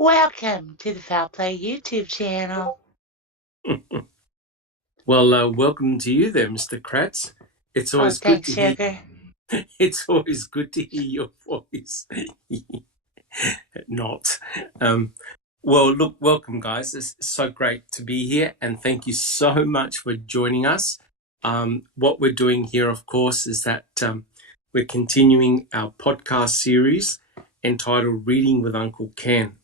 Welcome to the Foul Play YouTube channel. Well, welcome to you there, Mr. Kratz. It's always good Thanks, to hear. sugar. It's always good to hear your voice. Not. Well, look, welcome, guys. It's so great to be here, and thank you so much for joining us. What we're doing here, of course, is that we're continuing our podcast series entitled "Reading with Uncle Ken."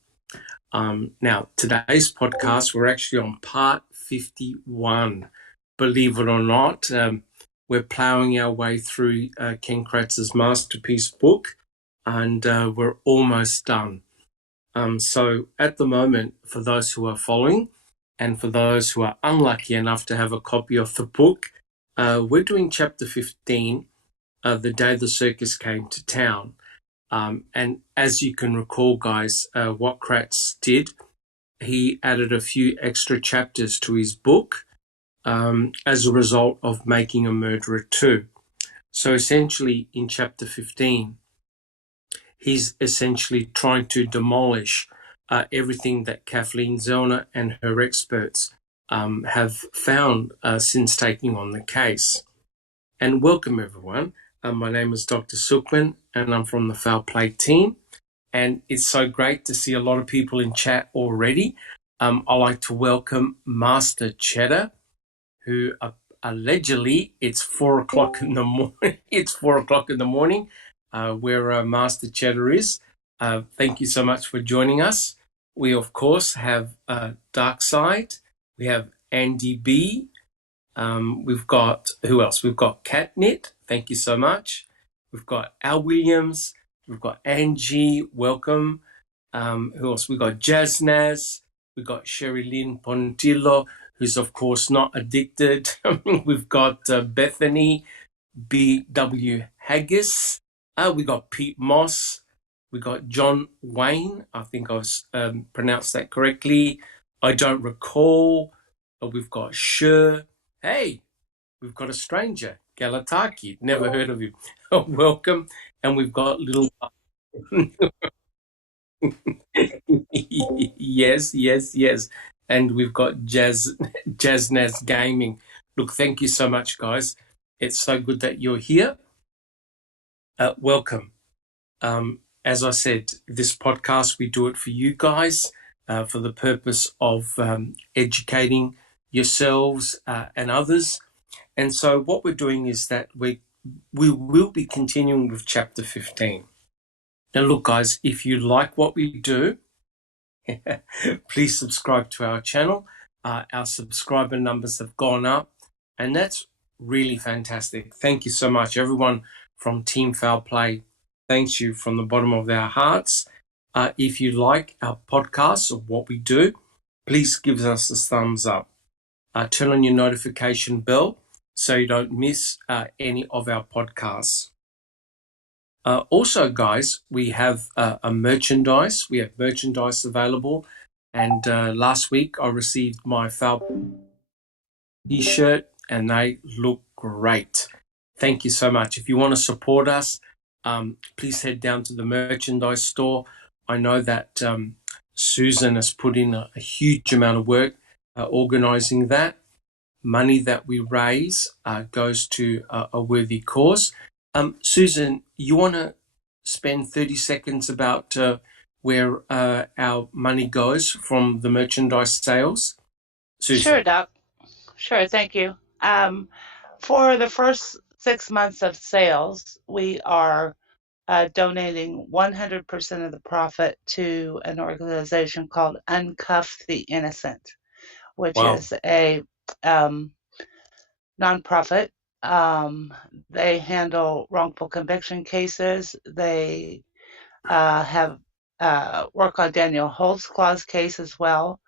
Now, today's podcast, we're actually on part 51. Believe it or not, we're ploughing our way through Ken Kratz's masterpiece book, and we're almost done. So at the moment, for those who are following, and for those who are unlucky enough to have a copy of the book, we're doing chapter 15, The Day the Circus Came to Town. And as you can recall, guys, what Kratz did, he added a few extra chapters to his book as a result of Making a Murderer 2. So essentially, in chapter 15, he's essentially trying to demolish everything that Kathleen Zellner and her experts have found since taking on the case. And welcome, everyone. My name is Dr. Silkman, and I'm from the Foul Play team. And it's so great to see a lot of people in chat already. I'd like to welcome Master Cheddar, who allegedly it's 4 o'clock in the morning. It's 4 o'clock in the morning where Master Cheddar is. Thank you so much for joining us. We, of course, have Darkside. We have Andy B. We've got, who else? We've got Catnit. Thank you so much. We've got Al Williams. We've got Angie. Welcome. Who else? We've got Jaznaz. We've got Sherry Lynn Pontillo, who's, of course, not addicted. We've got Bethany B.W. Haggis. We got Pete Moss. We got John Wayne. I think I pronounced that correctly. I don't recall. We've got Sher. Hey, we've got a stranger, Galataki. Never heard of him. Welcome. And we've got little... yes. And we've got Jaznaz Gaming. Look, thank you so much, guys. It's so good that you're here. Welcome. As I said, this podcast, we do it for you guys, for the purpose of educating yourselves and others. And so what we're doing is that we will be continuing with chapter 15. Now, look, guys, if you like what we do, please subscribe to our channel. Our subscriber numbers have gone up, and that's really fantastic. Thank you so much. Everyone from Team Foul Play, thanks you from the bottom of our hearts. If you like our podcasts or what we do, please give us a thumbs up. Turn on your notification bell so you don't miss any of our podcasts. Also, guys, we have a merchandise. We have merchandise available. And last week I received my Foul t-shirt and they look great. Thank you so much. If you want to support us, please head down to the merchandise store. I know that Susan has put in a huge amount of work organizing that. Money that we raise goes to a worthy cause. Susan, you want to spend 30 seconds about where our money goes from the merchandise sales? Susan. Sure, Doc. Sure, thank you. For the first 6 months of sales, we are donating 100% of the profit to an organization called Uncuff the Innocent, which is a nonprofit. They handle wrongful conviction cases. They have work on Daniel Holtzclaw's case as well.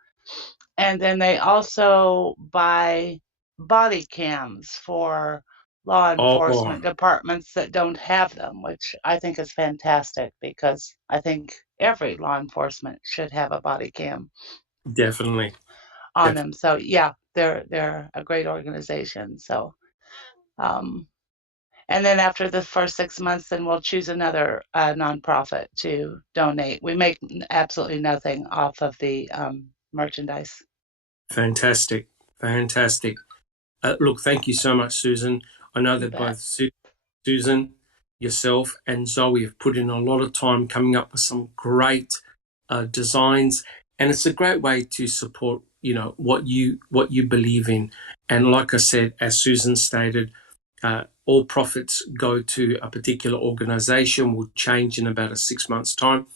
And then they also buy body cams for law enforcement departments that don't have them, which I think is fantastic because I think every law enforcement should have a body cam. Definitely. On them. So yeah, they're a great organization. So And then after the first 6 months, then we'll choose another nonprofit to donate. We make absolutely nothing off of the merchandise. Fantastic. Fantastic. Look, thank you so much, Susan. I know that both Susan, yourself, and Zoe have put in a lot of time coming up with some great designs, and it's a great way to support, what you believe in. And like I said, as Susan stated, all profits go to a particular organisation. Will change in about a 6 months' time,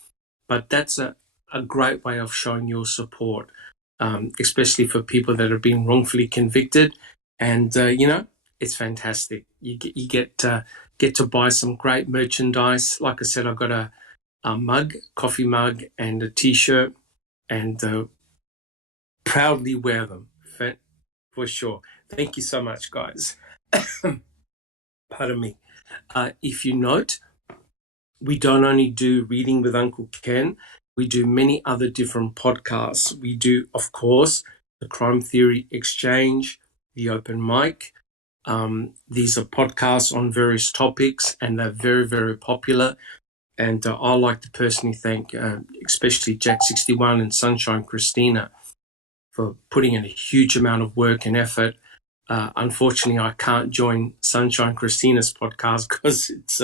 but that's a great way of showing your support, especially for people that have been wrongfully convicted. And it's fantastic. You get to buy some great merchandise. Like I said, I've got a mug, coffee mug, and a T-shirt, and proudly wear them for sure. Thank you so much, guys. Pardon me. If you note, we don't only do Reading with Uncle Ken, we do many other different podcasts. We do, of course, the Crime Theory Exchange, the Open Mic. These are podcasts on various topics, and they're very, very popular. And I'd like to personally thank especially Jack61 and Sunshine Christina for putting in a huge amount of work and effort. Unfortunately, I can't join Sunshine Christina's podcast because it's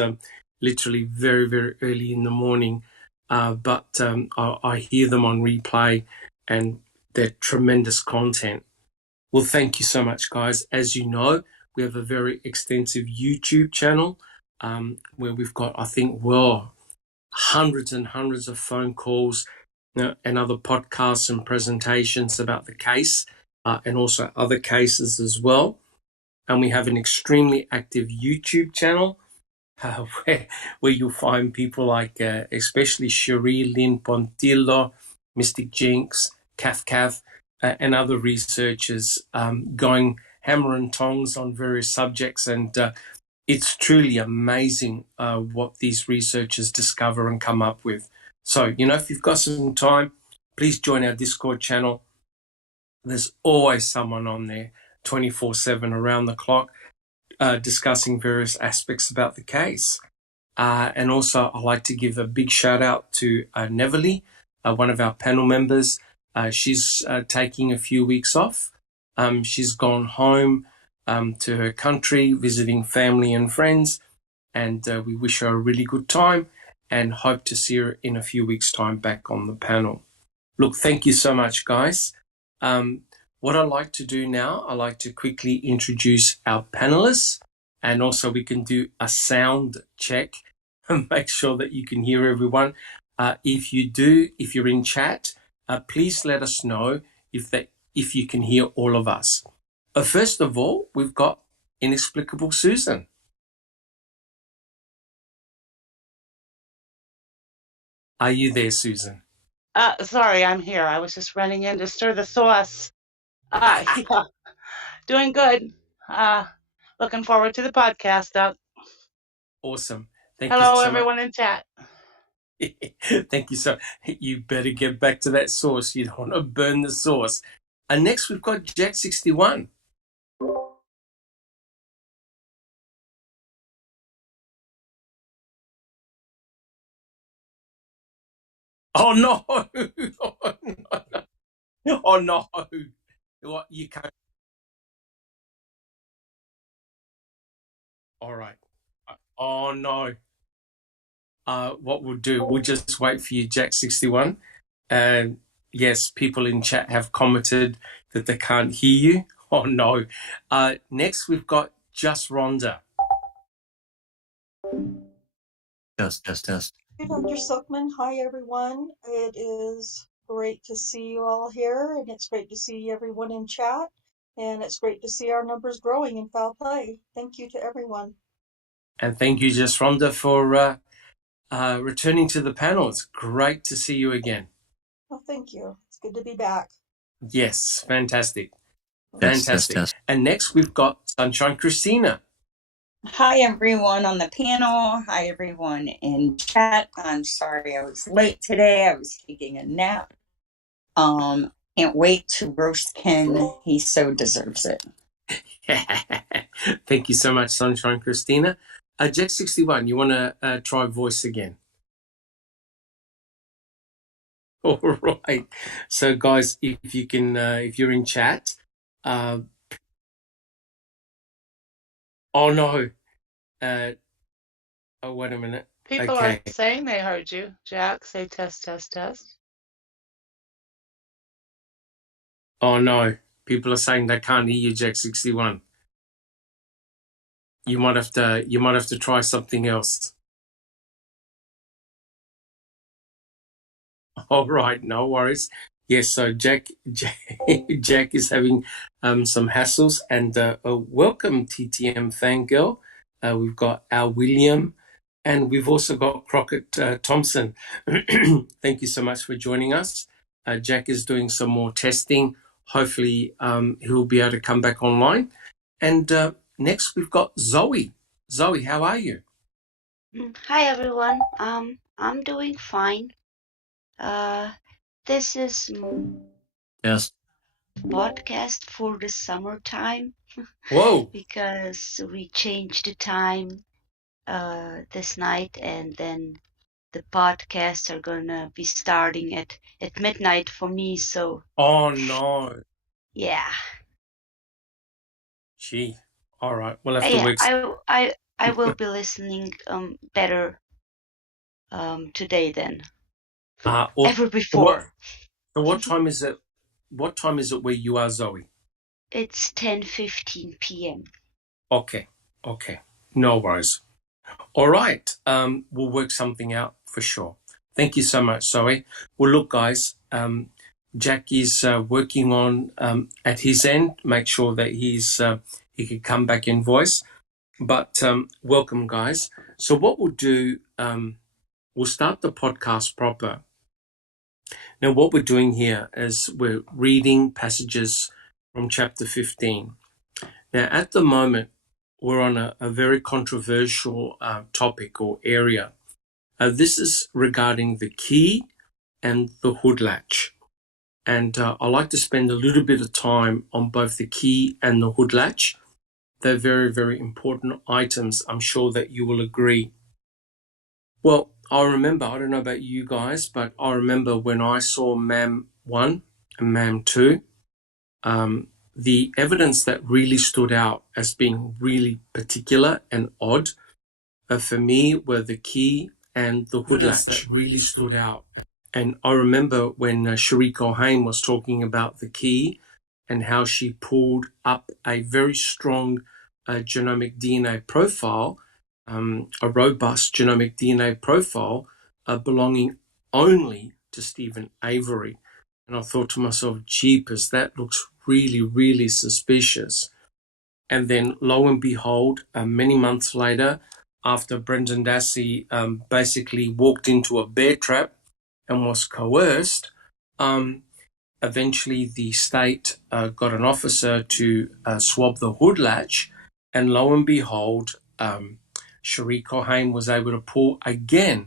literally very, very early in the morning. But I hear them on replay, and they're tremendous content. Well, thank you so much, guys. As you know, we have a very extensive YouTube channel where we've got, I think, hundreds and hundreds of phone calls and other podcasts and presentations about the case and also other cases as well. And we have an extremely active YouTube channel where you'll find people like especially Cherie Lynn Pontillo, Mystic Jinx, Kaf, and other researchers going hammer and tongs on various subjects. And it's truly amazing what these researchers discover and come up with. So, if you've got some time, please join our Discord channel. There's always someone on there 24/7 around the clock discussing various aspects about the case. And also, I'd like to give a big shout out to Neverly, one of our panel members. She's taking a few weeks off. She's gone home to her country, visiting family and friends, and we wish her a really good time and hope to see her in a few weeks' time back on the panel. Look, thank you so much, guys. What I'd like to do now, I'd like to quickly introduce our panelists, and also we can do a sound check and make sure that you can hear everyone. If you're in chat, please let us know if you can hear all of us. First of all, we've got Inexplicable Susan. Are you there, Susan? Sorry, I'm here. I was just running in to stir the sauce. Yeah, doing good. Looking forward to the podcast, Doug. Awesome. Thank Hello, you so everyone in chat. Thank you. So you better get back to that sauce. You don't want to burn the sauce. And next we've got Jack61. Oh no! Oh no! What, you can't. All right. Oh no. What we'll do, we'll just wait for you, Jack61. And yes, people in chat have commented that they can't hear you. Oh no. Next we've got Just Rhonda. Test. Hey, Dr. Silkman. Hi, everyone. It is great to see you all here, and it's great to see everyone in chat, and it's great to see our numbers growing in foul play. Thank you to everyone. And thank you, Just Rhonda, for returning to the panel. It's great to see you again. Well, thank you. It's good to be back. Yes, fantastic. Test. And next we've got Sunshine Christina. Hi, everyone on the panel. Hi, everyone in chat. I'm sorry I was late today. I was taking a nap. Can't wait to roast Ken. He so deserves it. Thank you so much, Sunshine Christina. Jack 61, you want to try voice again? All right. So, guys, if you can, if you're in chat, oh no. Oh, wait a minute. People are Okay. saying they heard you. Jack, say test, test, test. Oh no. People are saying they can't hear you, Jack 61. You might have to try something else. All right, no worries. Yes, so Jack is having some hassles, and welcome TTM fangirl. We've got our William, and we've also got Crockett Thompson. Thank you so much for joining us. Jack is doing some more testing. Hopefully, he'll be able to come back online. And next, we've got Zoe. Zoe, how are you? Hi everyone. I'm doing fine. This is Yes. podcast for the summertime Whoa. because we changed the time this night, and then the podcasts are gonna be starting at midnight for me. So Oh no. yeah, Gee. All right. We'll have to yeah. work. I will be listening better today than ever before. So what time is it? What time is it where you are, Zoe? It's 10:15 p.m. Okay. Okay. No worries. All right. We'll work something out for sure. Thank you so much, Zoe. Well, look, guys. Jack is working on at his end. Make sure that he can come back in voice. But welcome, guys. So what we'll do, we'll start the podcast proper. Now, what we're doing here is we're reading passages from chapter 15. Now, at the moment, we're on a very controversial topic or area. This is regarding the key and the hood latch. And I like to spend a little bit of time on both the key and the hood latch. They're very, very important items. I'm sure that you will agree. Well, I remember, I don't know about you guys, but I remember when I saw MAM 1 and MAM 2, the evidence that really stood out as being really particular and odd for me were the key and the hood latch that really stood out. And I remember when Shariko Haim was talking about the key and how she pulled up a very strong genomic DNA profile, a robust genomic DNA profile belonging only to Stephen Avery. And I thought to myself, jeepers, that looks really, really suspicious. And then lo and behold, many months later, after Brendan Dassey basically walked into a bear trap and was coerced, eventually the state got an officer to swab the hood latch, and lo and behold, Shariko Haim was able to pull again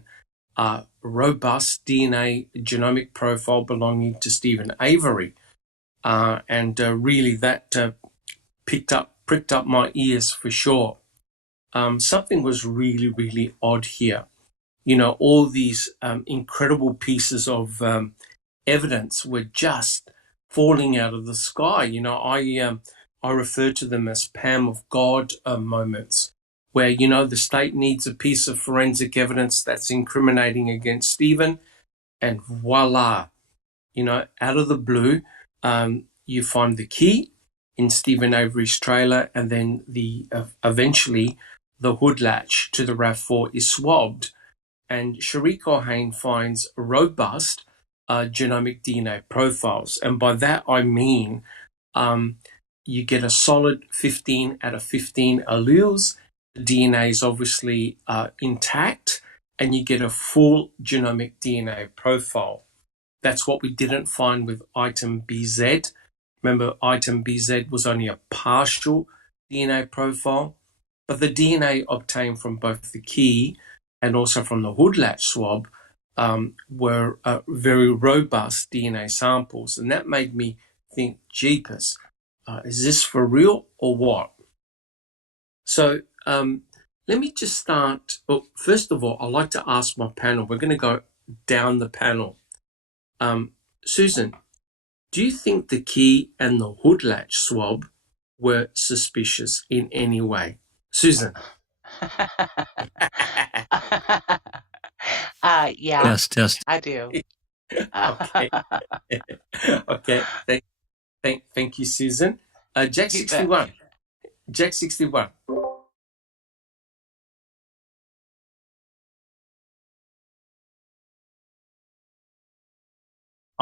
a robust DNA genomic profile belonging to Stephen Avery. And really that pricked up my ears for sure. Something was really, really odd here. You know, all these incredible pieces of evidence were just falling out of the sky. You know, I refer to them as Pam of God moments, where, you know, the state needs a piece of forensic evidence that's incriminating against Stephen, and voila, you know, out of the blue, you find the key in Stephen Avery's trailer, and then eventually the hood latch to the RAV4 is swabbed, and Shariko Haim finds robust genomic DNA profiles. And by that I mean you get a solid 15 out of 15 alleles. The DNA is obviously intact, and you get a full genomic DNA profile. That's what we didn't find with item BZ. Remember, item BZ was only a partial DNA profile, but the DNA obtained from both the key and also from the hood latch swab were very robust DNA samples. And that made me think, jeepers, is this for real or what? So let me just start. Well, first of all, I'd like to ask my panel. We're going to go down the panel. Susan, do you think the key and the hood latch swab were suspicious in any way? Susan? Yeah, Test. I do. Okay. Okay. Thank you, Susan. Jack You bet. 61. Jack 61.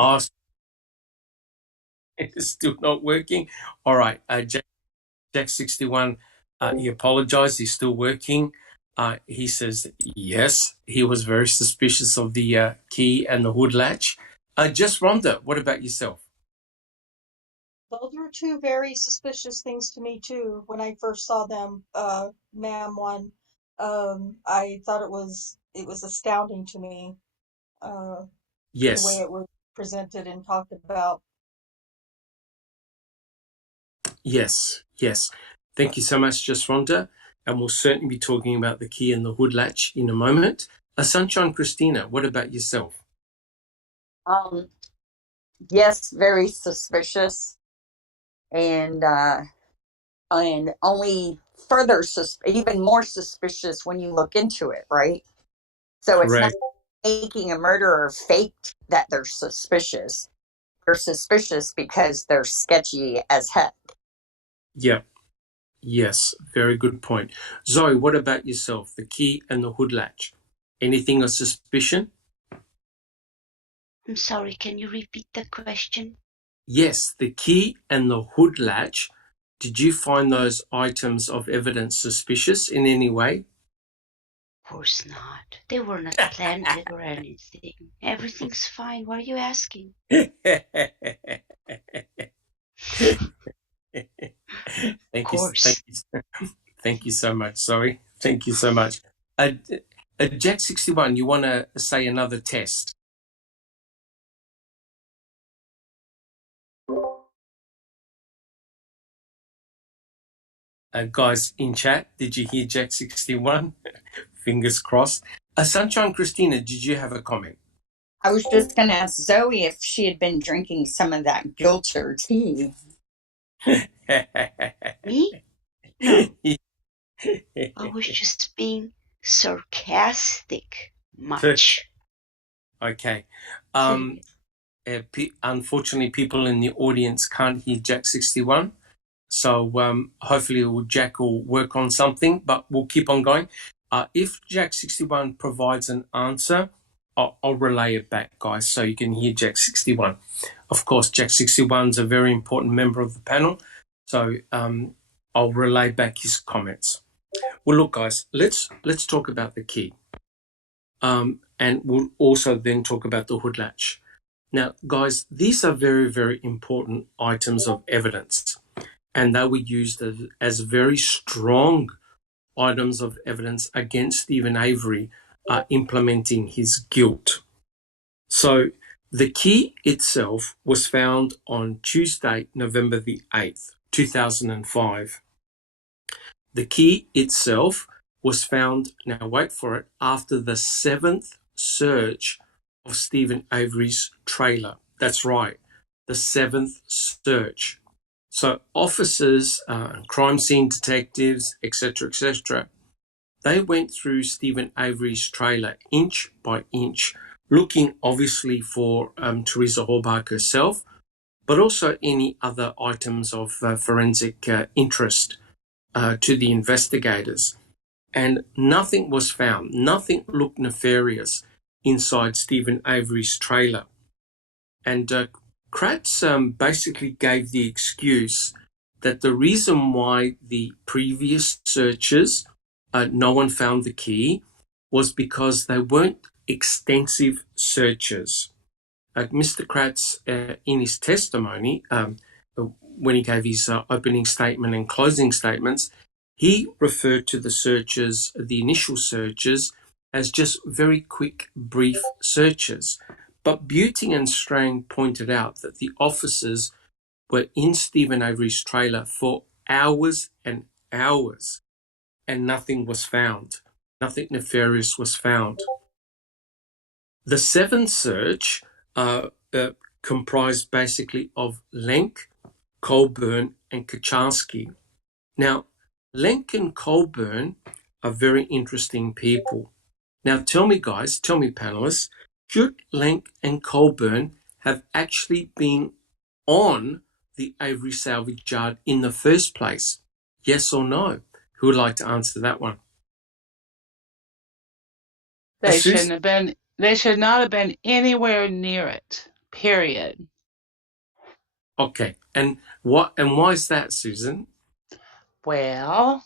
Oh, it's still not working. All right. Jack 61, he apologized. He's still working. He says, yes, he was very suspicious of the key and the hood latch. Just Rhonda, what about yourself? Those were two very suspicious things to me too. When I first saw them, ma'am one, I thought it was astounding to me, uh, the way Yes. it was presented and talked about. Yes. Yes. Thank you so much, Just Rhonda. And we'll certainly be talking about the key and the hood latch in a moment. Sunshine Christina, what about yourself? Yes, very suspicious, and only further even more suspicious when you look into it, right? So it's not Correct. making a murderer fake that they're suspicious. They're suspicious because they're sketchy as heck. Yeah. Yes. Very good point. Zoe, what about yourself? The key and the hood latch. Anything of suspicion? I'm sorry, can you repeat the question? Yes, the key and the hood latch. Did you find those items of evidence suspicious in any way? Of course not. They were not planted or anything. Everything's fine. Why are you asking? Thank Of course. thank you so much. Sorry. Thank you so much. Jack 61, you want to say another test? Guys in chat, did you hear Jack 61? Fingers crossed. Sunshine Christina, did you have a comment? I was just going to ask Zoe if she had been drinking some of that Gilcher tea. Me? No. I was just being sarcastic. Much. Okay. Please. Unfortunately, people in the audience can't hear Jack 61. So hopefully Jack will work on something, but we'll keep on going. If Jack 61 provides an answer, I'll relay it back, guys, so you can hear Jack 61. Of course, Jack 61 is a very important member of the panel, so I'll relay back his comments. Well, look, guys, let's talk about the key. And we'll also then talk about the hood latch. Now, guys, these are very, very important items of evidence, and they were used as very strong items of evidence against Stephen Avery implementing his guilt. So the key itself was found on Tuesday, November the 8th, 2005. The key itself was found, now wait for it, after the 7th search of Stephen Avery's trailer. That's right, the 7th search. So officers, crime scene detectives, etc., they went through Stephen Avery's trailer inch by inch, looking obviously for Teresa Horbach herself, but also any other items of forensic interest to the investigators. And nothing was found. Nothing looked nefarious inside Stephen Avery's trailer. And Kratz basically gave the excuse that the reason why the previous searches no one found the key was because they weren't extensive searches. Mr. Kratz, in his testimony, when he gave his opening statement and closing statements, he referred to the searches, the initial searches, as just very quick, brief searches. But Buting and Strang pointed out that the officers were in Stephen Avery's trailer for hours and hours. and nothing was found. Nothing nefarious was found. The seventh search comprised basically of Lenk, Colburn, and Kacharsky. Now, Lenk and Colburn are very interesting people. Now, tell me, guys, tell me, panelists, should Lenk and Colburn have actually been on the Avery salvage yard in the first place? Yes or no? Who would like to answer that one? They Susan? shouldn't have been. They should not have been anywhere near it. Period. Okay, and why is that, Susan? Well,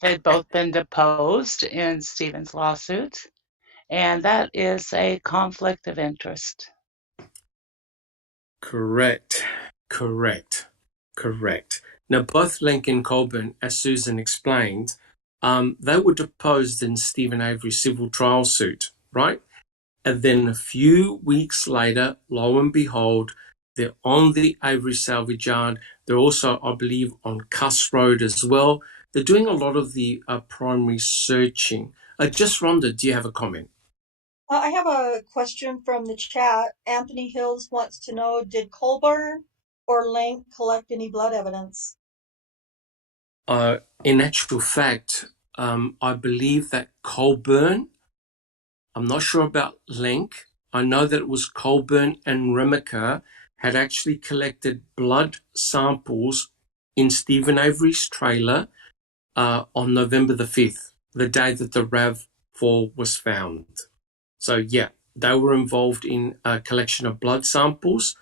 they'd both been deposed in Stephen's lawsuit, and that is a conflict of interest. Correct. Now, both Lenk and Colburn, as Susan explained, they were deposed in Stephen Avery's civil trial suit, right? And then a few weeks later, lo and behold, they're on the Avery salvage yard. They're also, I believe, on Cuss Road as well. They're doing a lot of the primary searching. Just Rhonda, do you have a comment? I have a question from the chat. Anthony Hills wants to know, did Colburn or Link collect any blood evidence? In actual fact, I believe that Colburn, I'm not sure about Lenk. I know that it was Colburn and Remiker had actually collected blood samples in Stephen Avery's trailer on November the 5th, the day that the RAV4 was found. So, yeah, they were involved in a collection of blood samples.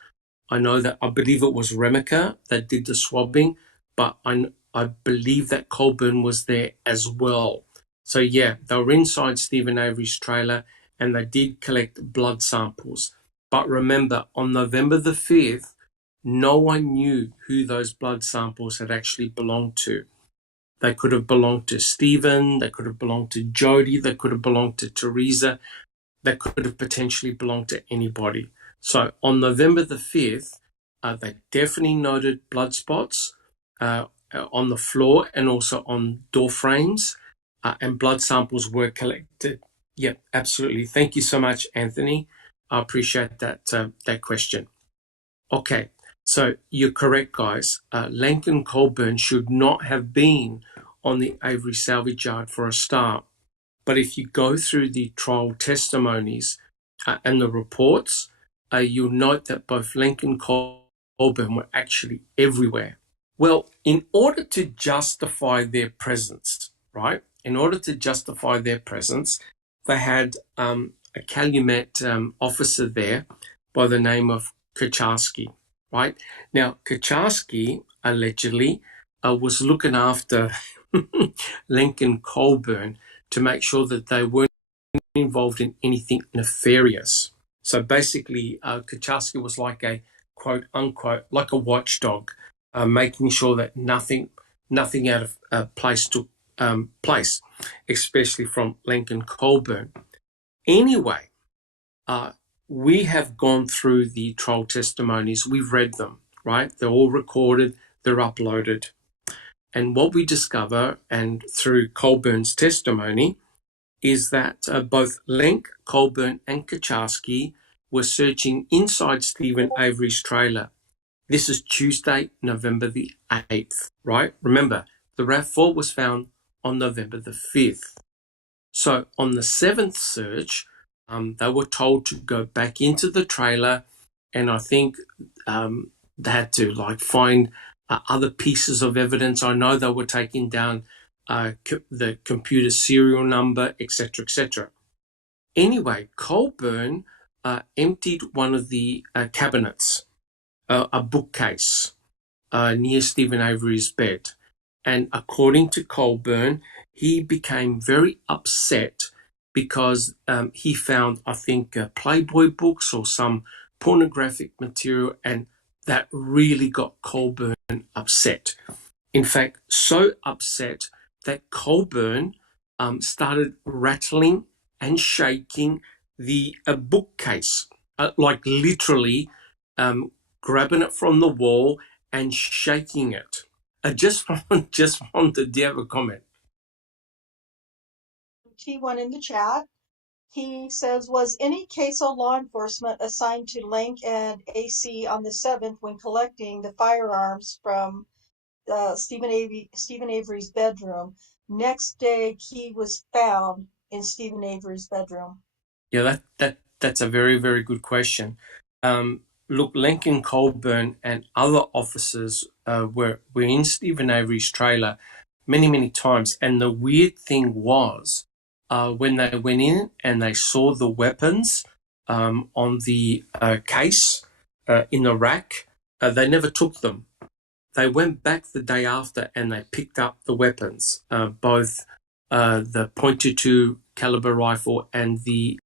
I know that I believe it was Remiker that did the swabbing, but I believe that Colburn was there as well. So, yeah, they were inside Stephen Avery's trailer and they did collect blood samples. But remember, on November the 5th, no one knew who those blood samples had actually belonged to. They could have belonged to Stephen, they could have belonged to Jody, they could have belonged to Teresa, they could have potentially belonged to anybody. So on November the 5th, they definitely noted blood spots on the floor and also on door frames, and blood samples were collected. Yeah, absolutely. Thank you so much, Anthony. I appreciate that question. Okay, so you're correct, guys. Lenk and Colburn should not have been on the Avery salvage yard for a start. But if you go through the trial testimonies and the reports, you'll note that both Lenk and Colburn were actually everywhere. Well, in order to justify their presence, right? In order to justify their presence, they had a Calumet officer there by the name of Kacharsky, right? Now, Kacharsky allegedly was looking after Lenk and Colburn to make sure that they weren't involved in anything nefarious. So basically, Kacharsky was like a quote unquote, like a watchdog, making sure that nothing out of place took place, especially from Lenk and Colburn. Anyway, we have gone through the trial testimonies. We've read them, right? They're all recorded. They're uploaded. And what we discover, and through Colburn's testimony, is that both Lenk, Colburn, and Kacharsky were searching inside Stephen Avery's trailer. This is Tuesday, November the 8th, right? Remember, the RAV4 was found on November the 5th. So on the 7th search, they were told to go back into the trailer, and I think they had to find other pieces of evidence. I know they were taking down the computer serial number, etc., etc. Anyway, Colburn emptied one of the cabinets, a bookcase near Stephen Avery's bed. And according to Colburn, he became very upset because he found, I think, Playboy books or some pornographic material, and that really got Colburn upset. In fact, so upset that Colburn started rattling and shaking the bookcase, like literally grabbing it from the wall and shaking it. Just wanted, do you have a comment? T1 in the chat. He says, was any CASO law enforcement assigned to Lank and AC on the 7th when collecting the firearms from Stephen Avery's bedroom? Next day, key was found in Stephen Avery's bedroom. Yeah, that's a very, very good question. Look, Lincoln Colburn and other officers were in Stephen Avery's trailer many, many times. And the weird thing was when they went in and they saw the weapons on the case in the rack, they never took them. They went back the day after and they picked up the weapons, both the .22 caliber rifle and the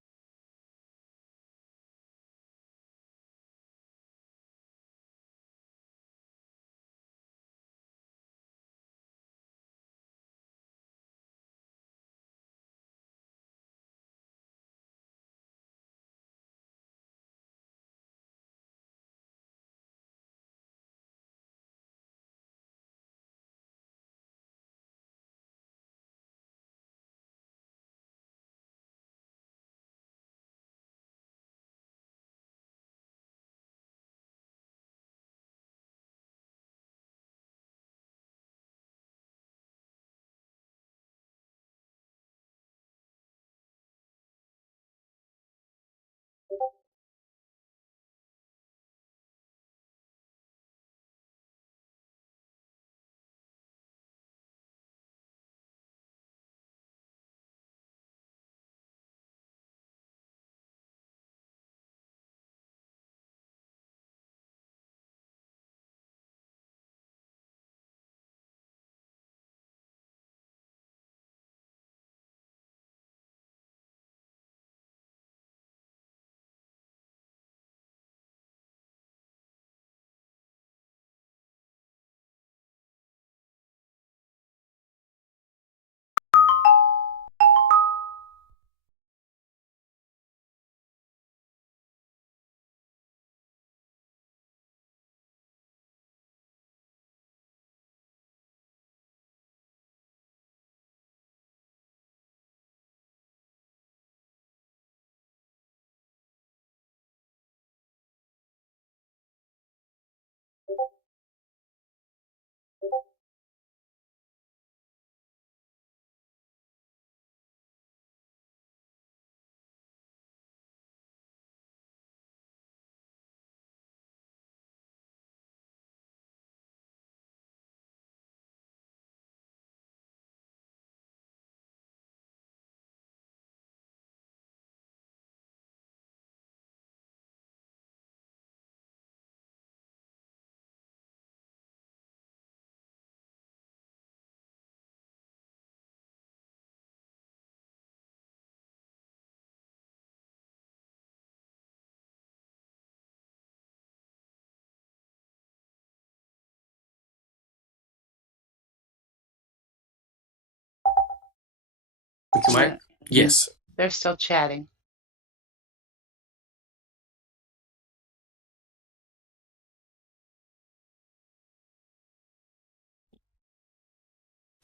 Yeah, Yes. they're still chatting.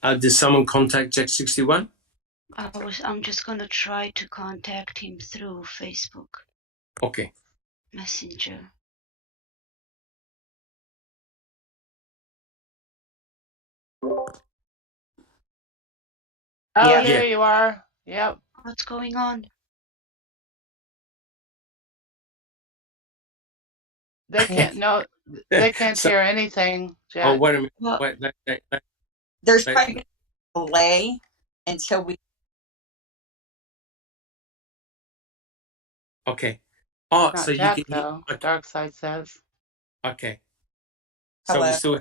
Did someone contact Jack 61? I'm just gonna try to contact him through Facebook Okay. Messenger. Oh, Yeah. there you are. Yep. What's going on? They can't. No, they can't So, hear anything, oh, Jack. wait a minute. Well, Wait, There's they- probably a delay until we. okay. Oh, so Not you Jack can hear. though. Okay. Dark side says. Okay. So Hello.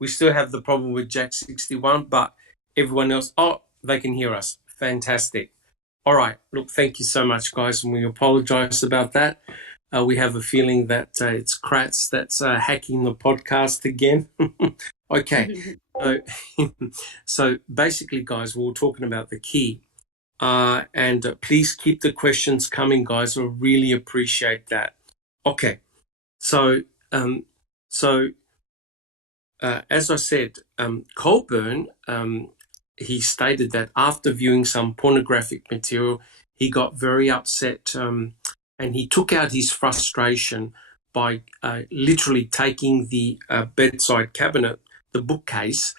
we still have the problem with Jack 61, but everyone else, oh, they can hear us. Fantastic. All right. Look, thank you so much, guys, and we apologize about that. We have a feeling that it's Kratz that's hacking the podcast again. Okay. So, so basically, guys, we were talking about the key. And please keep the questions coming, guys. I really appreciate that. Okay. So, um, so as I said, Colburn, he stated that after viewing some pornographic material, he got very upset, and he took out his frustration by literally taking the bedside cabinet, the bookcase,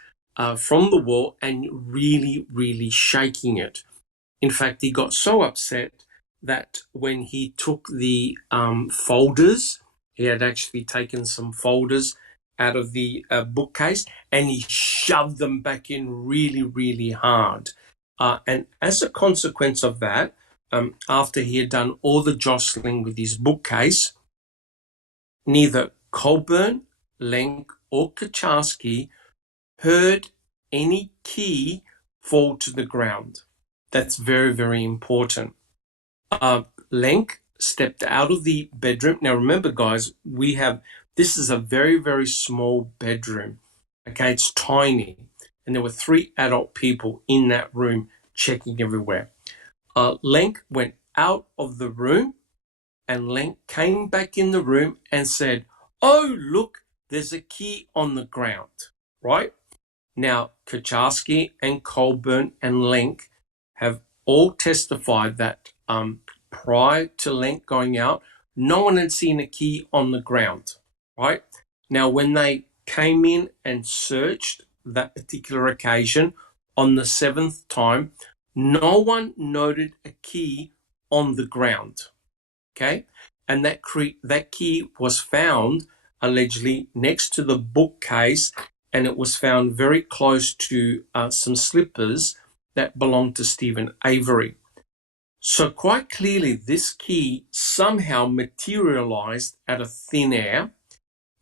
from the wall and really, really shaking it. In fact, he got so upset that when he took the folders, he had actually taken some folders out of the bookcase and he shoved them back in really, really hard. And as a consequence of that, after he had done all the jostling with his bookcase, neither Colburn, Lenk, or Kacharsky heard any key fall to the ground. That's very, very important. Lenk stepped out of the bedroom. Now, remember, guys, this is a very, very small bedroom. Okay, it's tiny. And there were 3 adult people in that room checking everywhere. Lenk went out of the room and Lenk came back in the room and said, "Oh, look, there's a key on the ground," right? Now, Kacharsky and Colburn and Lenk have all testified that prior to Lenk going out, no one had seen a key on the ground, right? Now, when they came in and searched that particular occasion on the 7th time, no one noted a key on the ground, okay? And that key was found allegedly next to the bookcase, and it was found very close to some slippers that belonged to Stephen Avery. So quite clearly, this key somehow materialized out of thin air,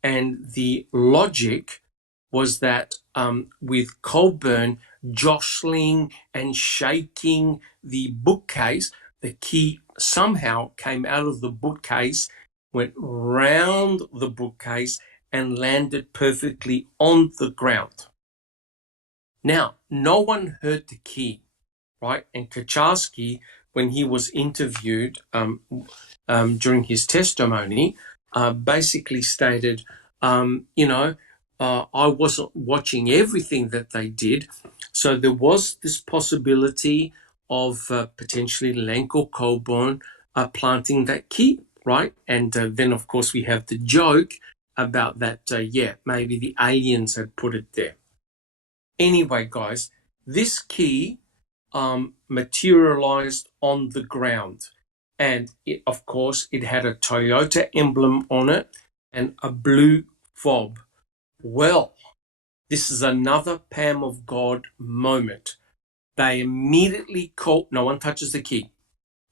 and the logic was that with Colburn jostling and shaking the bookcase, the key somehow came out of the bookcase, went round the bookcase, and landed perfectly on the ground. Now, no one heard the key, right? And Kacharsky, when he was interviewed during his testimony, basically stated, I wasn't watching everything that they did. So there was this possibility of potentially Lenk or Colburn planting that key, right? And then, of course, we have the joke about that, maybe the aliens had put it there. Anyway, guys, this key materialized on the ground. And it, of course, it had a Toyota emblem on it and a blue fob. Well, this is another Pam of God moment. They immediately called, no one touches the key,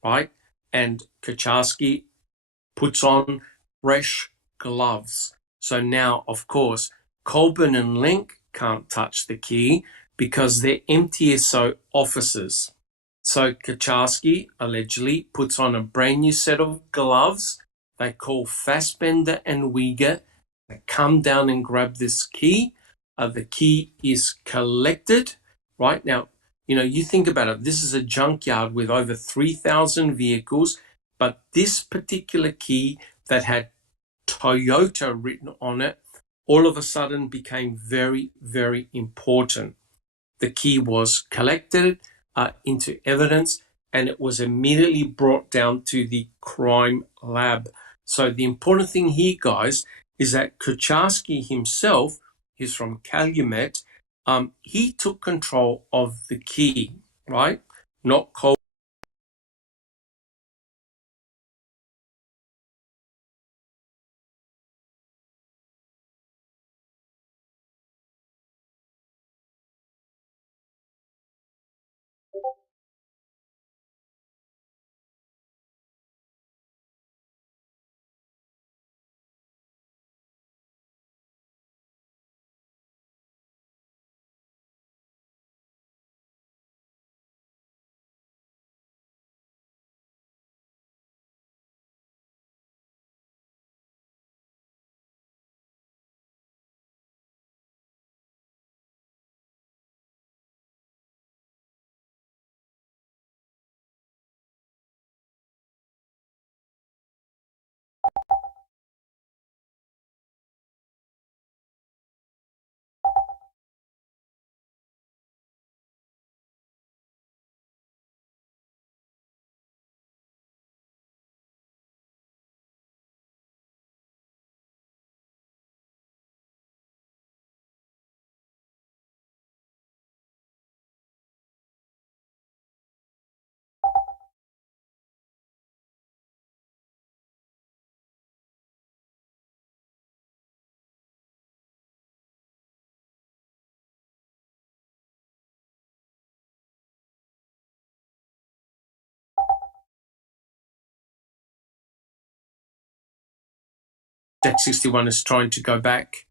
right? And Kacharsky puts on fresh gloves. So now, of course, Colburn and Lenk can't touch the key because they're MTSO officers. So Kacharsky allegedly puts on a brand new set of gloves. They call Fassbender and Uyghur. They come down and grab this key. The key is collected. Right now, you think about it. This is a junkyard with over 3,000 vehicles, but this particular key that had Toyota written on it all of a sudden became very, very important. The key was collected into evidence, and it was immediately brought down to the crime lab. So the important thing here, guys, is that Kacharsky himself is from Calumet. He took control of the key, right? Not Cole. Jack 61 is trying to go back,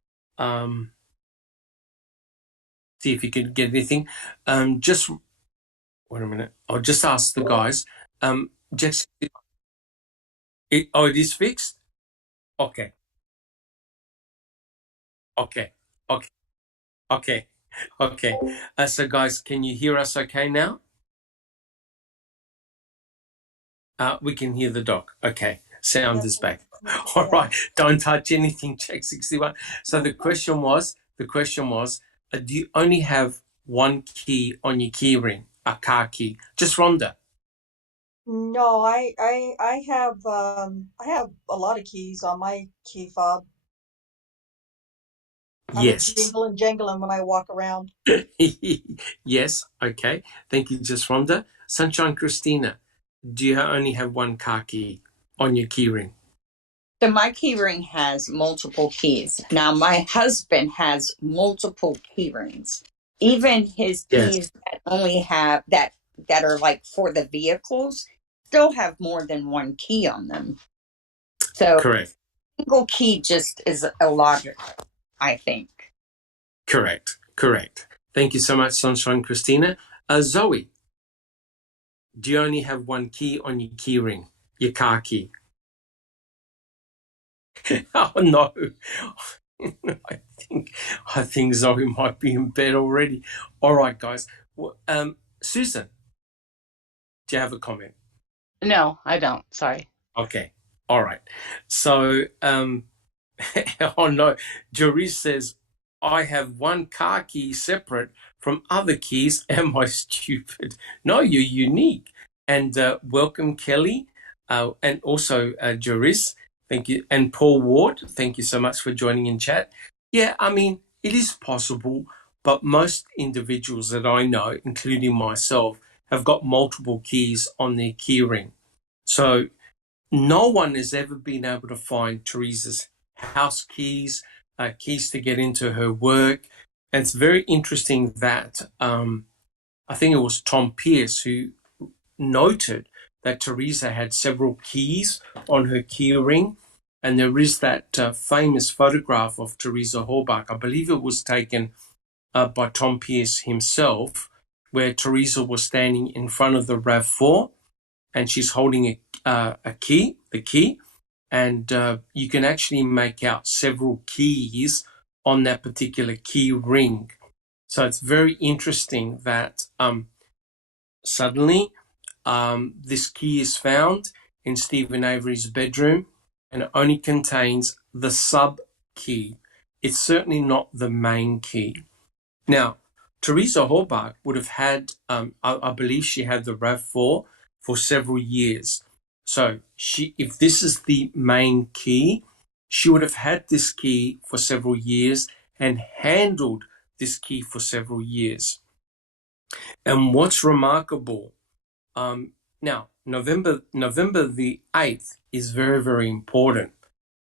see if he can get anything. Just wait a minute. I'll just ask the guys. Jack 61, it is fixed? Okay. Okay. Okay. Okay. Okay. So guys, can you hear us okay now? We can hear the dog. Okay. Sound is back. All right. Don't touch anything, Jack 61. So the question was, do you only have one key on your key ring, a car key? Just Rhonda. No, I have a lot of keys on my key fob. I'm Yes. jingling when I walk around. Yes. Okay. Thank you, just Rhonda. Sunshine Christina, do you only have one car key on your key ring? So my key ring has multiple keys. Now my husband has multiple key rings. Even his keys that only have that are like for the vehicles still have more than one key on them. So Correct. single key just is illogical, I think. Correct. Thank you so much, Sunshine Christina. Zoe, do you only have one key on your key ring, your car key? Oh no. I think Zoe might be in bed already. All right, guys. Well, Susan, do you have a comment? No, I don't. Sorry. Okay. All right. So, oh no, Joris says, I have one car key separate from other keys. Am I stupid? No, you're unique. And welcome, Kelly. And also, Joris, thank you. And Paul Ward, thank you so much for joining in chat. Yeah, I mean, it is possible, but most individuals that I know, including myself, have got multiple keys on their key ring. So no one has ever been able to find Teresa's house keys, keys to get into her work. And it's very interesting that I think it was Tom Pierce who noted that Teresa had several keys on her key ring. And there is that famous photograph of Teresa Horbach. I believe it was taken by Tom Pierce himself, where Teresa was standing in front of the RAV4 and she's holding a key, the key, and you can actually make out several keys on that particular key ring. So it's very interesting that suddenly this key is found in Stephen Avery's bedroom and it only contains the sub key. It's certainly not the main key. Now, Teresa Horbach would have had, I believe she had the RAV4 for several years. So if this is the main key, she would have had this key for several years and handled this key for several years. And what's remarkable, now, November the 8th is very, very important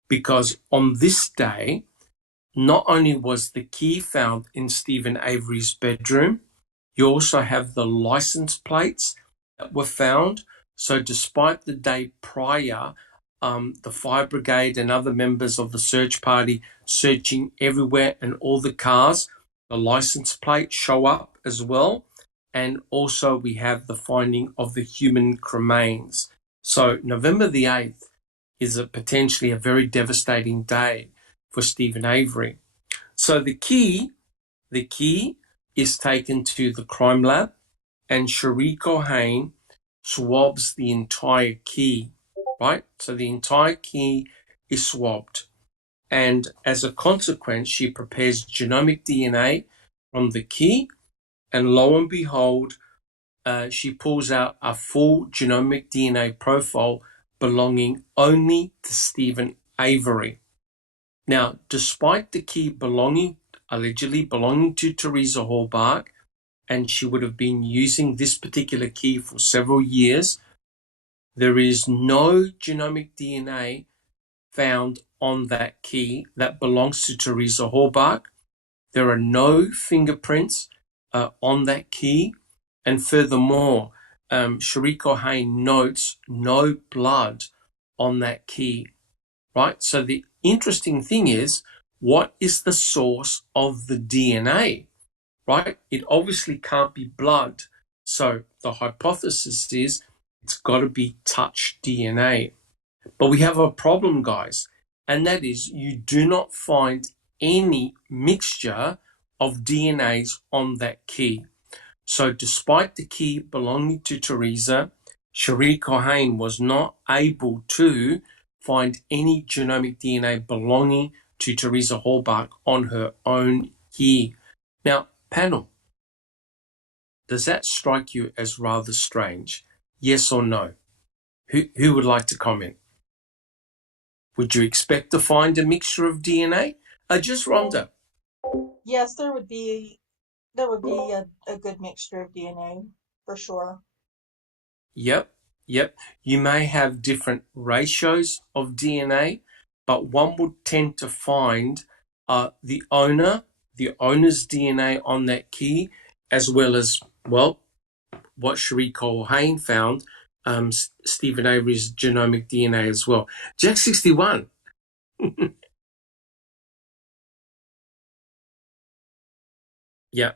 because on this day, not only was the key found in Stephen Avery's bedroom, you also have the license plates that were found. So despite the day prior, the fire brigade and other members of the search party searching everywhere and all the cars, the license plates show up as well. And also we have the finding of the human cremains. So November the 8th is potentially a very devastating day for Stephen Avery. So the key is taken to the crime lab and Cherie Cohane swabs the entire key, right? So the entire key is swabbed. And as a consequence, she prepares genomic DNA from the key and lo and behold, she pulls out a full genomic DNA profile belonging only to Stephen Avery. Now, despite the key allegedly belonging to Teresa Horbach, and she would have been using this particular key for several years, there is no genomic DNA found on that key that belongs to Teresa Horbach. There are no fingerprints on that key. And furthermore, Cherie Cohane notes no blood on that key, right? So the interesting thing is, what is the source of the DNA, right? It obviously can't be blood. So the hypothesis is it's got to be touch DNA. But we have a problem, guys, and that is you do not find any mixture of DNAs on that key. So despite the key belonging to Teresa, Cherie Cohen was not able to find any genomic DNA belonging to Teresa Hallbach on her own key. Now, panel, does that strike you as rather strange? Yes or no? Who would like to comment? Would you expect to find a mixture of DNA? Just Rhonda. Yes, there would be a good mixture of DNA for sure. Yep. You may have different ratios of DNA, but one would tend to find the owner's DNA on that key, as well as, well, what Cherie Cohen found, Stephen Avery's genomic DNA as well. Jack 61. Yeah.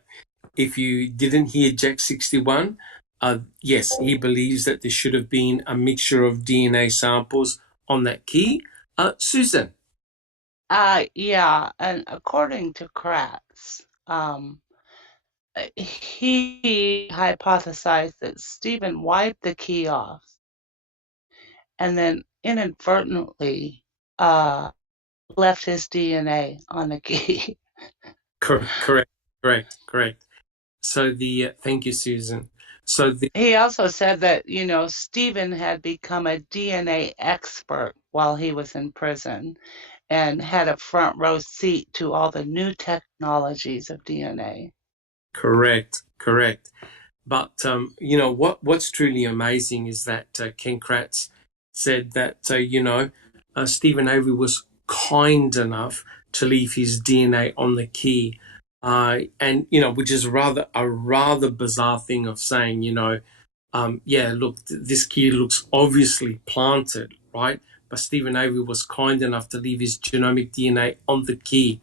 If you didn't hear Jack 61, yes, he believes that there should have been a mixture of DNA samples on that key. Susan. Yeah, and according to Kratz, he hypothesized that Stephen wiped the key off and then inadvertently left his DNA on the key. Correct. So thank you, Susan. So he also said that, Stephen had become a DNA expert while he was in prison and had a front row seat to all the new technologies of DNA. Correct. But, what's truly amazing is that Ken Kratz said that, Stephen Avery was kind enough to leave his DNA on the key. And, which is a rather bizarre thing of saying, look, this key looks obviously planted, right? But Stephen Avery was kind enough to leave his genomic DNA on the key.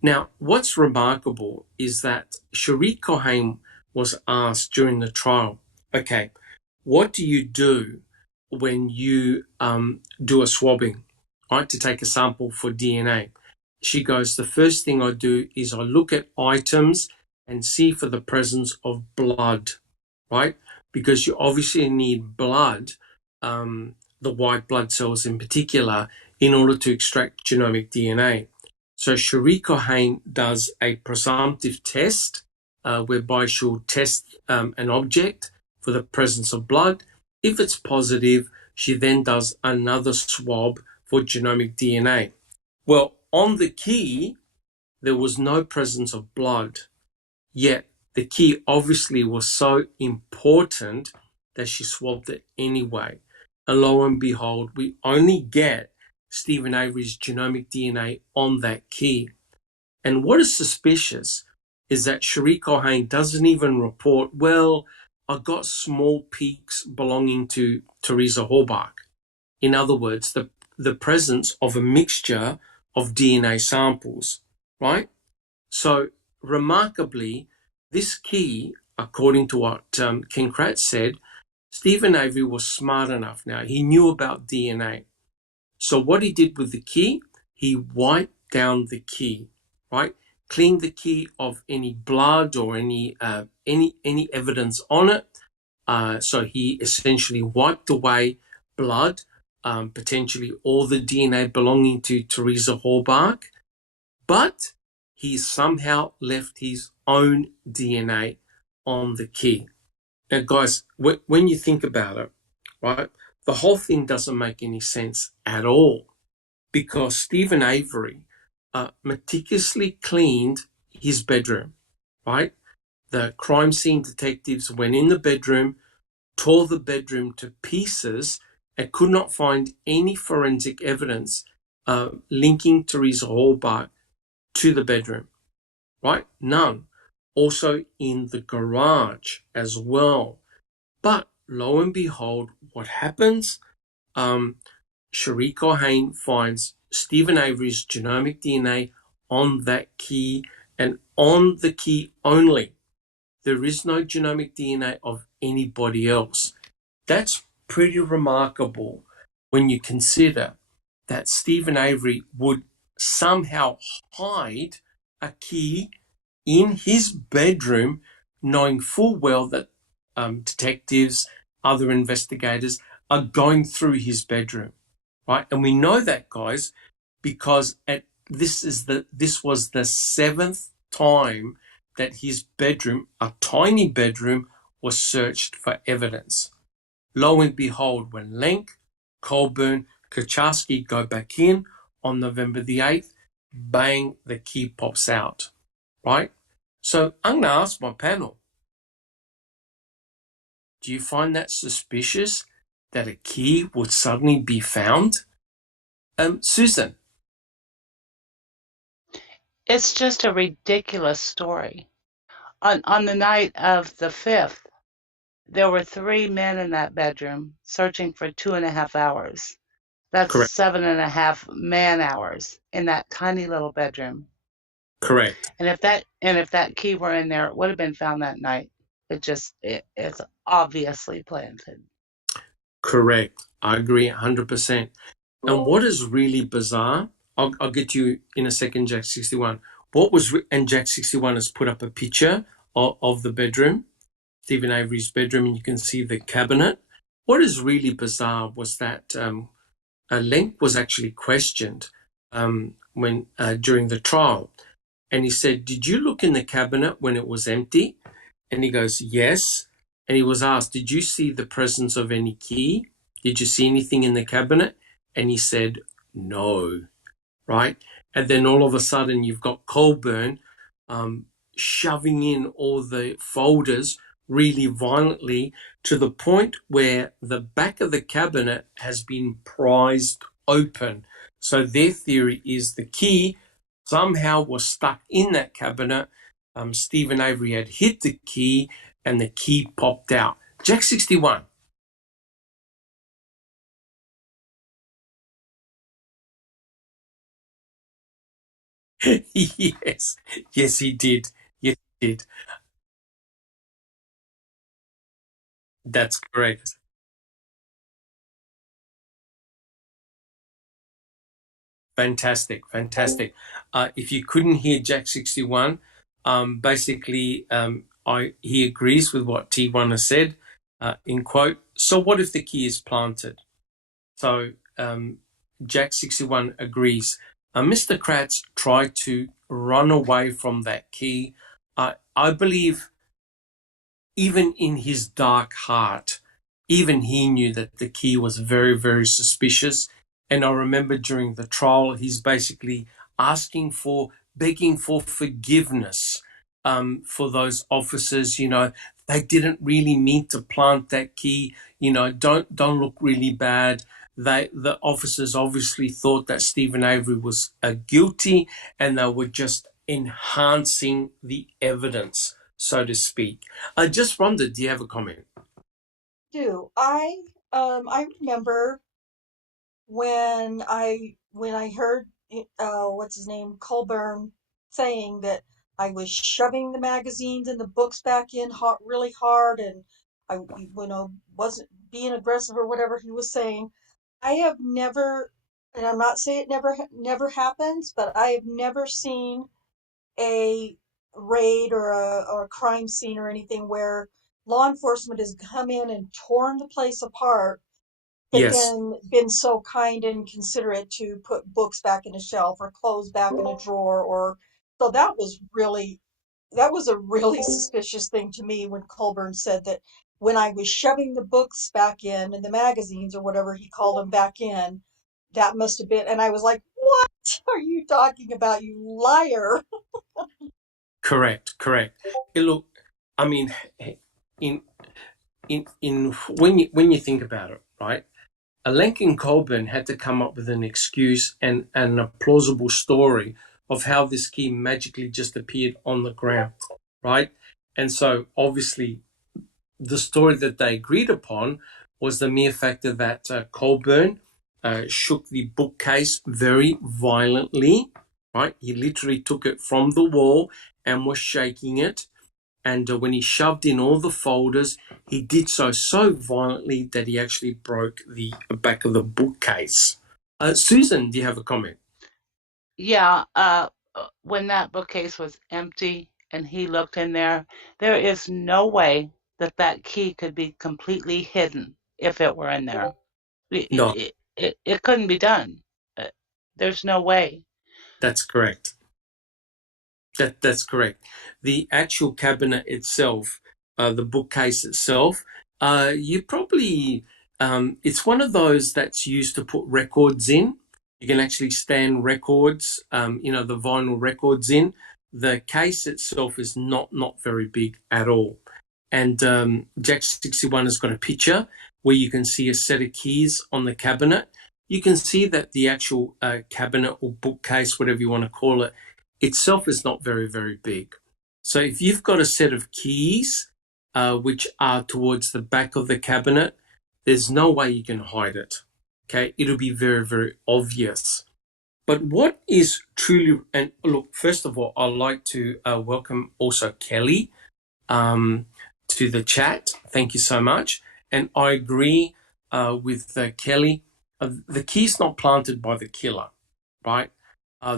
Now, what's remarkable is that Cherie Cohen was asked during the trial, okay, what do you do when you do a swabbing, right, to take a sample for DNA? She goes, the first thing I do is I look at items and see for the presence of blood, right? Because you obviously need blood, the white blood cells in particular, in order to extract genomic DNA. So Cherie Cohen does a presumptive test whereby she'll test an object for the presence of blood. If it's positive, she then does another swab for genomic DNA. Well, on the key, there was no presence of blood, yet the key obviously was so important that she swabbed it anyway. And lo and behold, we only get Stephen Avery's genomic DNA on that key. And what is suspicious is that Cherie Cohen doesn't even report, well, I got small peaks belonging to Teresa Hallbach. In other words, the presence of a mixture of DNA samples, right? So remarkably, this key, according to what Ken Kratz said, Stephen Avery was smart enough now. He knew about DNA. So what he did with the key, he wiped down the key, right? Cleaned the key of any blood or any evidence on it. So he essentially wiped away blood, potentially all the DNA belonging to Teresa Hallbach, but he somehow left his own DNA on the key. Now, guys, when you think about it, right, the whole thing doesn't make any sense at all, because Stephen Avery meticulously cleaned his bedroom, right? The crime scene detectives went in the bedroom, tore the bedroom to pieces, and could not find any forensic evidence linking Teresa Hallbach to the bedroom, right? None. Also in the garage as well. But lo and behold, what happens? Cherie Cohen finds Stephen Avery's genomic DNA on that key and on the key only. There is no genomic DNA of anybody else. That's pretty remarkable when you consider that Stephen Avery would somehow hide a key in his bedroom, knowing full well that detectives, other investigators are going through his bedroom, right? And we know that, guys, because this was the 7th time that his bedroom, a tiny bedroom, was searched for evidence. Lo and behold, when Lenk, Colburn, Kaczarski go back in on November the 8th, bang, the key pops out, right? So I'm going to ask my panel, do you find that suspicious that a key would suddenly be found? Susan? It's just a ridiculous story. On the night of the 5th, there were 3 men in that bedroom searching for 2.5 hours. That's Correct. 7.5 man hours in that tiny little bedroom. Correct. And if that key were in there, it would have been found that night. It's obviously planted. Correct. I agree 100%. And what is really bizarre, I'll get to you in a second, Jack 61. And Jack 61 has put up a picture of the bedroom, Stephen Avery's bedroom, and you can see the cabinet. What is really bizarre was that Lenk was actually questioned when during the trial. And he said, did you look in the cabinet when it was empty? And he goes, yes. And he was asked, did you see the presence of any key? Did you see anything in the cabinet? And he said, no, right? And then all of a sudden you've got Colburn shoving in all the folders really violently to the point where the back of the cabinet has been prized open. So their theory is the key somehow was stuck in that cabinet. Stephen Avery had hit the key and the key popped out. Jack 61. Yes, he did. Yes, he did. That's correct. Fantastic. If you couldn't hear Jack 61, basically, he agrees with what T1 has said, in quote, so what if the key is planted? So Jack 61 agrees. Mr. Kratz tried to run away from that key. I believe even in his dark heart, even he knew that the key was very, very suspicious. And I remember during the trial, he's basically begging for forgiveness for those officers. You know, they didn't really mean to plant that key. You know, don't look really bad. The officers obviously thought that Stephen Avery was guilty, and they were just enhancing the evidence, so to speak. Just Rhonda, do you have a comment? I remember when I heard what's his name, Colburn, saying that I was shoving the magazines and the books back in really hard, and I wasn't being aggressive or whatever he was saying. I have never, and I'm not saying it never happens, but I have never seen a raid or a crime scene or anything where law enforcement has come in and torn the place apart, but Yes, then been so kind and considerate to put books back in a shelf or clothes back in a drawer. Or so that was a really suspicious thing to me when Colburn said that when I was shoving the books back in and the magazines or whatever he called them back in, that must have been. And I was like, what are you talking about, you liar? correct. Look, I mean, in when you think about it, right? Lincoln Colburn had to come up with an excuse and a plausible story of how this key magically just appeared on the ground, right? And so obviously the story that they agreed upon was the mere fact that Colburn shook the bookcase very violently, right? He literally took it from the wall and was shaking it. And when he shoved in all the folders, he did so violently that he actually broke the back of the bookcase. Susan, do you have a comment? Yeah, when that bookcase was empty and he looked in there, there is no way that that key could be completely hidden if it were in there. No, It couldn't be done. Uh, There's no way. that's correct. That's correct. The actual cabinet itself, the bookcase itself, you probably it's one of those that's used to put records in. You can actually stand records, the vinyl records in. The case itself is not very big at all. And Jack 61 has got a picture where you can see a set of keys on the cabinet. You can see that the actual cabinet or bookcase, whatever you want to call it, itself is not very big. So if you've got a set of keys which are towards the back of the cabinet, there's no way you can hide it. Okay, it'll be very obvious. But what is truly, and look, first of all, I'd like to welcome also Kelly to the chat. Thank you so much. And I agree with Kelly. The key's not planted by the killer, right?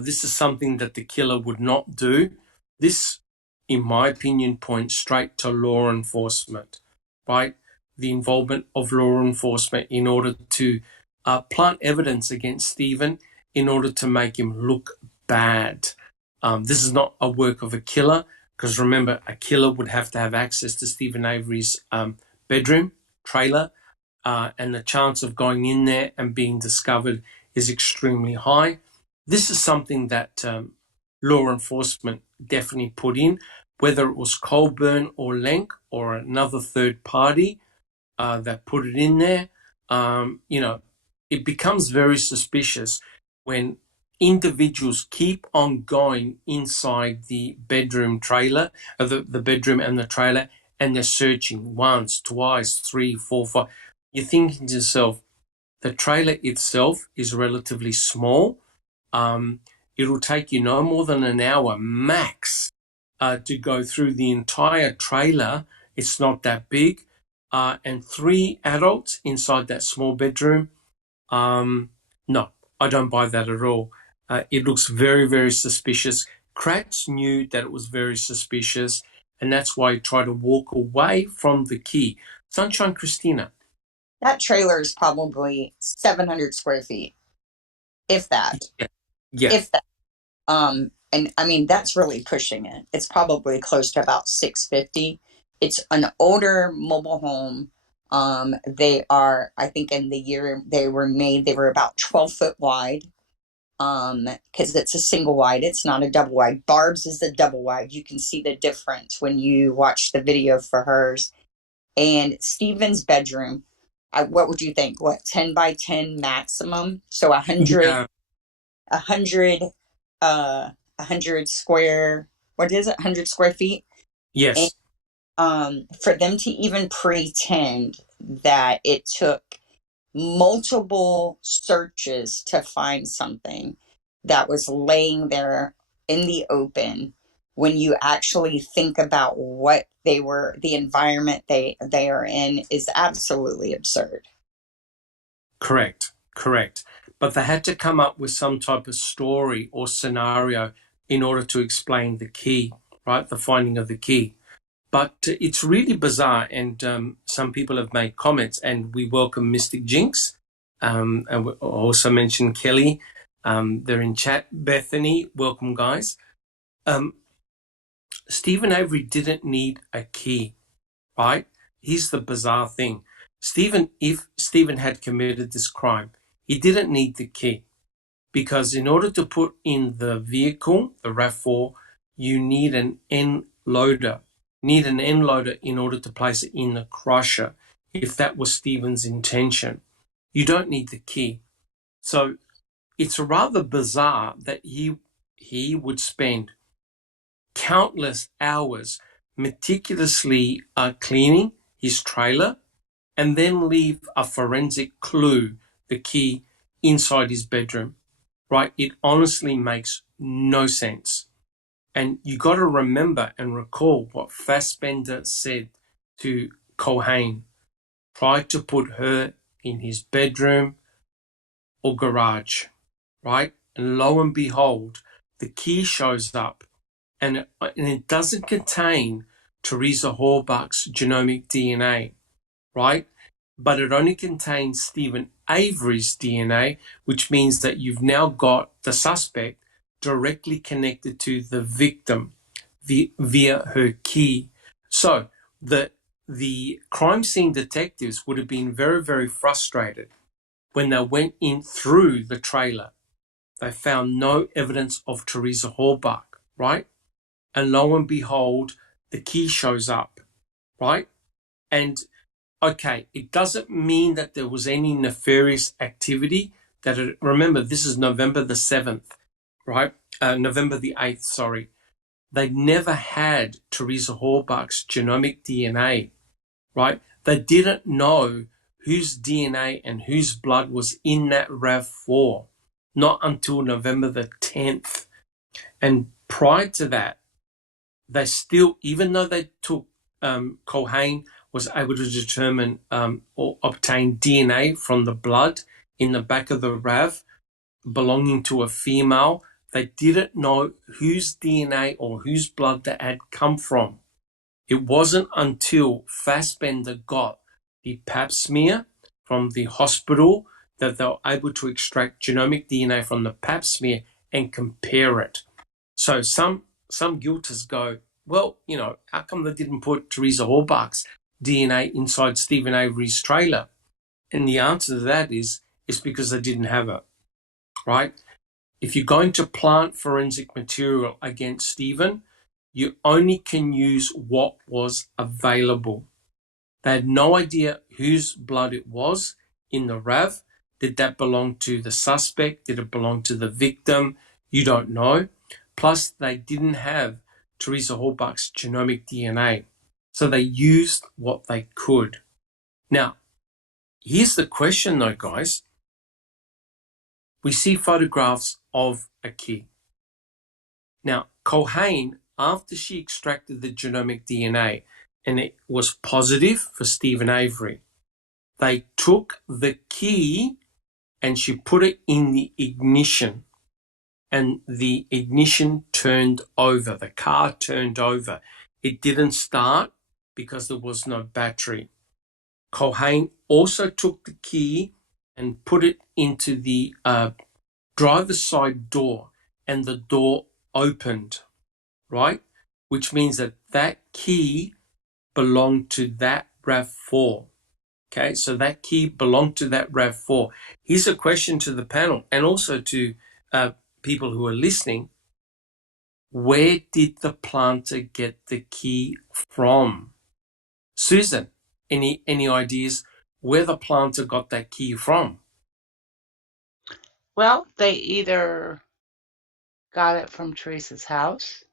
This is something that the killer would not do. This, in my opinion, points straight to law enforcement, right? The involvement of law enforcement in order to plant evidence against Stephen in order to make him look bad. This is not a work of a killer, because remember, a killer would have to have access to Stephen Avery's bedroom, trailer, and the chance of going in there and being discovered is extremely high. This is something that law enforcement definitely put in, whether it was Colburn or Lenk or another third party that put it in there. It becomes very suspicious when individuals keep on going inside the bedroom trailer, the bedroom and the trailer, and they're searching once, twice, 3, 4, 5. You're thinking to yourself, the trailer itself is relatively small. It'll take you no more than an hour max to go through the entire trailer. It's not that big. And 3 adults inside that small bedroom. No, I don't buy that at all. It looks very suspicious. Kratz knew that it was very suspicious, and that's why he tried to walk away from the key. Sunshine Christina. That trailer is probably 700 square feet, if that. Yeah. If that. And I mean, that's really pushing it. It's probably close to about 650. It's an older mobile home. They are, I think in the year they were made, they were about 12 foot wide. Because it's a single wide, it's not a double wide. Barb's is the double wide. You can see the difference when you watch the video for hers. And Stephen's bedroom, what would you think? What, 10 by 10 maximum? So 100 square, what is it? 100 square feet? Yes. And, for them to even pretend that it took multiple searches to find something that was laying there in the open, when you actually think about what the environment they are in, is absolutely absurd. Correct. But they had to come up with some type of story or scenario in order to explain the key, right? The finding of the key. But it's really bizarre, and some people have made comments, and we welcome Mystic Jinx, and we also mentioned Kelly. They're in chat. Bethany, welcome, guys. Stephen Avery didn't need a key, right? Here's the bizarre thing. If Stephen had committed this crime, he didn't need the key, because in order to put in the vehicle, the RAV4, you need an end loader. In order to place it in the crusher, if that was Stephen's intention. You don't need the key. So it's rather bizarre that he would spend countless hours meticulously cleaning his trailer and then leave a forensic clue, the key, inside his bedroom, right? It honestly makes no sense. And you got to remember and recall what Fassbender said to Culhane. Try to put her in his bedroom or garage, right? And lo and behold, the key shows up, and it doesn't contain Teresa Hawbuck's genomic DNA, right? But it only contains Stephen Avery's DNA, which means that you've now got the suspect directly connected to the victim via her key. So the crime scene detectives would have been very, very frustrated when they went in through the trailer. They found no evidence of Teresa Hawbuck, right? And lo and behold, the key shows up, right? And okay, it doesn't mean that there was any nefarious activity. Remember, this is November the 7th, right? November the 8th, sorry. They never had Teresa Hawbuck's genomic DNA, right? They didn't know whose DNA and whose blood was in that RAV4, not until November the 10th. And prior to that, they still, even though they took Culhane was able to determine or obtain DNA from the blood in the back of the RAV belonging to a female, they didn't know whose DNA or whose blood that had come from. It wasn't until Fassbender got the pap smear from the hospital that they were able to extract genomic DNA from the pap smear and compare it. So some guilters go, well, how come they didn't put Teresa Hawbuck's DNA inside Stephen Avery's trailer? And the answer to that is because they didn't have it, right? If you're going to plant forensic material against Stephen, you only can use what was available. They had no idea whose blood it was in the RAV. Did that belong to the suspect? Did it belong to the victim? You don't know. Plus, they didn't have Teresa Hawbuck's genomic DNA. So they used what they could. Now, here's the question though, guys. We see photographs of a key. Now, Culhane, after she extracted the genomic DNA and it was positive for Stephen Avery, they took the key and she put it in the ignition. And the ignition turned over. The car turned over. It didn't start because there was no battery. Culhane also took the key and put it into the driver's side door, and the door opened, right? Which means that key belonged to that RAV4. Okay, so that key belonged to that RAV4. Here's a question to the panel and also to people who are listening. Where did the planter get the key from? Susan, any ideas where the planter got that key from? Well, they either got it from Teresa's house.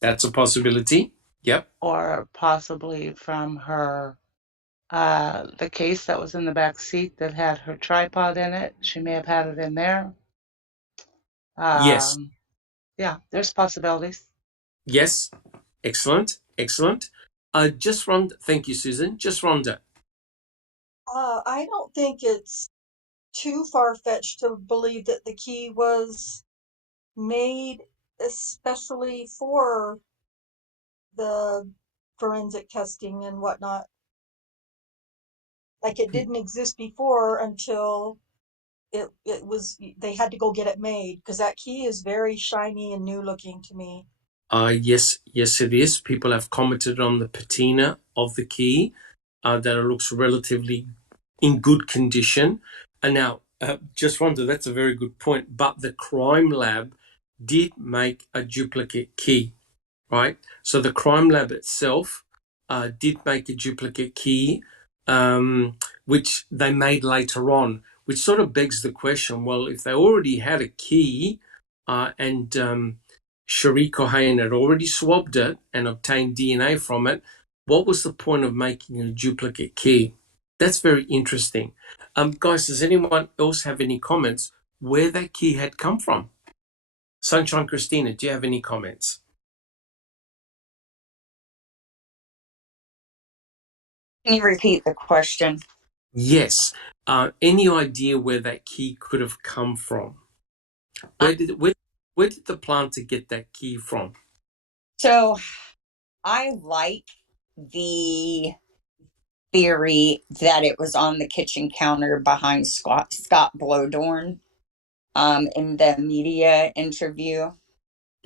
That's a possibility. Yep. Or possibly from her, the case that was in the back seat that had her tripod in it. She may have had it in there. Yes. Yeah, there's possibilities. Yes. Excellent. Excellent. Just Rhonda. Thank you, Susan. Just Rhonda. I don't think it's too far-fetched to believe that the key was made especially for the forensic testing and whatnot. Like it didn't exist before until it was, they had to go get it made, because that key is very shiny and new looking to me. Yes, it is. People have commented on the patina of the key, that it looks relatively in good condition. And now, just Rhonda, that's a very good point. But the crime lab did make a duplicate key, right? So the crime lab itself did make a duplicate key, which they made later on, which sort of begs the question, well, if they already had a key and Cherie Culhane had already swabbed it and obtained DNA from it, what was the point of making a duplicate key? That's very interesting. Guys, does anyone else have any comments where that key had come from? Sunshine Christina, do you have any comments? Can you repeat the question? Yes. Any idea where that key could have come from? Where did the planter get that key from? So I like the theory that it was on the kitchen counter behind Scott Blodorn in the media interview.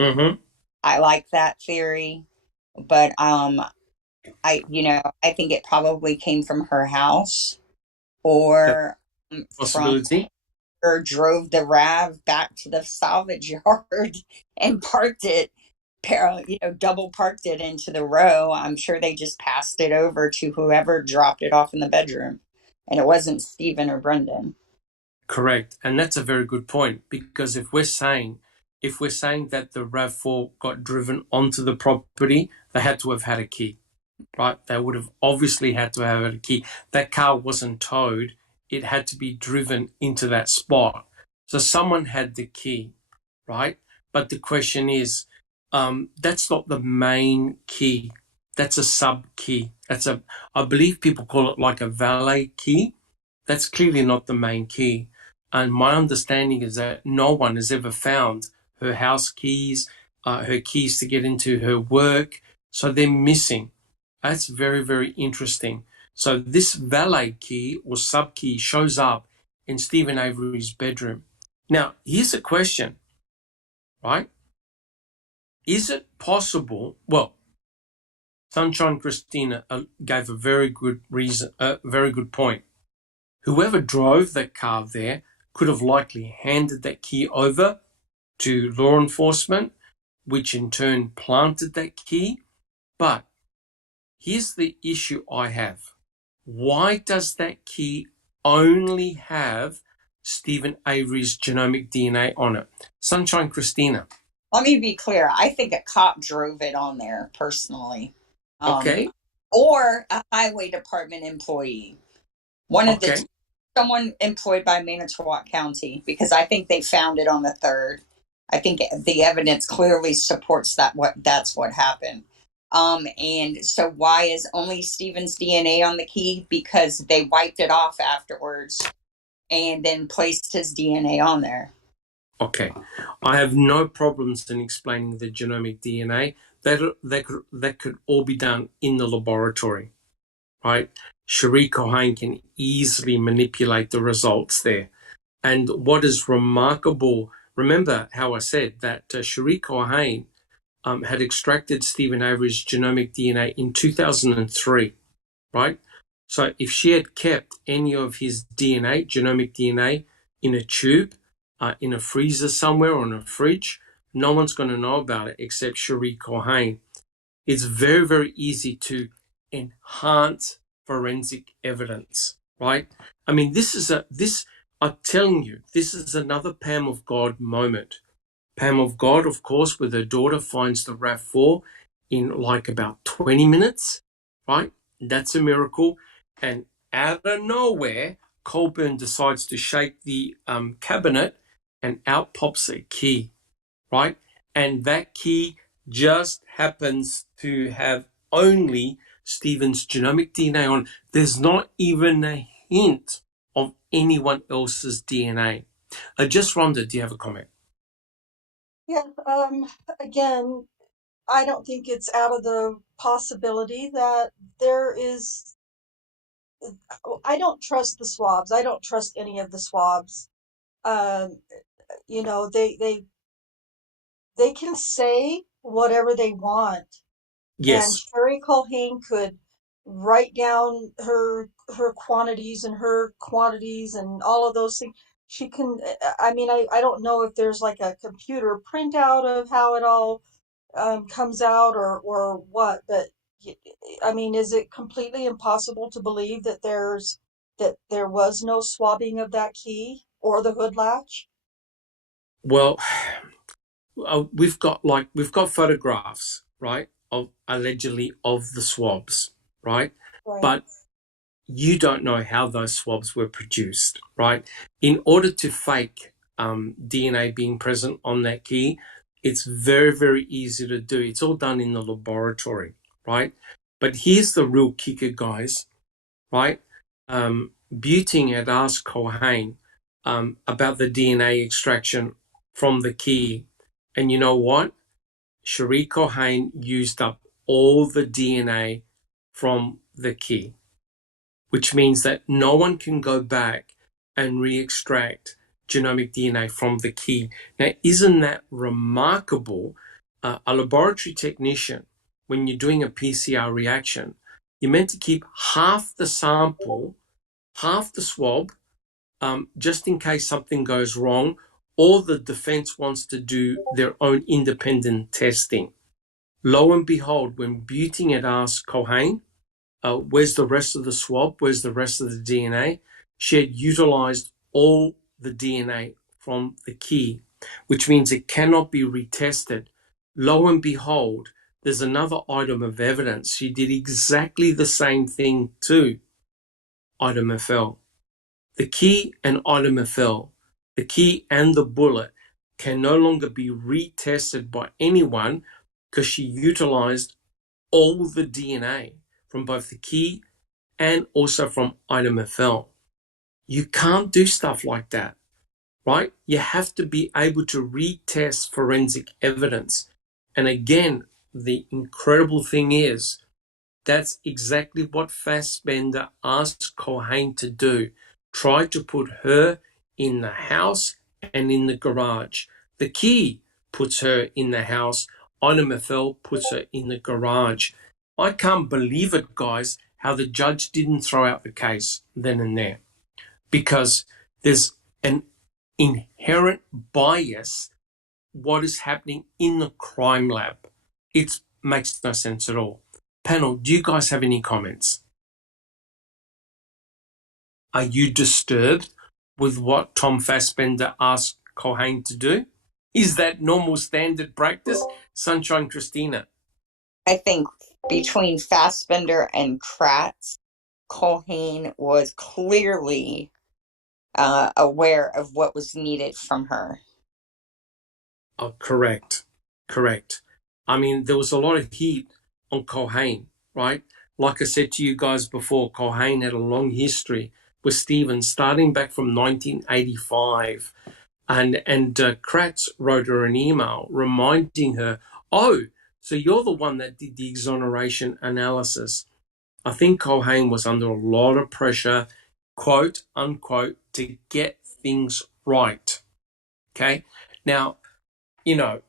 Mm-hmm. I like that theory, but I think it probably came from her house or from Possibility. her drove the RAV back to the salvage yard and parked it, double parked it into the row. I'm sure they just passed it over to whoever dropped it off in the bedroom. And it wasn't Stephen or Brendan. Correct. And that's a very good point, because if we're saying that the RAV4 got driven onto the property, they had to have had a key, right? They would have obviously had to have had a key. That car wasn't towed. It had to be driven into that spot. So someone had the key, right? But the question is, that's not the main key. That's a sub key. I believe people call it like a valet key. That's clearly not the main key. And my understanding is that no one has ever found her house keys, her keys to get into her work. So they're missing. That's very, very interesting. So this valet key or sub key shows up in Stephen Avery's bedroom. Now, here's a question, right? Is it possible? Well, Sunshine Christina gave a very good reason, a very good point. Whoever drove that car there could have likely handed that key over to law enforcement, which in turn planted that key. But here's the issue I have. Why does that key only have Stephen Avery's genomic DNA on it? Sunshine Christina. Let me be clear. I think a cop drove it on there personally. Okay. Or a highway department employee. One of Okay. the someone employed by Manitowoc County, because I think they found it on the 3rd. I think the evidence clearly supports that's what happened. And so why is only Stephen's DNA on the key? Because they wiped it off afterwards and then placed his DNA on there. Okay. I have no problems in explaining the genomic DNA. That could all be done in the laboratory, right? Cherie Cohen can easily manipulate the results there. And what is remarkable, remember how I said that Cherie Cohen had extracted Stephen Avery's genomic DNA in 2003, right? So if she had kept any of his DNA, genomic DNA, in a tube, in a freezer somewhere or in a fridge, no one's going to know about it except Cherie Cohen. It's very, very easy to enhance forensic evidence, right? I mean, I'm telling you, this is another Pam of God moment. Pam of God, of course, with her daughter, finds the RAV4 in like about 20 minutes, right? That's a miracle. And out of nowhere, Colburn decides to shake the cabinet and out pops a key, right? And that key just happens to have only Stephen's genomic DNA on. There's not even a hint of anyone else's DNA. Just Rhonda, do you have a comment? Yeah, again, I don't think it's out of the possibility that there is. I don't trust the swabs. I don't trust any of the swabs. Um, they can say whatever they want, and Yes. Sherry Culhane could write down her quantities and her quantities and all of those things. She can. I mean, I don't know if there's like a computer printout of how it all comes out or what, but I mean, is it completely impossible to believe that there was no swabbing of that key or the hood latch? Well, we've got photographs, right, of allegedly of the swabs, right? Right. But you don't know how those swabs were produced, right? In order to fake DNA being present on that key, it's very, very easy to do. It's all done in the laboratory, right? But here's the real kicker, guys, right? Buting had asked Cohane about the DNA extraction from the key. And you know what? Cherie Cohane used up all the DNA from the key, which means that no one can go back and re-extract genomic DNA from the key. Now, isn't that remarkable? A laboratory technician, when you're doing a PCR reaction, you're meant to keep half the sample, half the swab, just in case something goes wrong, or the defense wants to do their own independent testing. Lo and behold, when Buting had asked Cohane, where's the rest of the swab? Where's the rest of the DNA? She had utilized all the DNA from the key, which means it cannot be retested. Lo and behold, there's another item of evidence. She did exactly the same thing to item FL. The key and item FL, the key and the bullet can no longer be retested by anyone because she utilized all the DNA from both the key and also from item FL. You can't do stuff like that, right? You have to be able to retest forensic evidence. And again, the incredible thing is that's exactly what Fassbender asked Cohane to do. Try to put her in the house and in the garage. The key puts her in the house. Item FL puts her in the garage. I can't believe it, guys, how the judge didn't throw out the case then and there, because there's an inherent bias what is happening in the crime lab. It makes no sense at all. Panel, do you guys have any comments? Are you disturbed with what Tom Fassbender asked Cohane to do? Is that normal standard practice? Sunshine Christina. I think between Fassbender and Kratz, Cohane was clearly aware of what was needed from her. Oh, correct. I mean, there was a lot of heat on Cohane, right? Like I said to you guys before, Cohane had a long history with Stephen, starting back from 1985. And Kratz wrote her an email reminding her, oh, so you're the one that did the exoneration analysis. I think Cohane was under a lot of pressure, quote, unquote, to get things right. Okay? Now, you know,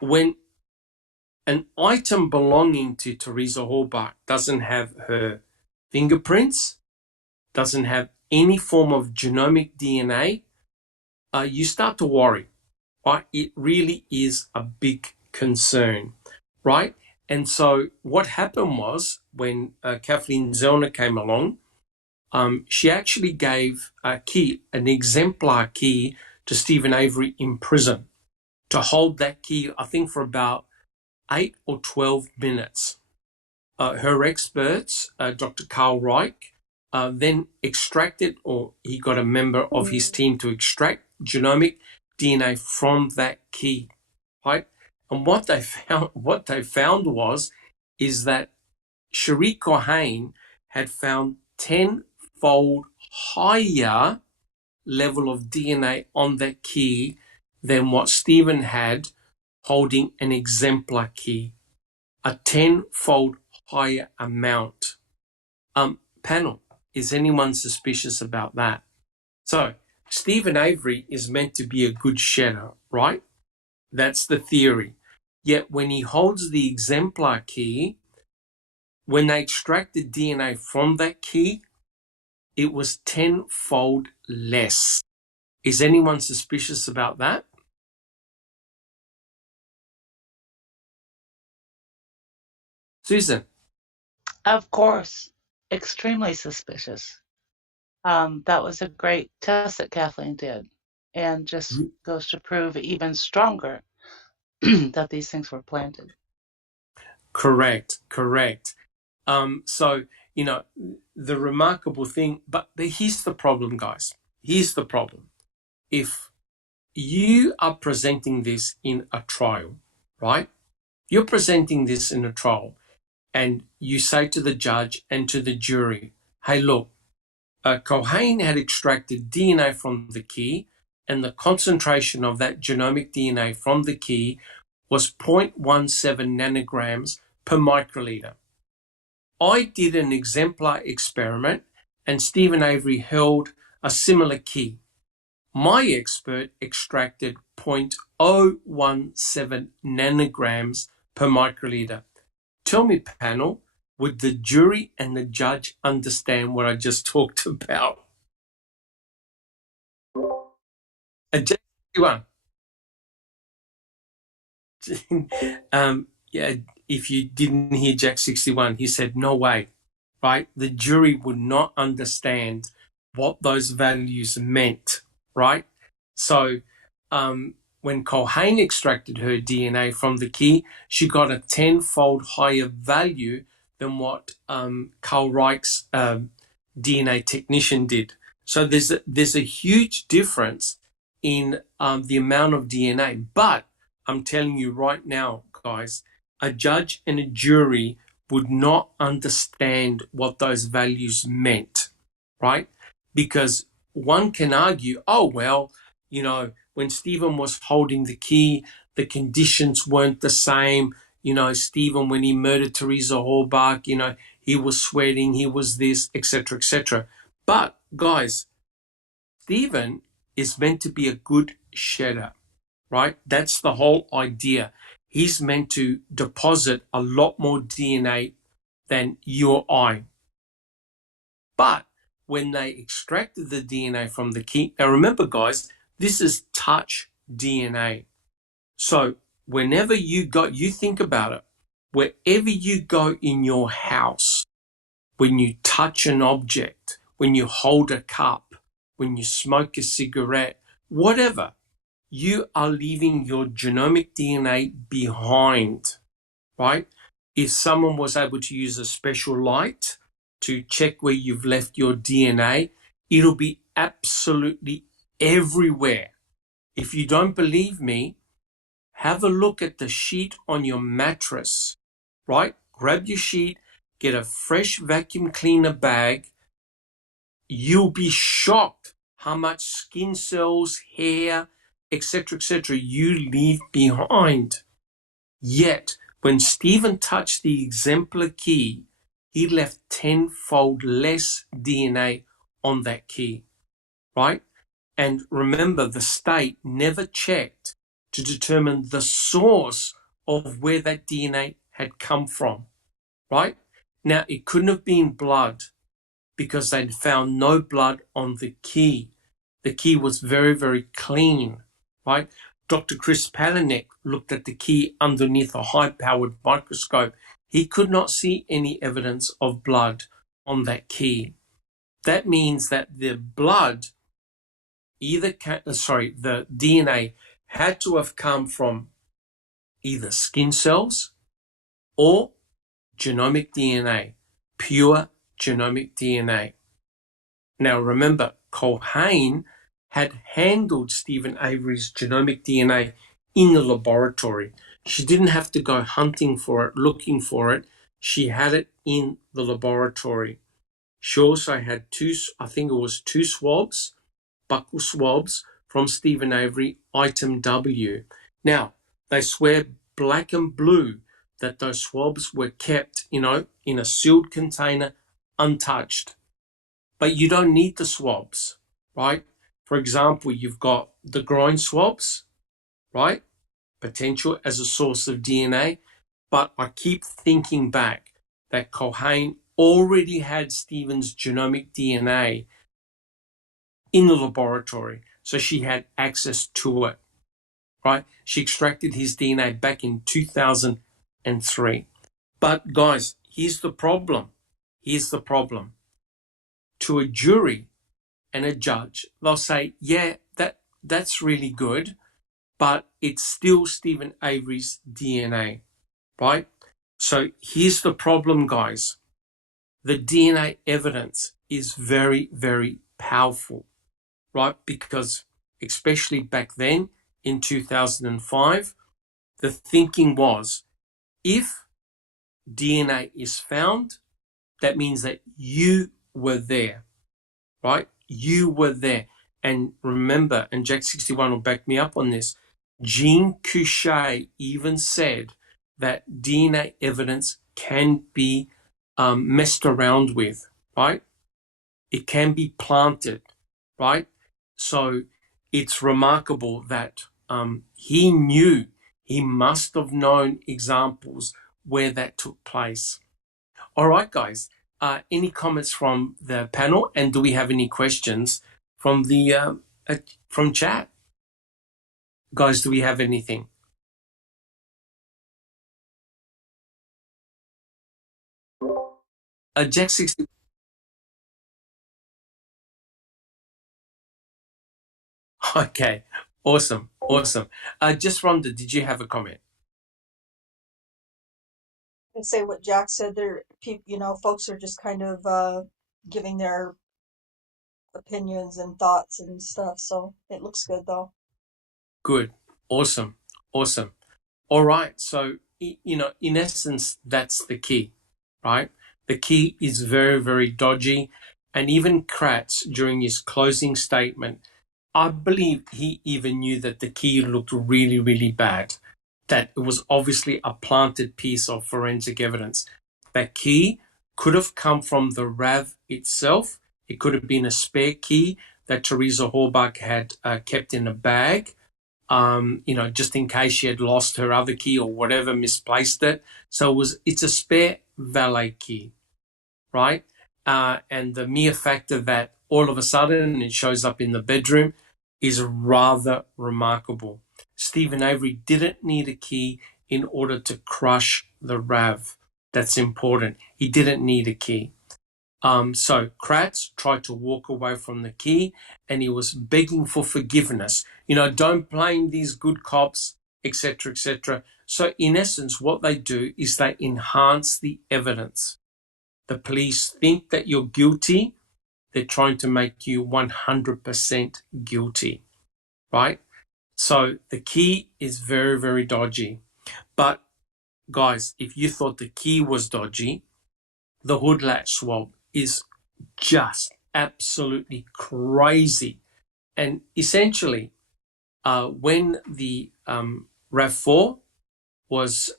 when an item belonging to Teresa Halbach doesn't have her fingerprints, doesn't have any form of genomic DNA, you start to worry, right? It really is a big concern, right? And so what happened was when Kathleen Zellner came along, she actually gave a key, an exemplar key, to Stephen Avery in prison to hold that key, I think, for about 8 or 12 minutes. Her experts, Dr. Carl Reich, then extracted, or he got a member of his team to extract genomic DNA from that key, right? And what they found is that Cherie Cohane had found 10-fold higher level of DNA on that key than what Stephen had holding an exemplar key, a 10-fold higher amount. Panel, is anyone suspicious about that? So Stephen Avery is meant to be a good shedder, right? That's the theory. Yet when he holds the exemplar key, when they extracted DNA from that key, it was 10-fold less. Is anyone suspicious about that? Susan? Of course, extremely suspicious. That was a great test that Kathleen did, and just goes to prove even stronger that these things were planted. Correct. So you know, the remarkable thing, but here's the problem, guys. Here's the problem. If you are presenting this in a trial, right? You're presenting this in a trial and you say to the judge and to the jury, hey, look, Culhane had extracted DNA from the key and the concentration of that genomic DNA from the key was 0.17 nanograms per microliter. I did an exemplar experiment and Stephen Avery held a similar key. My expert extracted 0.017 nanograms per microliter. Tell me, panel, would the jury and the judge understand what I just talked about? Jack 61. Yeah, if you didn't hear Jack 61, he said, no way, right? The jury would not understand what those values meant, right? So when Culhane extracted her DNA from the key, she got a 10-fold higher value than what Carl Reich's DNA technician did. So there's a huge difference in the amount of DNA. But I'm telling you right now, guys, a judge and a jury would not understand what those values meant, right? Because one can argue, oh, well, you know, when Stephen was holding the key, the conditions weren't the same. You know, Stephen, when he murdered Teresa Halbach, you know, he was sweating, he was this, etc., etc. But, guys, Stephen is meant to be a good shedder, right? That's the whole idea. He's meant to deposit a lot more DNA than you or I. But when they extracted the DNA from the key, now remember, guys, this is touch DNA. So whenever you go, you think about it, wherever you go in your house, when you touch an object, when you hold a cup, when you smoke a cigarette, whatever, you are leaving your genomic DNA behind, right? If someone was able to use a special light to check where you've left your DNA, it'll be absolutely everywhere. If you don't believe me, have a look at the sheet on your mattress, right? Grab your sheet, get a fresh vacuum cleaner bag. You'll be shocked how much skin cells, hair, etc., you leave behind. Yet, when Stephen touched the exemplar key, he left 10-fold less DNA on that key, right? And remember, the state never checked to determine the source of where that DNA had come from, right? Now, it couldn't have been blood because they'd found no blood on the key. The key was very, very clean, right? Dr. Chris Palanek looked at the key underneath a high-powered microscope. He could not see any evidence of blood on that key. That means that the blood the DNA had to have come from either skin cells or genomic DNA, pure genomic DNA. Now remember, Culhane had handled Stephen Avery's genomic DNA in the laboratory. She didn't have to go hunting for it, looking for it. She had it in the laboratory. She also had two swabs, buccal swabs from Stephen Avery, item W. Now, they swear black and blue that those swabs were kept, in a sealed container, untouched. But you don't need the swabs, right? For example, you've got the groin swabs, right? Potential as a source of DNA. But I keep thinking back that Culhane already had Stephen's genomic DNA in the laboratory, so she had access to it, right? She extracted his DNA back in 2003. But guys, here's the problem. To a jury and a judge, they'll say, yeah, that's really good, but it's still Stephen Avery's DNA, right? So here's the problem, guys. the DNA evidence is very, very powerful, right? Because especially back then in 2005, the thinking was if DNA is found, that means that you were there, right? You were there. And remember, and Jack 61 will back me up on this, Jean Couchet even said that DNA evidence can be messed around with, right? It can be planted, right? So it's remarkable that he must have known examples where that took place. All right, guys. Any comments from the panel, and do we have any questions from the from chat? Guys, do we have anything? Jack 60. Okay, awesome. Just Rhonda, did you have a comment? And say what Jack said. Folks are just kind of giving their opinions and thoughts and stuff. So it looks good, though. Good, awesome. All right, so in essence, that's the key, right? The key is very, very dodgy, and even Kratz during his closing statement, I believe he even knew that the key looked really, really bad, that it was obviously a planted piece of forensic evidence. That key could have come from the RAV itself. It could have been a spare key that Teresa Horbach had kept in a bag, just in case she had lost her other key or whatever, misplaced it. So it's a spare valet key, right? And the mere factor that all of a sudden it shows up in the bedroom is rather remarkable. Stephen Avery didn't need a key in order to crush the RAV. That's important. He didn't need a key. So Kratz tried to walk away from the key, and he was begging for forgiveness. Don't blame these good cops, etc., etc. So in essence, what they do is they enhance the evidence. The police think that you're guilty. They're trying to make you 100% guilty, right? So the key is very, very dodgy. But guys, if you thought the key was dodgy, the hood latch swab is just absolutely crazy. And essentially, when the RAV4 was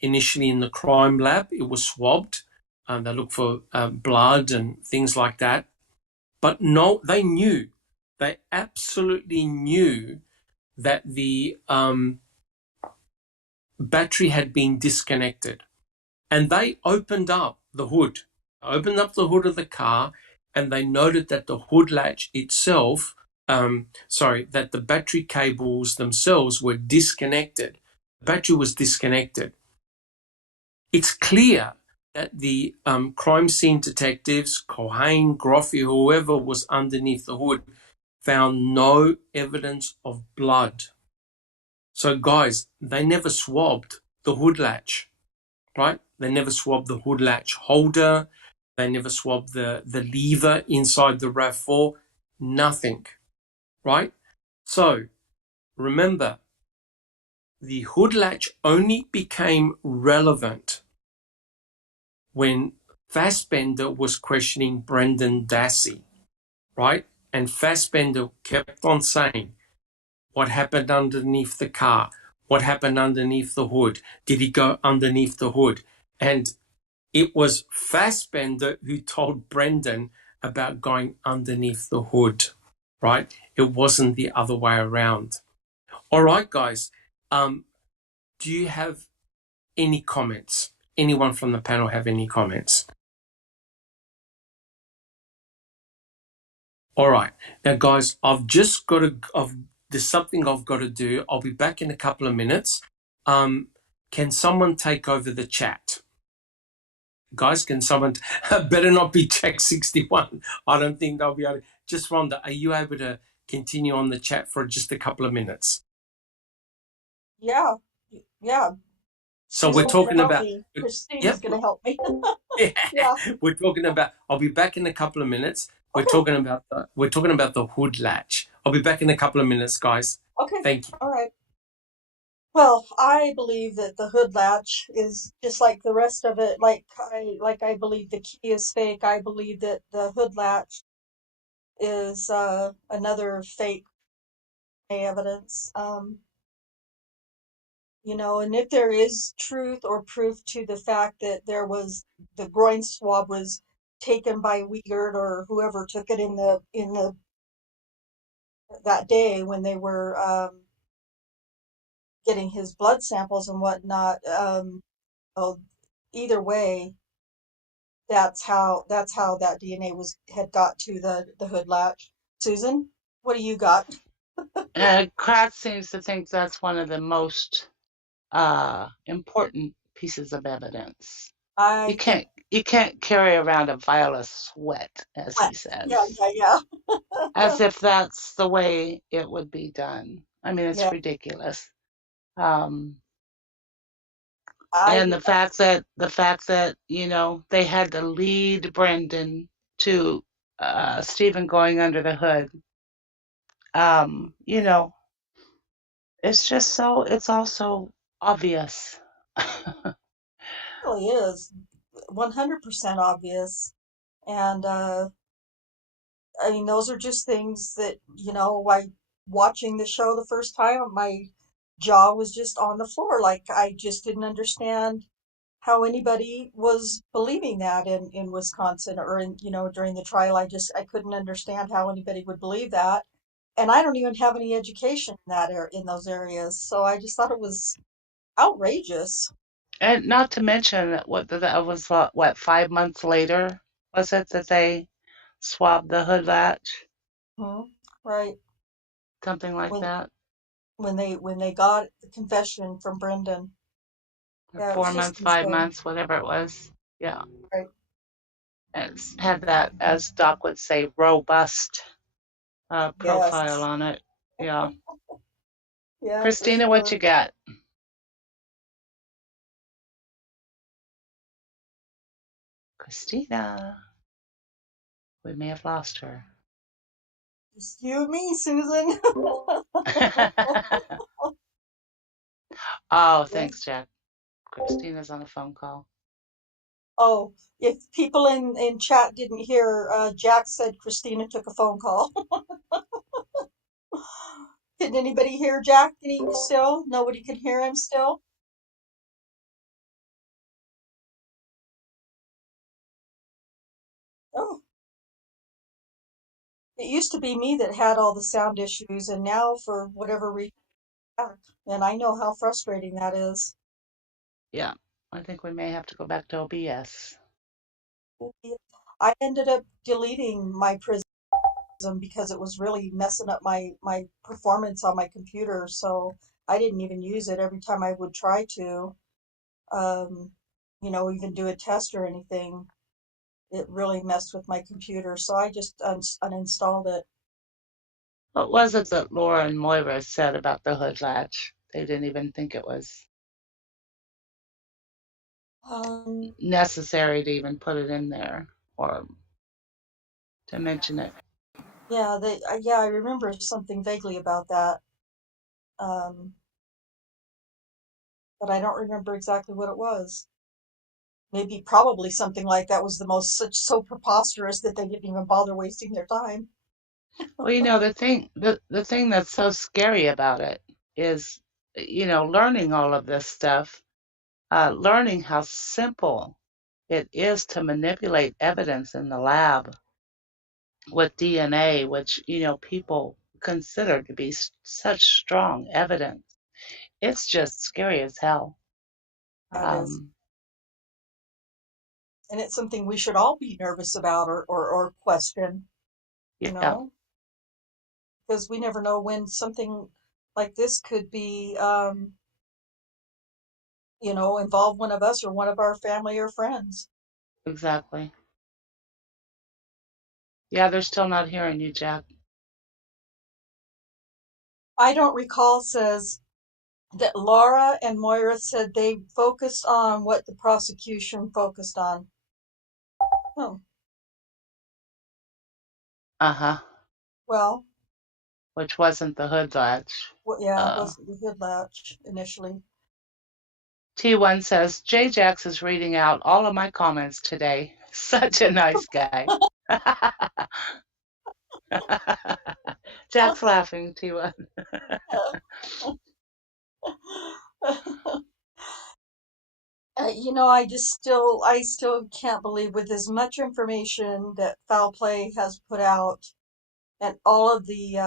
initially in the crime lab, it was swabbed. They looked for blood and things like that. But no, they absolutely knew that the battery had been disconnected. And they opened up the hood of the car, and they noted that the hood latch itself, that the battery cables themselves were disconnected. The battery was disconnected. It's clear that the crime scene detectives, Cohane, Groffy, whoever was underneath the hood, found no evidence of blood. So guys, they never swabbed the hood latch, right? They never swabbed the hood latch holder. They never swabbed the lever inside the RAV4. Nothing, right? So remember, the hood latch only became relevant when Fassbender was questioning Brendan Dassey, right? And Fassbender kept on saying, what happened underneath the car? What happened underneath the hood? Did he go underneath the hood? And it was Fassbender who told Brendan about going underneath the hood, right? It wasn't the other way around. All right, guys. Do you have any comments? Anyone from the panel have any comments? All right. Now, guys, there's something I've got to do. I'll be back in a couple of minutes. Can someone take over the chat? Guys, can someone, better not be Jack 61. I don't think they'll be able to. Just Rhonda, are you able to continue on the chat for just a couple of minutes? Yeah. So Susan's we're going to talking help about, me. Christina's yep, going to help me. yeah, Yeah. we're talking about. I'll be back in a couple of minutes. We're Okay. talking about the hood latch. I'll be back in a couple of minutes, guys. Okay. Thank you. All right. Well, I believe that the hood latch is just like the rest of it. Like I believe the key is fake. I believe that the hood latch is another fake evidence. And if there is truth or proof to the fact that the groin swab was taken by Wiegert or whoever took it in the that day when they were getting his blood samples and whatnot, well, either way, that's how that DNA had got to the hood latch. Susan, what do you got? Kratz seems to think that's one of the most important pieces of evidence. You I think can't carry around a vial of sweat, as he what? Yeah, says, yeah, yeah. as if that's the way it would be done. I mean, it's Yeah, ridiculous. Um, I and the fact that they had to lead Brendan to Stephen going under the hood. You know, it's just it's also obvious. really is 100% obvious. And I mean, those are just things that, watching the show the first time, my jaw was just on the floor. Like, I just didn't understand how anybody was believing that in Wisconsin or during the trial. I couldn't understand how anybody would believe that. And I don't even have any education in those areas. So I just thought it was outrageous. And not to mention that was what 5 months later was it that they swabbed the hood latch, Hmm. Right. something like When that. when they got the confession from Brendan. Or Yeah, it was four just months, five insane. months, whatever it was. Yeah, Right. it's had that, as Doc would say, robust profile Yes. on it. Yeah, Yeah, for Christina, what sure. you got? Christina, we may have lost her. Just you and me, Susan. Oh, Yeah. thanks, Jack. Christina's on a phone call. Oh, if people in chat didn't hear, Jack said Christina took a phone call. Can anybody hear Jack? Still? Nobody can hear him still? Oh, it used to be me that had all the sound issues, and now for whatever reason, Jack. And I know how frustrating that is. Yeah, I think we may have to go back to OBS. I ended up deleting my Prism because it was really messing up my performance on my computer. So I didn't even use it every time I would try to, um, even do a test or anything. It really messed with my computer. So I just uninstalled it. What was it that Laura and Moira said about the hood latch? They didn't even think it was Um, necessary to even put it in there or to mention it. yeah, I remember something vaguely about that. Um, but I don't remember exactly what it was. Maybe probably something like that was so preposterous that they didn't even bother wasting their time. Well, the thing that's so scary about it is, learning all of this stuff, learning how simple it is to manipulate evidence in the lab with DNA, which, people consider to be such strong evidence. It's just scary as hell. That is. Um, And it's something we should all be nervous about or question, you yeah, know, because we never know when something like this could be, involve one of us or one of our family or friends. exactly. Yeah, they're still not hearing you, Jack. I don't recall says, that Laura and Moira said they focused on what the prosecution focused on. Oh, Uh-huh. well, Which wasn't the hood latch. yeah, it Uh, wasn't the hood latch initially. T1 says, J Jax is reading out all of my comments today. Such a nice guy. Jack's laughing, T1. I still can't believe with as much information that Foul Play has put out and all of the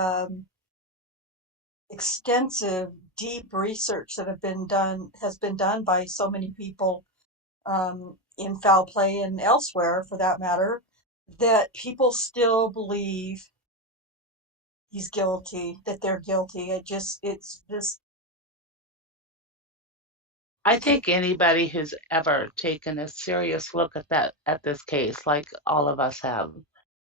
extensive, deep research that has been done by so many people in Foul Play and elsewhere, for that matter, that people still believe he's guilty, that they're guilty. It's just. I think anybody who's ever taken a serious look at this case, like all of us have,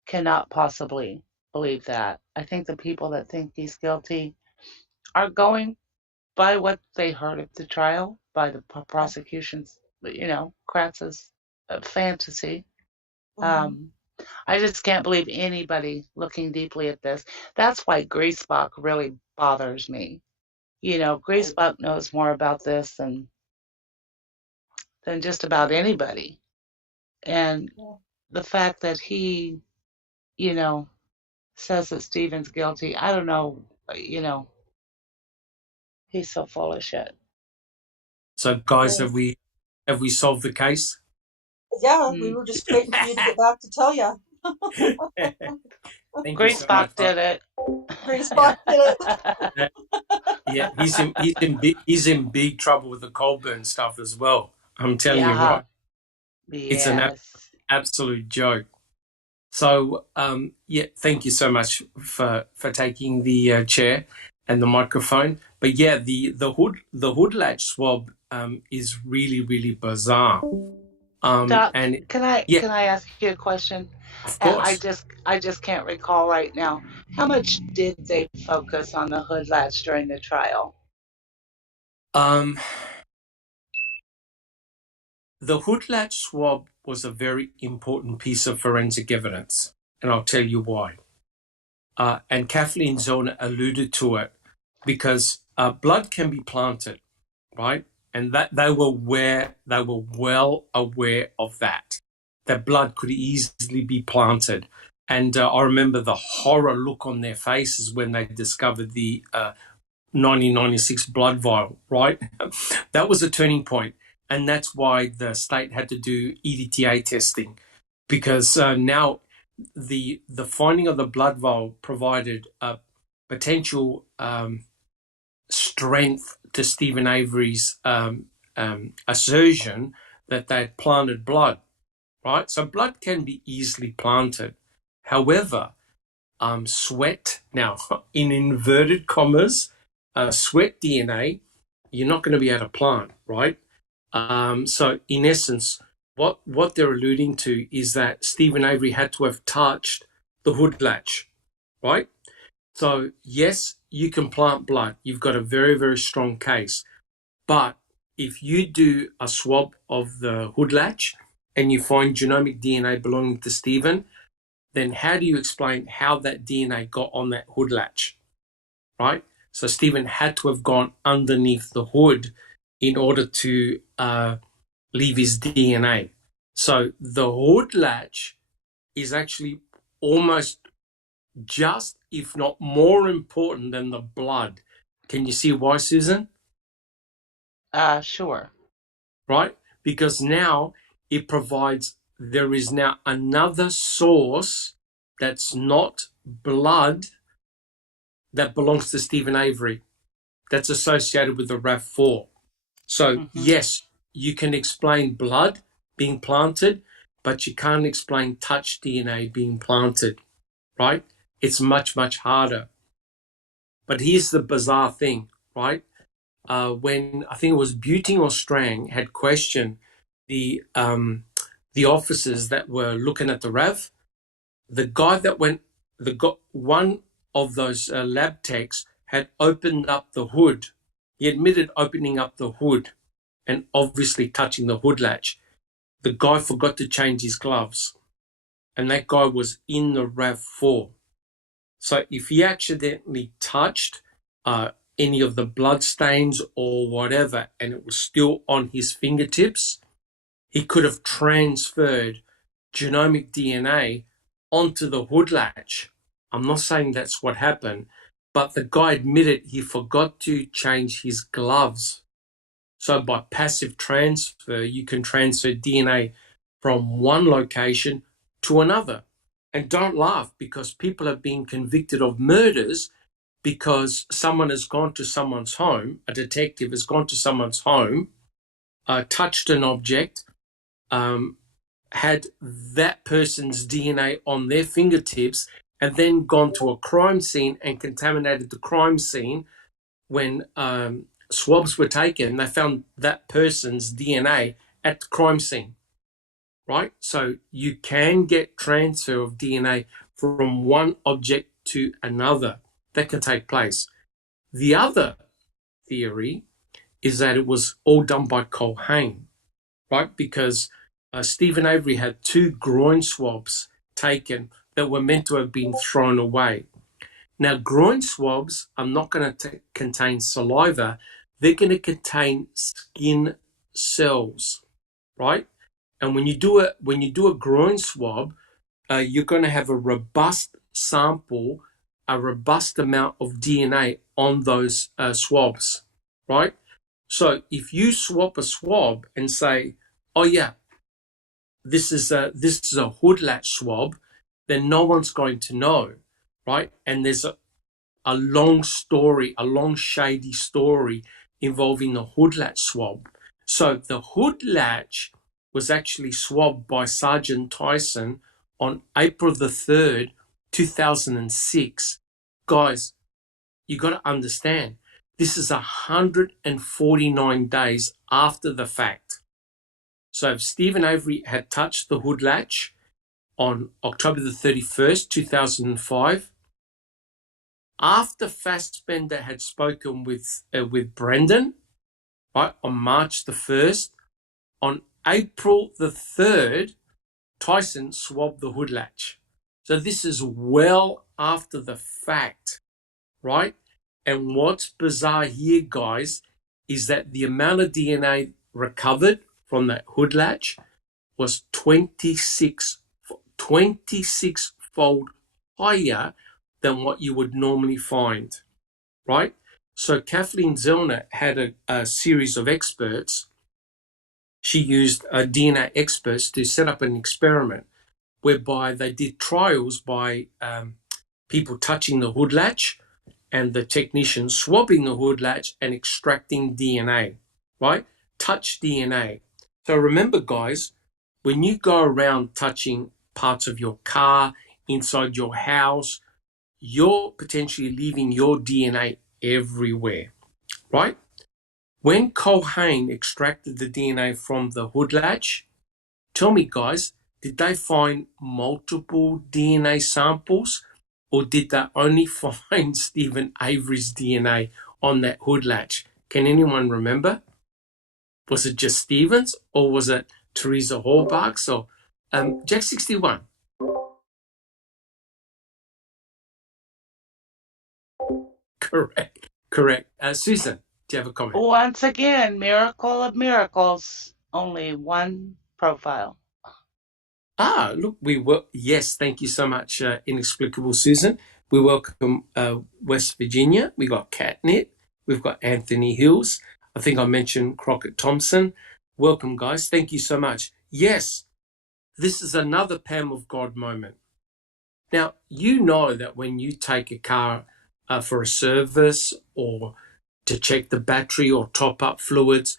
cannot possibly believe that. I think the people that think he's guilty are going by what they heard at the trial, by the prosecution's, Kratz's fantasy. Mhm. I just can't believe anybody looking deeply at this. That's why Greasebach really bothers me. Greasebach knows more about this than just about anybody. And Yeah. the fact that he, you know, says that Stephen's guilty, I don't know, he's so full of shit. So, guys, have we solved the case? Yeah, we Mm. were just waiting for you to get back to tell you. Thank you so much. Greasebach did it. Greasebach did it. Yeah, he's in big trouble with the Colburn stuff as well. I'm telling you, Yeah. right? It's an Yes. absolute joke. So, yeah, thank you so much for taking the chair and the microphone. But yeah, the hood latch swab is really, really bizarre. Doc, And can I yeah, ask you a question? of And course. I just can't recall right now. How much did they focus on the hood latch during the trial? The hood latch swab was a very important piece of forensic evidence, and I'll tell you why. And Kathleen Zona alluded to it because blood can be planted, right? And that they were well aware of that blood could easily be planted. And I remember the horror look on their faces when they discovered the 1996 blood vial, right? That was a turning point. And that's why the state had to do EDTA testing, because now the finding of the blood vial provided a potential strength to Stephen Avery's assertion that they had planted blood, right? So blood can be easily planted. However, sweat, now in inverted commas, sweat DNA, you're not going to be able to plant, right? So in essence, what they're alluding to is that Stephen Avery had to have touched the hood latch, right? So yes, you can plant blood. You've got a very, very strong case. But if you do a swab of the hood latch and you find genomic DNA belonging to Stephen, then how do you explain how that DNA got on that hood latch, right? So Stephen had to have gone underneath the hood in order to leave his DNA. So the hood latch is actually almost just, if not more important than the blood. Can you see why, Susan? Sure. Right? Because now there is now another source that's not blood that belongs to Stephen Avery that's associated with the RAV4. So, yes, you can explain blood being planted, but you can't explain touch DNA being planted, right? It's much, much harder. But here's the bizarre thing, right? When I think it was Buting or Strang had questioned the officers that were looking at the RAV, one of those lab techs had opened up the hood He admitted opening up the hood and obviously touching the hood latch. The guy forgot to change his gloves, and that guy was in the RAV4. So if he accidentally touched any of the blood stains or whatever, and it was still on his fingertips, he could have transferred genomic DNA onto the hood latch. I'm not saying that's what happened, but the guy admitted he forgot to change his gloves. So by passive transfer, you can transfer DNA from one location to another. And don't laugh, because people are being convicted of murders because someone has gone to someone's home, a detective has gone to someone's home, touched an object, had that person's DNA on their fingertips, and then gone to a crime scene and contaminated the crime scene. When swabs were taken, they found that person's DNA at the crime scene, right? So you can get transfer of DNA from one object to another. That can take place. The other theory is that it was all done by Colburn, right? Because Stephen Avery had 2 groin swabs taken that were meant to have been thrown away. Now, groin swabs are not going to contain saliva. They're going to contain skin cells, right? And when you do a groin swab, you're going to have a robust sample, a robust amount of DNA on those swabs, right? So if you swap a swab and say, "Oh yeah, this is a hood latch swab," then no one's going to know, right? And there's a long story, a long shady story involving the hood latch swab. So the hood latch was actually swabbed by Sergeant Tyson on April the 3rd, 2006. Guys, you got to understand, this is 149 days after the fact. So if Stephen Avery had touched the hood latch on October the 31st, 2005, after Fassbender had spoken with Brendan, right, on March the 1st, on April the 3rd, Tyson swabbed the hood latch. So this is well after the fact, right? And what's bizarre here, guys, is that the amount of DNA recovered from that hood latch was 26-fold higher than what you would normally find, right? So Kathleen Zellner had a series of experts. She used DNA experts to set up an experiment whereby they did trials by people touching the hood latch and the technician swabbing the hood latch and extracting DNA, right? Touch DNA. So remember, guys, when you go around touching parts of your car, inside your house, you're potentially leaving your DNA everywhere, right? When Colburn extracted the DNA from the hood latch, tell me, guys, did they find multiple DNA samples, or did they only find Stephen Avery's DNA on that hood latch? Can anyone remember? Was it just Stephen's, or was it Teresa Hallbach's, or Jack 61? Correct. Susan, do you have a comment? Once again, miracle of miracles, only one profile. Look, yes, thank you so much, Inexplicable Susan. We welcome West Virginia. We got Catnip. We've got Anthony Hills. I think I mentioned Crockett Thompson. Welcome, guys. Thank you so much. Yes, this is another Pam of God moment. Now, you know that when you take a car for a service or to check the battery or top up fluids,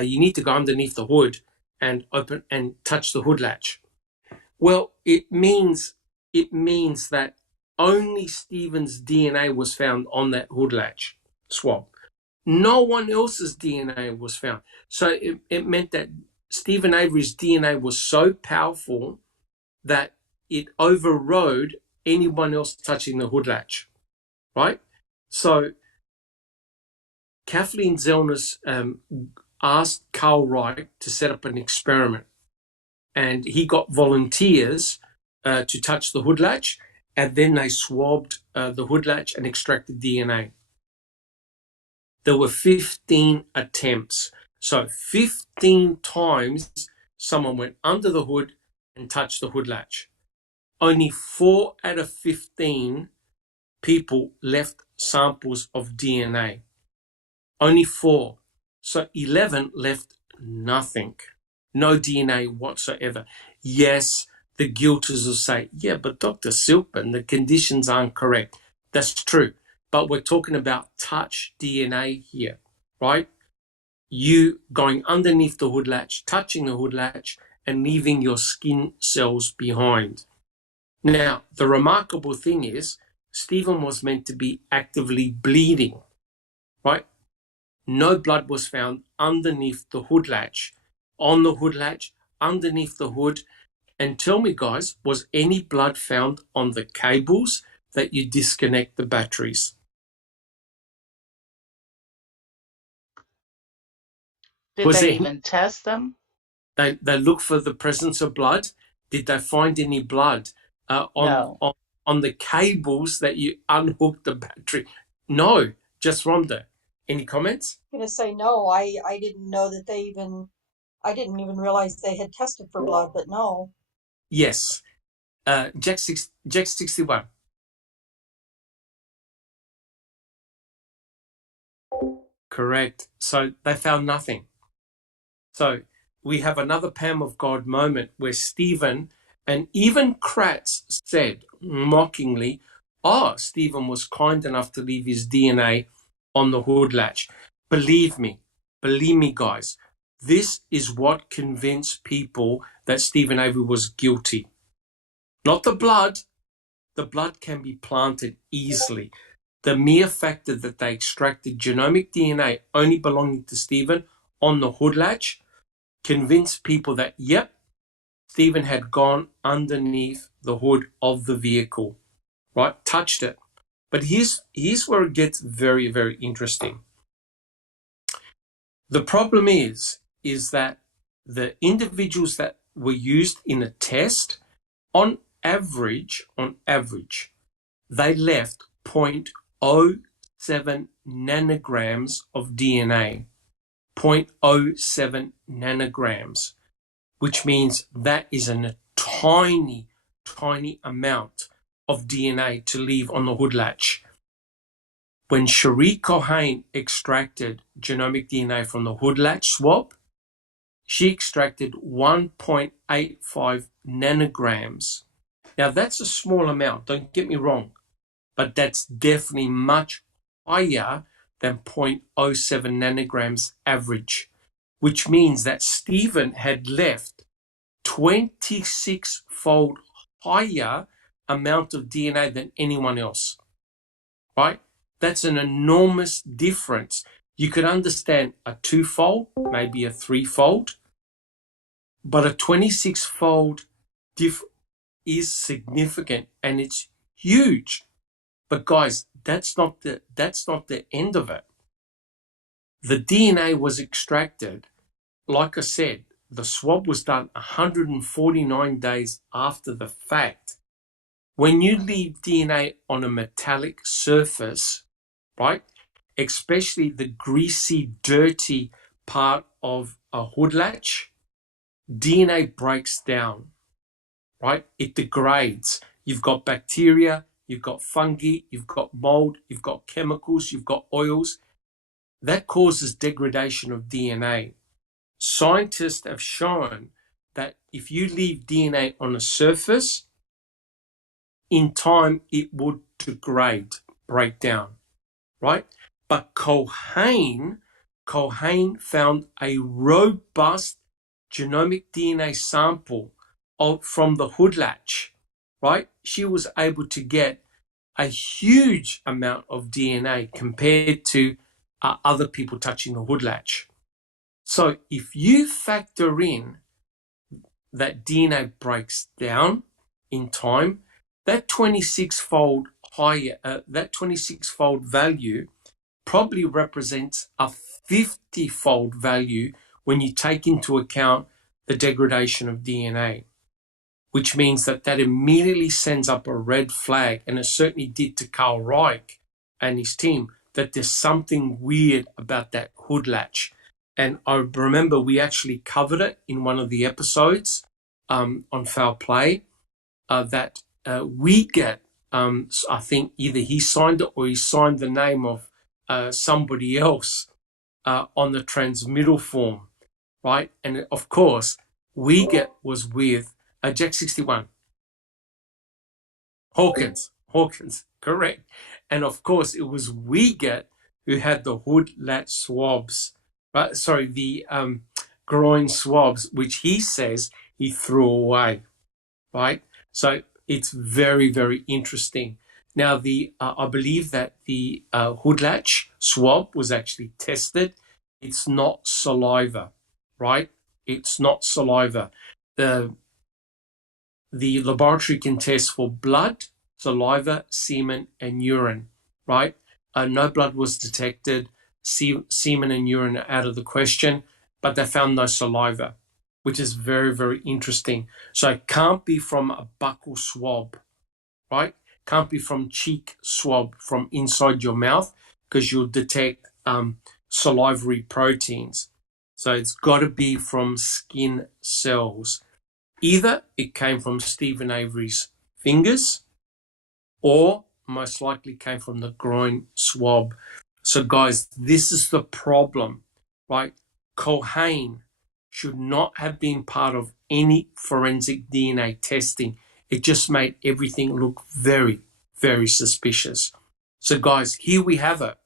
you need to go underneath the hood and open and touch the hood latch. Well, it means that only Stephen's DNA was found on that hood latch swab. No one else's DNA was found. So it meant that Stephen Avery's DNA was so powerful that it overrode anyone else touching the hood latch, right? So Kathleen Zellner asked Carl Reich to set up an experiment, and he got volunteers to touch the hood latch, and then they swabbed the hood latch and extracted DNA. There were 15 attempts. So 15 times someone went under the hood and touched the hood latch. Only 4 out of 15 people left samples of DNA. Only 4. So 11 left nothing. No DNA whatsoever. Yes, the guilters will say, yeah, but Dr. Silkman, the conditions aren't correct. That's true. But we're talking about touch DNA here, right? You going underneath the hood latch, touching the hood latch, and leaving your skin cells behind. Now, the remarkable thing is, Stephen was meant to be actively bleeding, right? No blood was found underneath the hood latch, on the hood latch, underneath the hood. And tell me, guys, was any blood found on the cables that you disconnect the batteries? Did Was they there? even test them? They looked for the presence of blood. Did they find any blood No. on the cables that you unhooked the battery? No. Just Rhonda. Any comments? I'm going to say no. I didn't know that I didn't even realize they had tested for blood, but no. Yes. Jack 61. Correct. So they found nothing. So we have another Pam of God moment where Stephen and even Kratz said mockingly, Stephen was kind enough to leave his DNA on the hood latch. Believe me, guys, this is what convinced people that Stephen Avery was guilty. Not the blood. The blood can be planted easily. The mere fact that they extracted genomic DNA only belonging to Stephen on the hood latch convinced people that, yep, Stephen had gone underneath the hood of the vehicle, right? Touched it. But here's where it gets very, very interesting. The problem is that the individuals that were used in a test, on average, they left 0.07 nanograms of DNA. 0.07 nanograms, which means that is a tiny, tiny amount of DNA to leave on the hood latch. When Cherie Cohen extracted genomic DNA from the hood latch swab, she extracted 1.85 nanograms. Now, that's a small amount, don't get me wrong, but that's definitely much higher than 0.07 nanograms average, which means that Stephen had left 26-fold higher amount of DNA than anyone else, right? That's an enormous difference. You could understand a 2-fold, maybe a 3-fold, but a 26-fold diff is significant and it's huge. But guys, that's not the end of it. The DNA was extracted. Like I said, the swab was done 149 days after the fact. When you leave DNA on a metallic surface, right, especially the greasy, dirty part of a hood latch, DNA breaks down, right? It degrades. You've got bacteria, you've got fungi, you've got mold, you've got chemicals, you've got oils. That causes degradation of DNA. Scientists have shown that if you leave DNA on a surface, in time it would degrade, break down, right? But Cohen found a robust genomic DNA sample from the hood latch, right? She was able to get a huge amount of DNA compared to other people touching the hood latch. So if you factor in that DNA breaks down in time, that 26-fold higher, that 26-fold value probably represents a 50-fold value when you take into account the degradation of DNA, which means that immediately sends up a red flag, and it certainly did to Carl Reich and his team, that there's something weird about that hood latch. And I remember we actually covered it in one of the episodes on foul play, that we get, I think either he signed it or he signed the name of somebody else on the transmittal form, right? And of course, we get was with Jack 61. Hawkins, correct. And of course, it was we get who had the hood latch swabs, right? Sorry, the groin swabs, which he says he threw away, right? So it's very, very interesting. Now, I believe that the hood latch swab was actually tested. It's not saliva, right? It's not saliva. The laboratory can test for blood, saliva, semen, and urine, right? No blood was detected. Semen and urine are out of the question, but they found no saliva, which is very, very interesting. So it can't be from a buccal swab, right? Can't be from cheek swab from inside your mouth, because you'll detect salivary proteins. So it's got to be from skin cells. Either it came from Stephen Avery's fingers, or most likely came from the groin swab. So guys, this is the problem, right? Cocaine should not have been part of any forensic DNA testing. It just made everything look very, very suspicious. So guys, here we have it.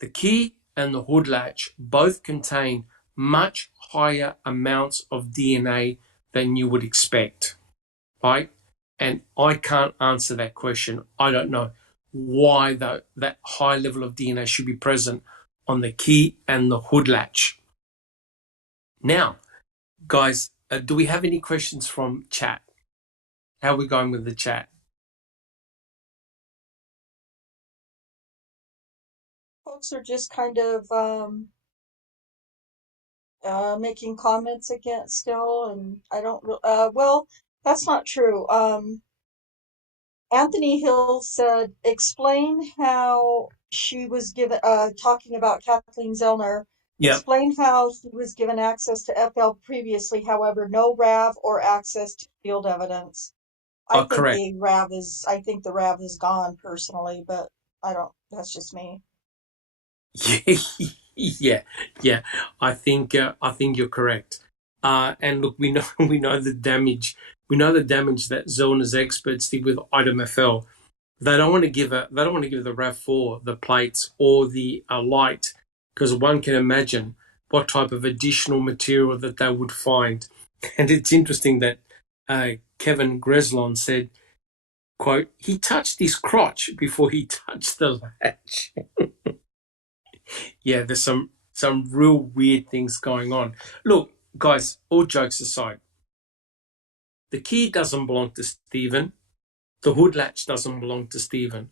The key and the hood latch both contain much higher amounts of DNA than you would expect, right? And I can't answer that question. I don't know why that high level of DNA should be present on the key and the hood latch. Now, guys, do we have any questions from chat? How are we going with the chat? Folks are just kind of making comments again still, and I don't. Well, that's not true. Anthony Hill said, explain how she was given, talking about Kathleen Zellner, Yeah. explain how she was given access to FL previously, however, no RAV or access to field evidence. I think Correct. I think the RAV is gone personally, but that's just me. Yeah. I think you're correct. And look, we know the damage. We know the damage that Zellner's experts did with item FL. They don't want to give the RAV4 the plates or the light, because one can imagine what type of additional material that they would find. And it's interesting that Kevin Greslon said, quote, he touched his crotch before he touched the latch. Yeah, there's some real weird things going on. Look, guys, all jokes aside, the key doesn't belong to Stephen. The hood latch doesn't belong to Stephen.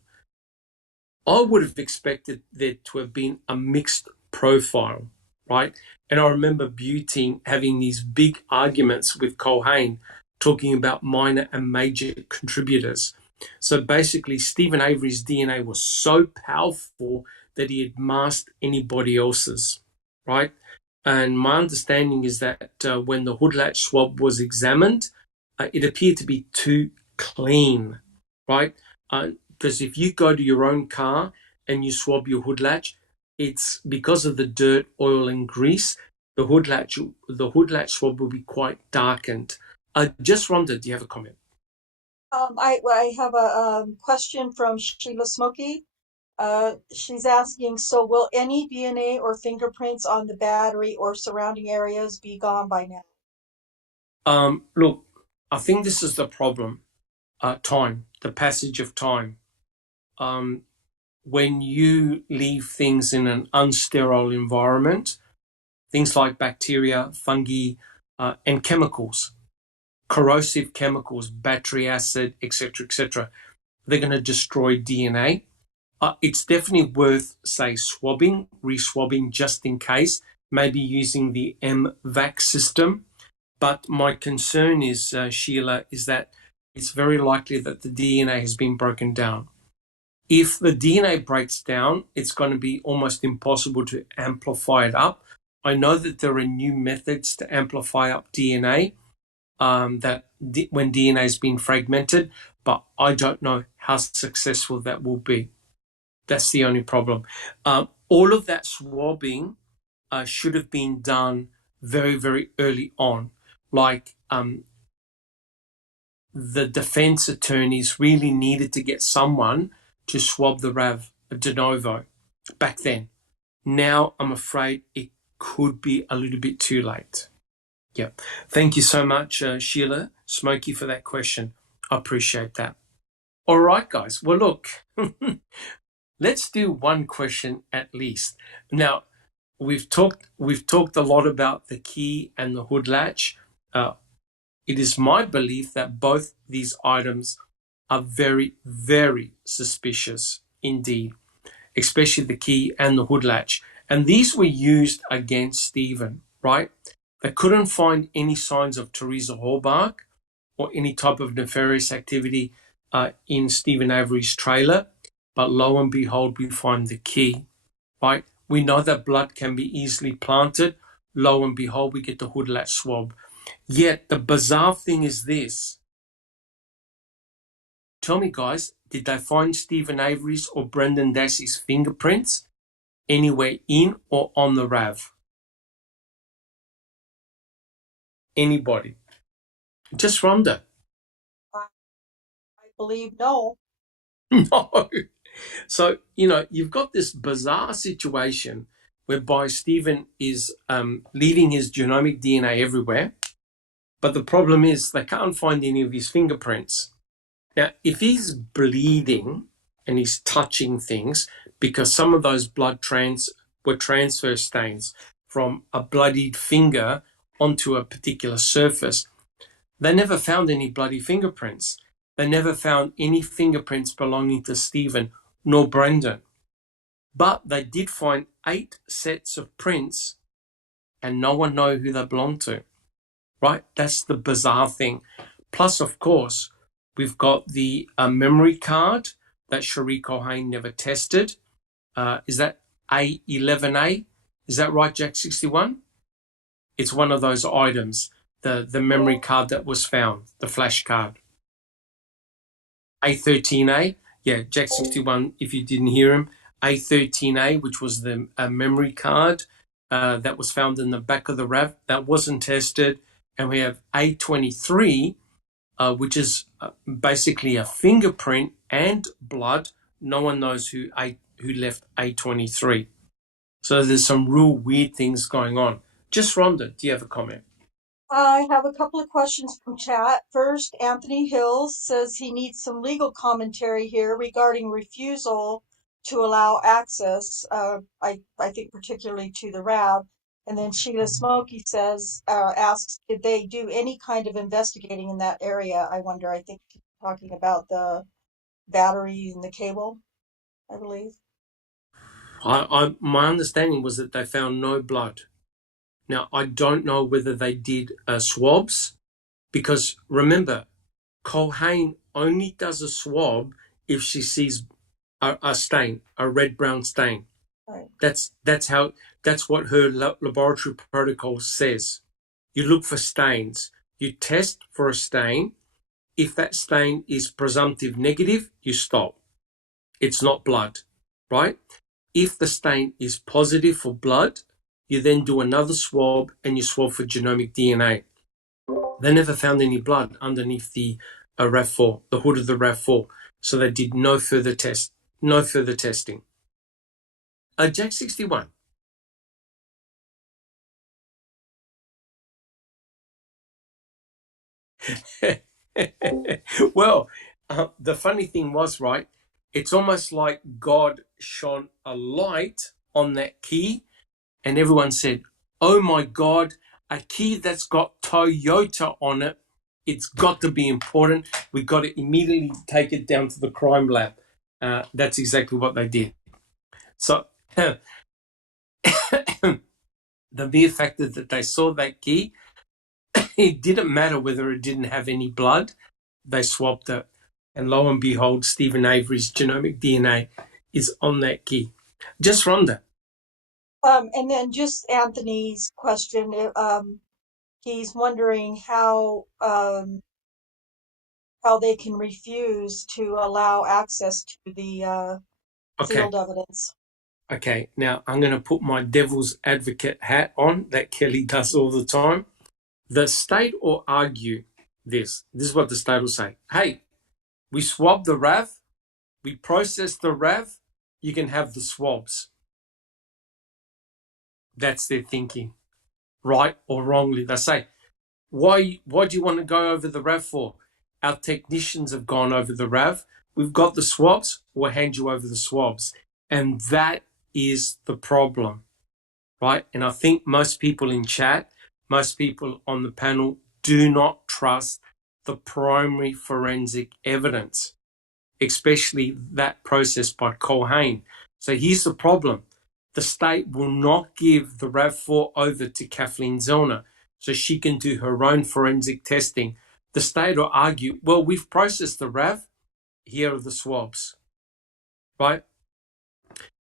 I would have expected there to have been a mixed profile, right? And I remember Buting having these big arguments with Culhane, talking about minor and major contributors. So basically, Stephen Avery's DNA was so powerful that he had masked anybody else's, right? And my understanding is that when the hood latch swab was examined, it appeared to be too clean, right? Because if you go to your own car and you swab your hood latch, it's because of the dirt, oil, and grease. The hood latch swab will be quite darkened. Just Rhonda, do you have a comment? I have a question from Sheila Smokey. She's asking, so will any DNA or fingerprints on the battery or surrounding areas be gone by now? Look, I think this is the problem. Time, the passage of time. When you leave things in an unsterile environment, things like bacteria, fungi, and chemicals, corrosive chemicals, battery acid, etc., they're going to destroy DNA. It's definitely worth, say, swabbing, re-swabbing just in case, maybe using the MVAC system. But my concern is, Sheila, is that it's very likely that the DNA has been broken down. If the DNA breaks down, it's going to be almost impossible to amplify it up. I know that there are new methods to amplify up DNA when DNA has been fragmented, but I don't know how successful that will be. That's the only problem. All of that swabbing should have been done very, very early on. Like the defense attorneys really needed to get someone to swab the RAV de novo back then. Now, I'm afraid it could be a little bit too late. Yeah. Thank you so much, Sheila Smokey, for that question. I appreciate that. All right, guys. Well, look, let's do one question at least. Now, we've talked a lot about the key and the hood latch. It is my belief that both these items are very, very suspicious indeed, especially the key and the hood latch. And these were used against Stephen, right? They couldn't find any signs of Teresa Hallbark or any type of nefarious activity in Stephen Avery's trailer. But lo and behold, we find the key, right? We know that blood can be easily planted. Lo and behold, we get the hood latch swab. Yet the bizarre thing is this. Tell me, guys, did they find Stephen Avery's or Brendan Dassey's fingerprints anywhere in or on the RAV? Anybody? Just Rhonda. I believe no. No. So, you've got this bizarre situation whereby Stephen is leaving his genomic DNA everywhere, but the problem is they can't find any of his fingerprints. Now, if he's bleeding and he's touching things, because some of those blood were transfer stains from a bloodied finger onto a particular surface, they never found any bloody fingerprints. They never found any fingerprints belonging to Stephen nor Brendan. But they did find 8 sets of prints and no one knows who they belong to. Right? That's the bizarre thing. Plus, of course, we've got the memory card that Cherie Cohane never tested. Is that A11A? Is that right, Jack 61? It's one of those items, the memory card that was found, the flash card. A13A, yeah, Jack 61, if you didn't hear him. A13A, which was the memory card that was found in the back of the RAV, that wasn't tested. And we have A23, which is basically a fingerprint and blood. No one knows who left A23. So there's some real weird things going on. Just Rhonda, do you have a comment? I have a couple of questions from chat. First, Anthony Hills says he needs some legal commentary here regarding refusal to allow access, I think particularly to the RAB. And then Sheila Smokey asks, did they do any kind of investigating in that area? I wonder, I think she's talking about the batteries and the cable, I believe. My understanding was that they found no blood. Now, I don't know whether they did swabs, because remember, Cohane only does a swab if she sees a stain, a red-brown stain. Right. That's what her laboratory protocol says. You look for stains. You test for a stain. If that stain is presumptive negative, you stop. It's not blood, right? If the stain is positive for blood, you then do another swab and you swab for genomic DNA. They never found any blood underneath the RAV4, the hood of the RAV4. So they did no further testing. Jack 61. Well, the funny thing was, right, it's almost like God shone a light on that key and everyone said, oh my God, a key that's got Toyota on it, it's got to be important. We got to immediately take it down to the crime lab. That's exactly what they did. So the mere fact that they saw that key, it didn't matter whether it didn't have any blood. They swabbed it. And lo and behold, Stephen Avery's genomic DNA is on that key. Just Rhonda. And then just Anthony's question. He's wondering how they can refuse to allow access to the field evidence. Okay, now I'm going to put my devil's advocate hat on that Kelly does all the time. The state will argue this. This is what the state will say. Hey, we swab the RAV, we process the RAV, you can have the swabs. That's their thinking, right or wrongly. They say, why do you want to go over the RAV for? Our technicians have gone over the RAV. We've got the swabs, we'll hand you over the swabs. And that is the problem, right? And I think most people in chat, most people on the panel do not trust the primary forensic evidence, especially that processed by Colburn. So here's the problem. The state will not give the RAV4 over to Kathleen Zellner so she can do her own forensic testing. The state will argue, well, we've processed the RAV, here are the swabs, right?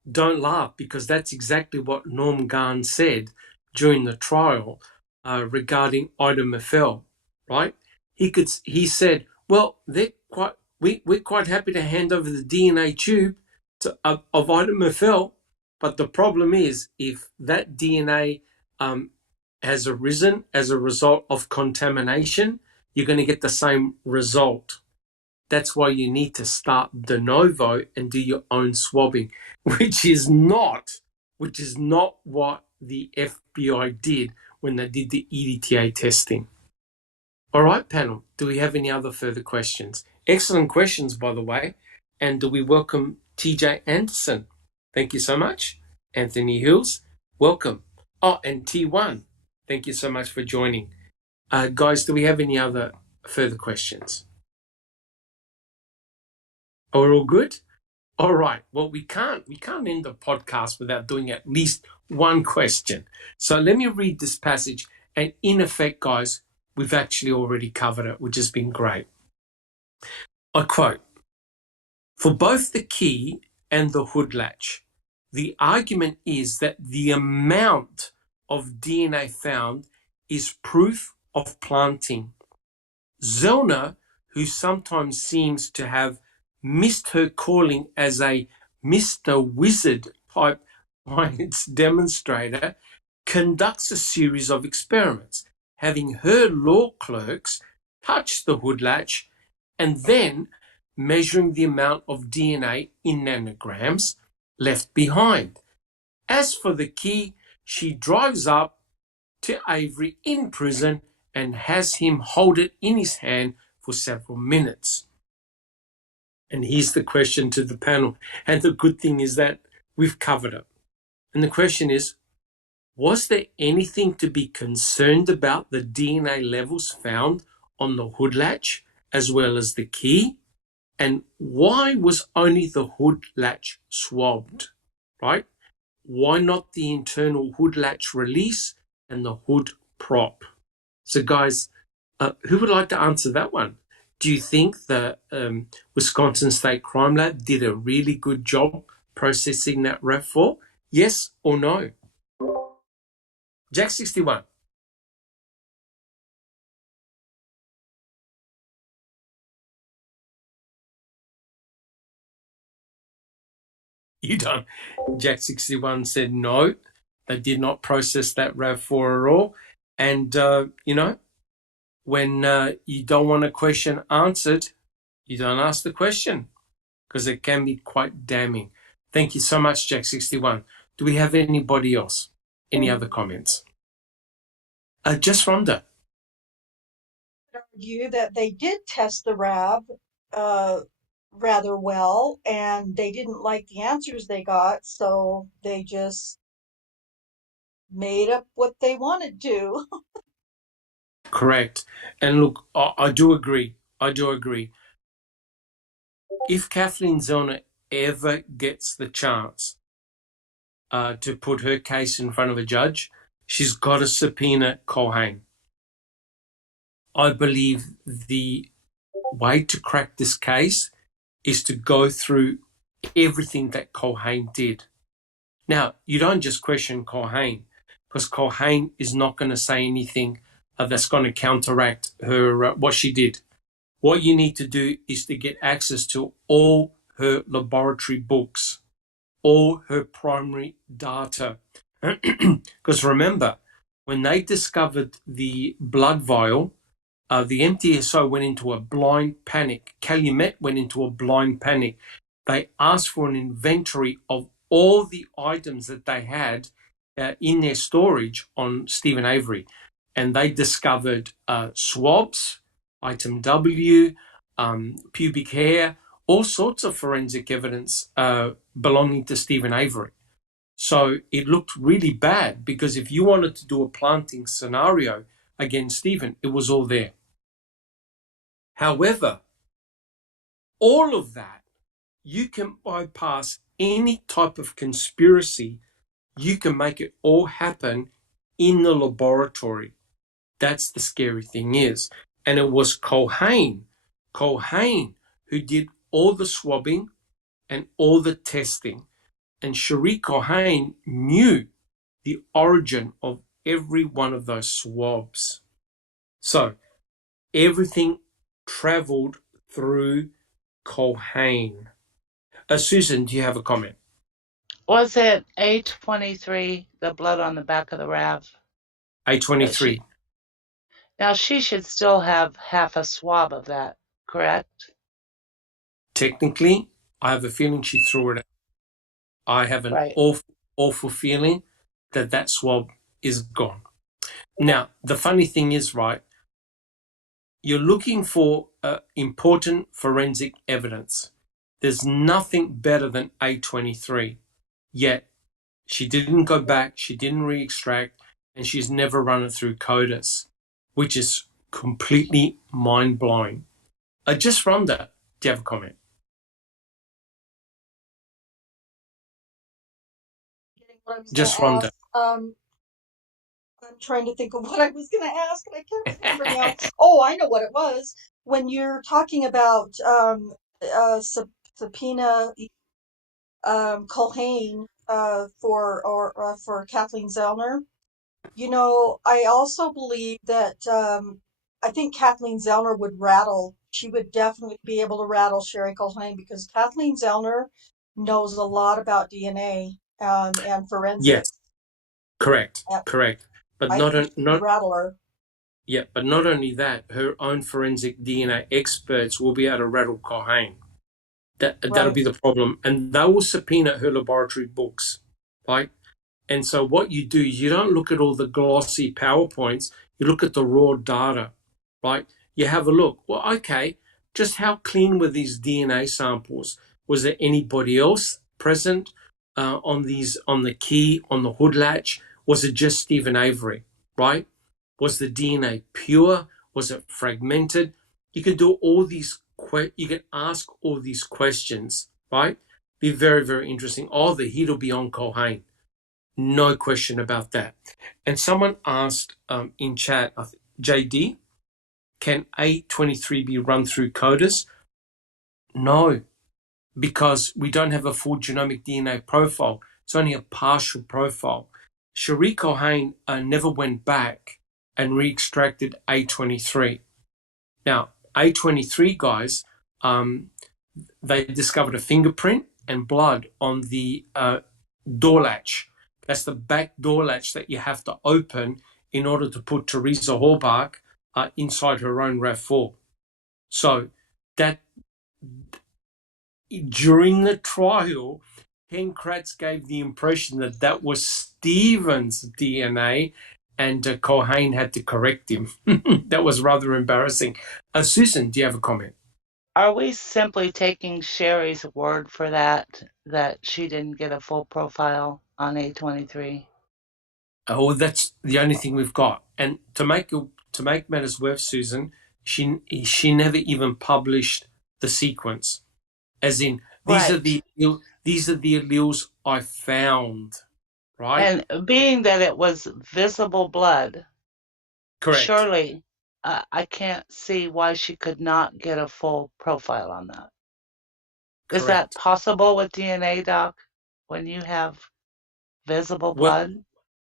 Don't laugh, because that's exactly what Norm Garn said during the trial regarding Ida Meffel, right? He said, well, we're quite happy to hand over the DNA tube of Ida Meffel, but the problem is if that DNA has arisen as a result of contamination, you're going to get the same result. That's why you need to start de novo and do your own swabbing, which is not what the FBI did when they did the EDTA testing. All right, panel, do we have any other further questions? Excellent questions, by the way. And do we welcome TJ Anderson? Thank you so much. Anthony Hills, welcome. Oh, and T1, thank you so much for joining. Guys, do we have any other further questions? Are we all good? All right. Well, we can't end the podcast without doing at least one question. So let me read this passage. And in effect, guys, we've actually already covered it, which has been great. I quote, for both the key and the hood latch, the argument is that the amount of DNA found is proof of planting. Zellner, who sometimes seems to have missed her calling as a Mr. Wizard type science demonstrator, conducts a series of experiments, having her law clerks touch the hood latch and then measuring the amount of DNA in nanograms left behind. As for the key, she drives up to Avery in prison and has him hold it in his hand for several minutes. And here's the question to the panel. And the good thing is that we've covered it. And the question is, was there anything to be concerned about the DNA levels found on the hood latch as well as the key? And why was only the hood latch swabbed, right? Why not the internal hood latch release and the hood prop? So guys, who would like to answer that one? Do you think the Wisconsin State Crime Lab did a really good job processing that RAV4? Yes or no? Jack 61. You don't. Jack 61 said no, they did not process that RAV4 at all. And, when you don't want a question answered, you don't ask the question because it can be quite damning. Thank you so much, Jack 61. Do we have anybody else? Any other comments? Just Rhonda. Argue that they did test the RAV rather well, and they didn't like the answers they got, so they just made up what they wanted to. Correct. And look, I do agree. If Kathleen Zellner ever gets the chance to put her case in front of a judge, she's got to subpoena Colburn. I believe the way to crack this case is to go through everything that Colburn did. Now, you don't just question Colburn, because Colburn is not going to say anything that's going to counteract her what she did. What you need to do is to get access to all her laboratory books, all her primary data. Because remember, when they discovered the blood vial, the MTSO went into a blind panic. Calumet went into a blind panic. They asked for an inventory of all the items that they had in their storage on Stephen Avery. And they discovered swabs, item W, pubic hair, all sorts of forensic evidence belonging to Stephen Avery. So it looked really bad, because if you wanted to do a planting scenario against Stephen, it was all there. However, all of that, you can bypass any type of conspiracy. You can make it all happen in the laboratory. That's the scary thing is. And it was Colburn who did all the swabbing and all the testing. And Cherie Colburn knew the origin of every one of those swabs. So everything traveled through Colburn. Susan, do you have a comment? Was it A23, the blood on the back of the RAV? A23. Now, she should still have half a swab of that, correct? Technically, I have a feeling she threw it out. I have an Right. awful feeling that swab is gone. Now, the funny thing is, right, you're looking for important forensic evidence. There's nothing better than A23. Yet, she didn't go back, she didn't re-extract, and she's never run it through CODIS, which is completely mind-blowing. Just Rhonda, do you have a comment? Just Rhonda. I'm trying to think of what I was going to ask, and I can't remember now. Oh, I know what it was. When you're talking about subpoena Colburn for Kathleen Zellner, you know, I also believe that I think Kathleen Zellner would rattle. She would definitely be able to rattle Cherie Colburn, because Kathleen Zellner knows a lot about DNA and forensics. Yes, correct. But I think she would rattle her. Yeah, but not only that, her own forensic DNA experts will be able to rattle Colburn. That'll be the problem. And they will subpoena her laboratory books, right? And so what you do is you don't look at all the glossy PowerPoints, you look at the raw data, right? You have a look. Well, okay, just how clean were these DNA samples? Was there anybody else present on the key, on the hood latch? Was it just Stephen Avery, right? Was the DNA pure? Was it fragmented? You can do all these, you can ask all these questions, right? Be very, very interesting. Oh, the heat will be on Colburn. No question about that. And someone asked in chat, JD, can A23 be run through CODIS? No, because we don't have a full genomic DNA profile. It's only a partial profile. Cherie Colburn never went back and re-extracted A23. Now, A23 guys, they discovered a fingerprint and blood on the door latch. That's the back door latch that you have to open in order to put Teresa Hallbach inside her own RAV4. So that during the trial, Ken Kratz gave the impression that that was Stephen's DNA, and Colburn had to correct him. That was rather embarrassing. Susan, do you have a comment? Are we simply taking Sherry's word for that she didn't get a full profile on A23? Oh, that's the only thing we've got. And to make matters worse, Susan, she never even published the sequence. As in, These are Right. the alleles I found, right? And being that it was visible blood, Correct. surely I can't see why she could not get a full profile on that. Is that Correct. possible with DNA, Doc, when you have visible blood?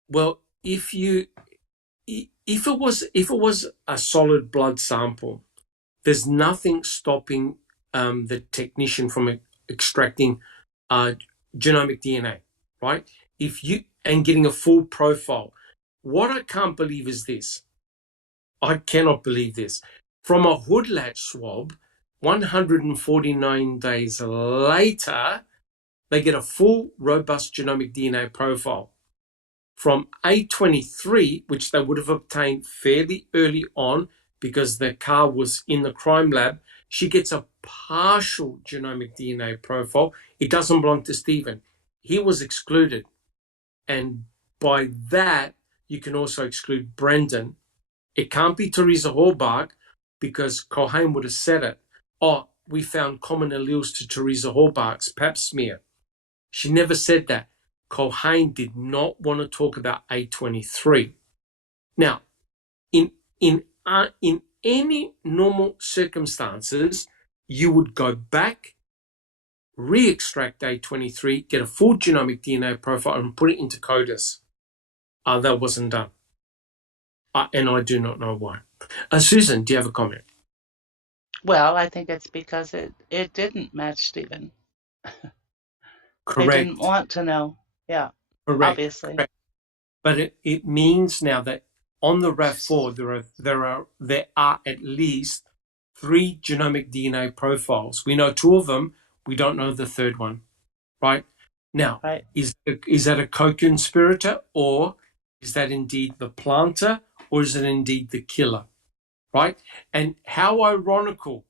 Well, if it was a solid blood sample, there's nothing stopping the technician from extracting genomic DNA, right? And getting a full profile. What I can't believe is this. I cannot believe this. From a hood latch swab, 149 days later, they get a full, robust genomic DNA profile. From A23, which they would have obtained fairly early on because the car was in the crime lab, she gets a partial genomic DNA profile. It doesn't belong to Stephen. He was excluded. And by that, you can also exclude Brendan. It can't be Teresa Hallbach because Cohen would have said it. Oh, we found common alleles to Teresa Hallbach's pap smear. She never said that. Cohen did not want to talk about A23. Now, in any normal circumstances, you would go back, re-extract A23, get a full genomic DNA profile, and put it into CODIS. That wasn't done. And I do not know why. Susan, do you have a comment? Well, I think it's because it didn't match Stephen. They Correct. didn't want to know. Yeah, Correct. obviously. Correct. But it means now that on the RAV4 there are at least 3 genomic DNA profiles. We know 2 of them. We don't know the third one, right? Now, Right. is that a co-conspirator, or is that indeed the planter, or is it indeed the killer, right? And how ironical,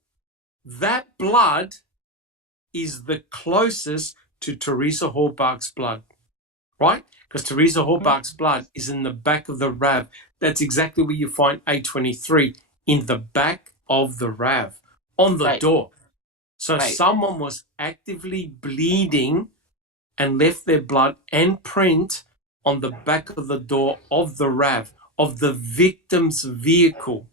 that blood is the closest to Teresa Hallbach's blood, right? Because Teresa Hallbach's blood is in the back of the RAV. That's exactly where you find A23, in the back of the RAV, on the Right. door. So Right. someone was actively bleeding and left their blood and print on the back of the door of the RAV, of the victim's vehicle.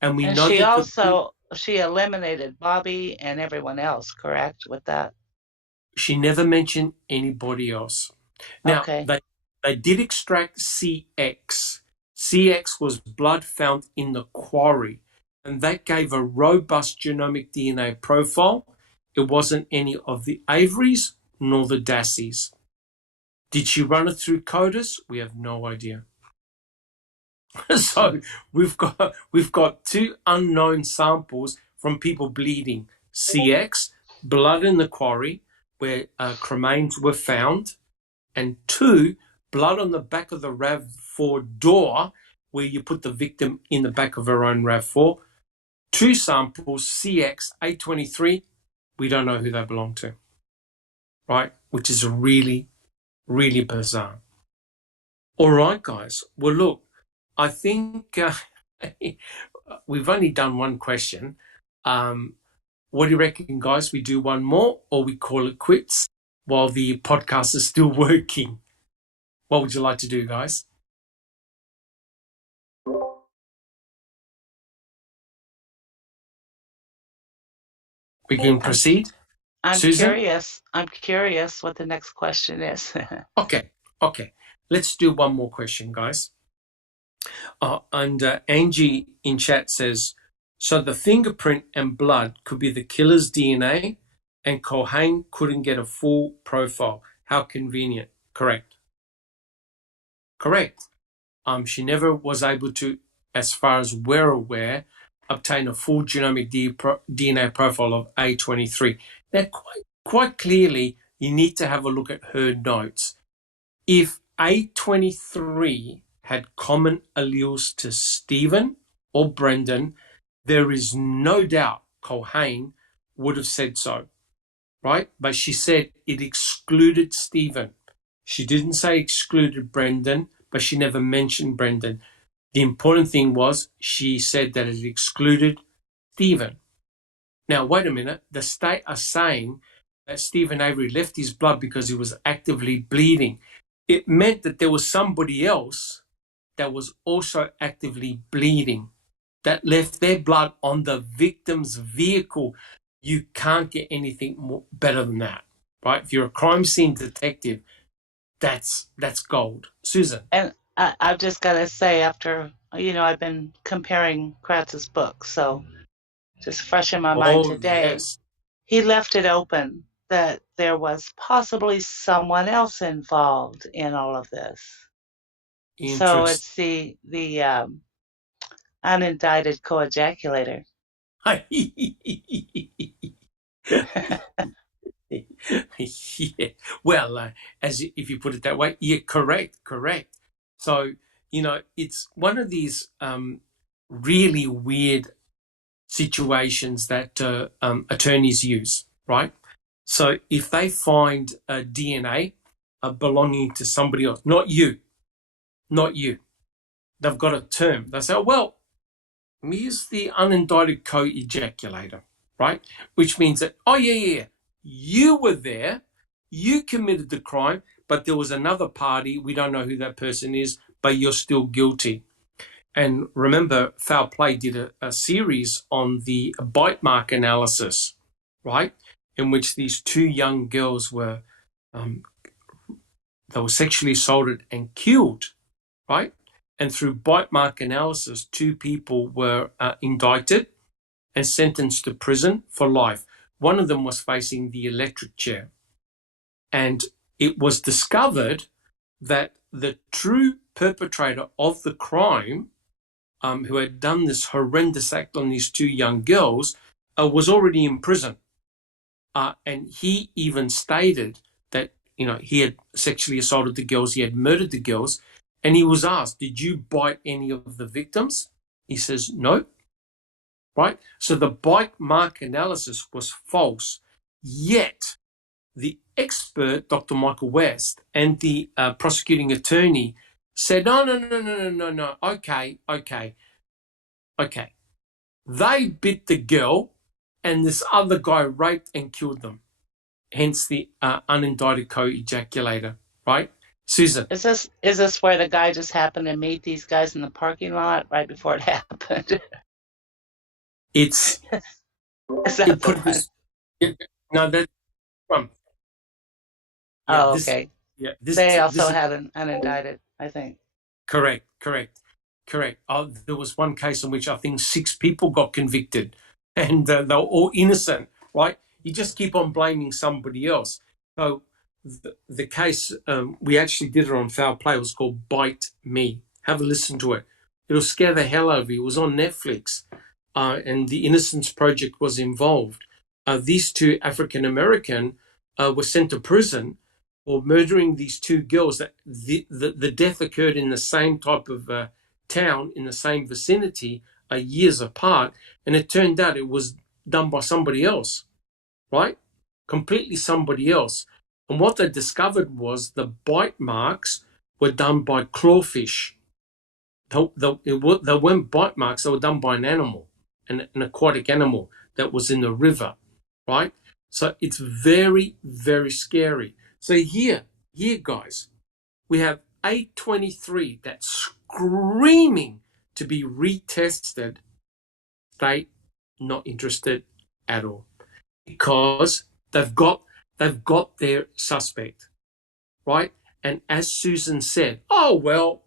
And we And know that she eliminated Bobby and everyone else, correct, with that? she never mentioned anybody else. Now, Okay. they did extract CX. CX was blood found in the quarry, and that gave a robust genomic DNA profile. It wasn't any of the Averys nor the Dasseys. Did she run it through CODIS? We have no idea. So we've got 2 unknown samples from people bleeding. CX, blood in the quarry where cremains were found, and 2, blood on the back of the RAV4 door where you put the victim in the back of her own RAV4. 2 samples, CX, A23, we don't know who they belong to, right? Which is really, really bizarre. All right, guys. Well, look, I think we've only done one question. What do you reckon, guys? We do one more, or we call it quits while the podcast is still working? What would you like to do, guys? We can proceed. I'm Susan? curious. I'm curious what the next question is. Okay. Let's do one more question, guys. And Angie in chat says, so the fingerprint and blood could be the killer's DNA, and Cohen couldn't get a full profile. How convenient. Correct. She never was able to, as far as we're aware, obtain a full genomic DNA profile of A23. Now, quite clearly, you need to have a look at her notes. If A23 had common alleles to Stephen or Brendan, there is no doubt Cohen would have said so, right? But she said it excluded Stephen. She didn't say excluded Brendan, but she never mentioned Brendan. The important thing was she said that it excluded Stephen. Now, wait a minute. The state are saying Stephen Avery left his blood because he was actively bleeding, it meant that there was somebody else that was also actively bleeding that left their blood on the victim's vehicle. You can't get anything more, better than that, right? If you're a crime scene detective, that's gold. Susan. And I've just got to say, after, I've been comparing Kratz's book, so just fresh in my mind Oh, today, yes. he left it open that there was possibly someone else involved in all of this. So Interesting. it's the unindicted co-ejaculator. Yeah. Well, if you put it that way, yeah, correct. So, it's one of these really weird situations that attorneys use, right? So if they find a DNA belonging to somebody else, not you, they've got a term. They say, oh, well, here's the unindicted co-ejaculator, right? Which means that, oh, yeah, you were there, you committed the crime, but there was another party, we don't know who that person is, but you're still guilty. And remember, Foul Play did a series on the bite mark analysis, right? In which these two young girls were they were sexually assaulted and killed, right? And through bite mark analysis, two people were indicted and sentenced to prison for life. One of them was facing the electric chair. And it was discovered that the true perpetrator of the crime, who had done this horrendous act on these two young girls, was already in prison. And he even stated that, he had sexually assaulted the girls, he had murdered the girls. And he was asked, did you bite any of the victims? He says, no. Right? So the bite mark analysis was false. Yet the expert, Dr. Michael West, and the prosecuting attorney said, no. Okay. They bit the girl and this other guy raped and killed them. Hence the unindicted co-ejaculator, right? Susan. Is this where the guy just happened to meet these guys in the parking lot right before it happened? It's Is that the one? No, that's one. Yeah, Oh, okay. this They also is had an unindicted, I think. correct. There was one case in which I think 6 people got convicted, and they were all innocent. Right? You just keep on blaming somebody else. So the case we actually did it on Foul Play. It was called Bite Me. Have a listen to it. It'll scare the hell out of you. It was on Netflix, and the Innocence Project was involved. These two African American were sent to prison for murdering these two girls. That the death occurred in the same type of town, in the same vicinity, years apart, and it turned out it was done by somebody else, right? Completely somebody else. And what they discovered was the bite marks were done by clawfish. They weren't bite marks, they were done by an animal, an aquatic animal that was in the river, right? So it's very, very scary. So here, guys, we have 823 that's screaming to be retested. State not interested at all, because they've got their suspect, right? And as Susan said, oh well,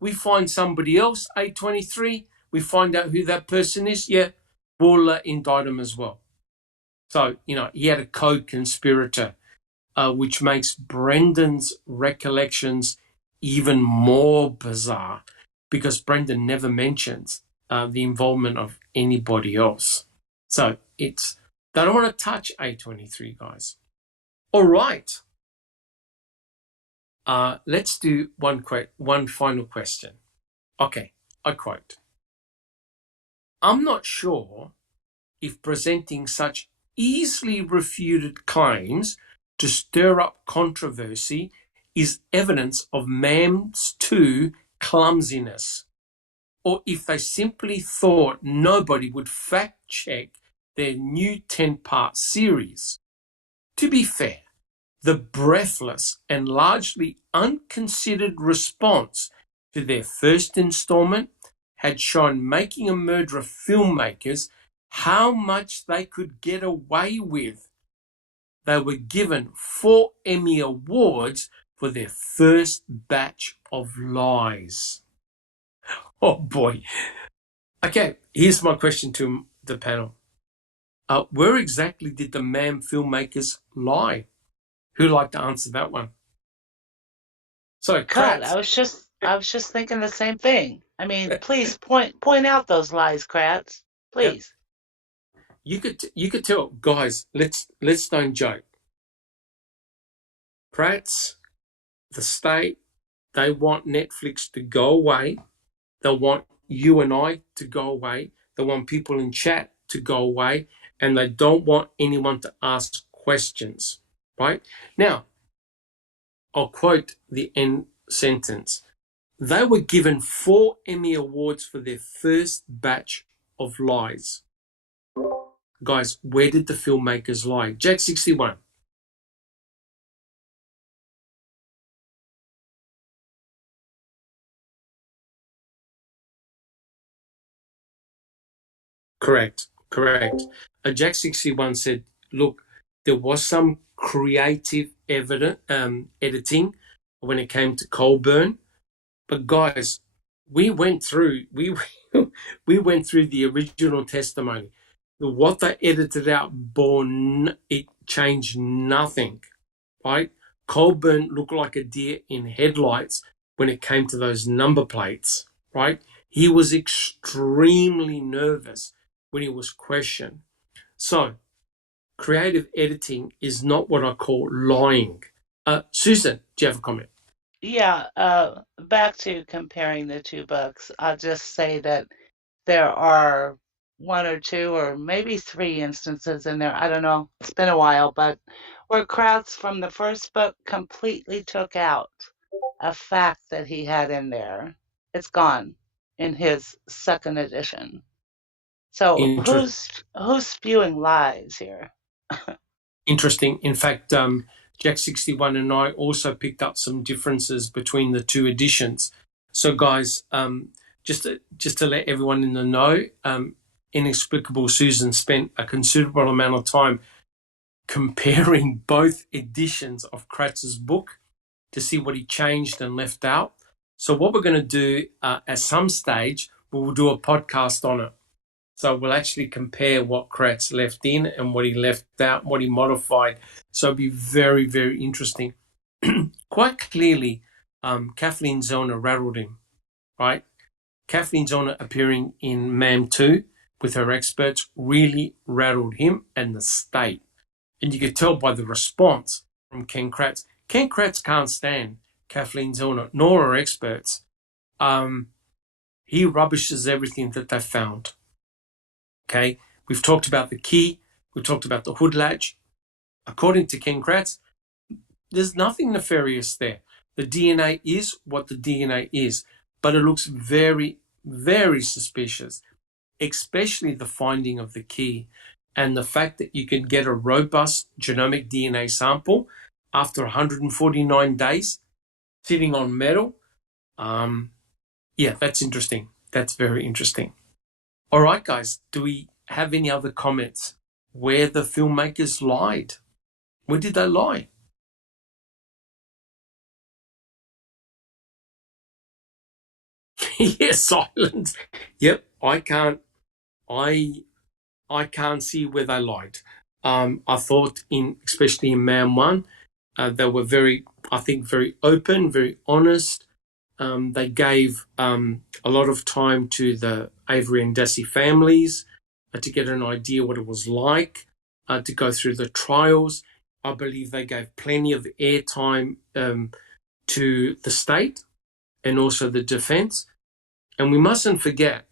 we find somebody else, 823, we find out who that person is, yeah, we'll indict him as well. So, he had a co-conspirator, which makes Brendan's recollections even more bizarre, because Brendan never mentions the involvement of anybody else. So they don't want to touch 823, guys. All right. Let's do one final question. Okay, I quote. I'm not sure if presenting such easily refuted claims to stir up controversy is evidence of man's too clumsiness, or if they simply thought nobody would fact check their new 10-part series. To be fair, the breathless and largely unconsidered response to their first installment had shown Making a Murderer filmmakers how much they could get away with. They were given 4 Emmy Awards for their first batch of lies. Oh boy. Okay, here's my question to the panel. Where exactly did the MAM filmmakers lie? Who'd like to answer that one? So, God, Kratz, I was just thinking the same thing. I mean, please point out those lies, Kratz. yep, Please. you could tell, guys. Let's don't joke. Kratz, the state, they want Netflix to go away. They want you and I to go away. They want people in chat to go away, and they don't want anyone to ask questions. Right now, I'll quote the end sentence. They were given 4 Emmy Awards for their first batch of lies. Guys, where did the filmmakers lie? Jack 61. Correct. Jack 61 said, look, there was some creative editing when it came to Colburn. But guys, we went through we went through the original testimony. What they edited out it changed nothing, right? Colburn looked like a deer in headlights when it came to those number plates, right? He was extremely nervous when he was questioned. So creative editing is not what I call lying. Susan, do you have a comment? Yeah, back to comparing the two books, I'll just say that there are 1 or 2 or maybe 3 instances in there, I don't know, it's been a while, but where Kratz from the first book completely took out a fact that he had in there. It's gone in his second edition. So who's spewing lies here? Interesting. In fact, Jack 61 and I also picked up some differences between the 2 editions. So, guys, just to let everyone in the know, Inexplicable Susan spent a considerable amount of time comparing both editions of Kratz's book to see what he changed and left out. So what we're going to do at some stage, we'll do a podcast on it. So we'll actually compare what Kratz left in and what he left out, and what he modified. So it'll be very, very interesting. Quite clearly, Kathleen Zellner rattled him, right? Kathleen Zellner appearing in MAM 2 with her experts really rattled him and the state. And you could tell by the response from Ken Kratz. Ken Kratz can't stand Kathleen Zellner, nor her experts. He rubbishes everything that they found. Okay, we've talked about the key. We've talked about the hood latch. According to Ken Kratz, there's nothing nefarious there. The DNA is what the DNA is, but it looks very, very suspicious, especially the finding of the key and the fact that you can get a robust genomic DNA sample after 149 days sitting on metal. Yeah, that's interesting. That's very interesting. All right, guys, do we have any other comments where the filmmakers lied? Where did they lie? Yes, silence. Yep, I can't see where they lied. I thought especially in MAM 1, they were very open, very honest. They gave a lot of time to the Avery and Dassey families to get an idea what it was like to go through the trials. I believe they gave plenty of airtime to the state and also the defense. And we mustn't forget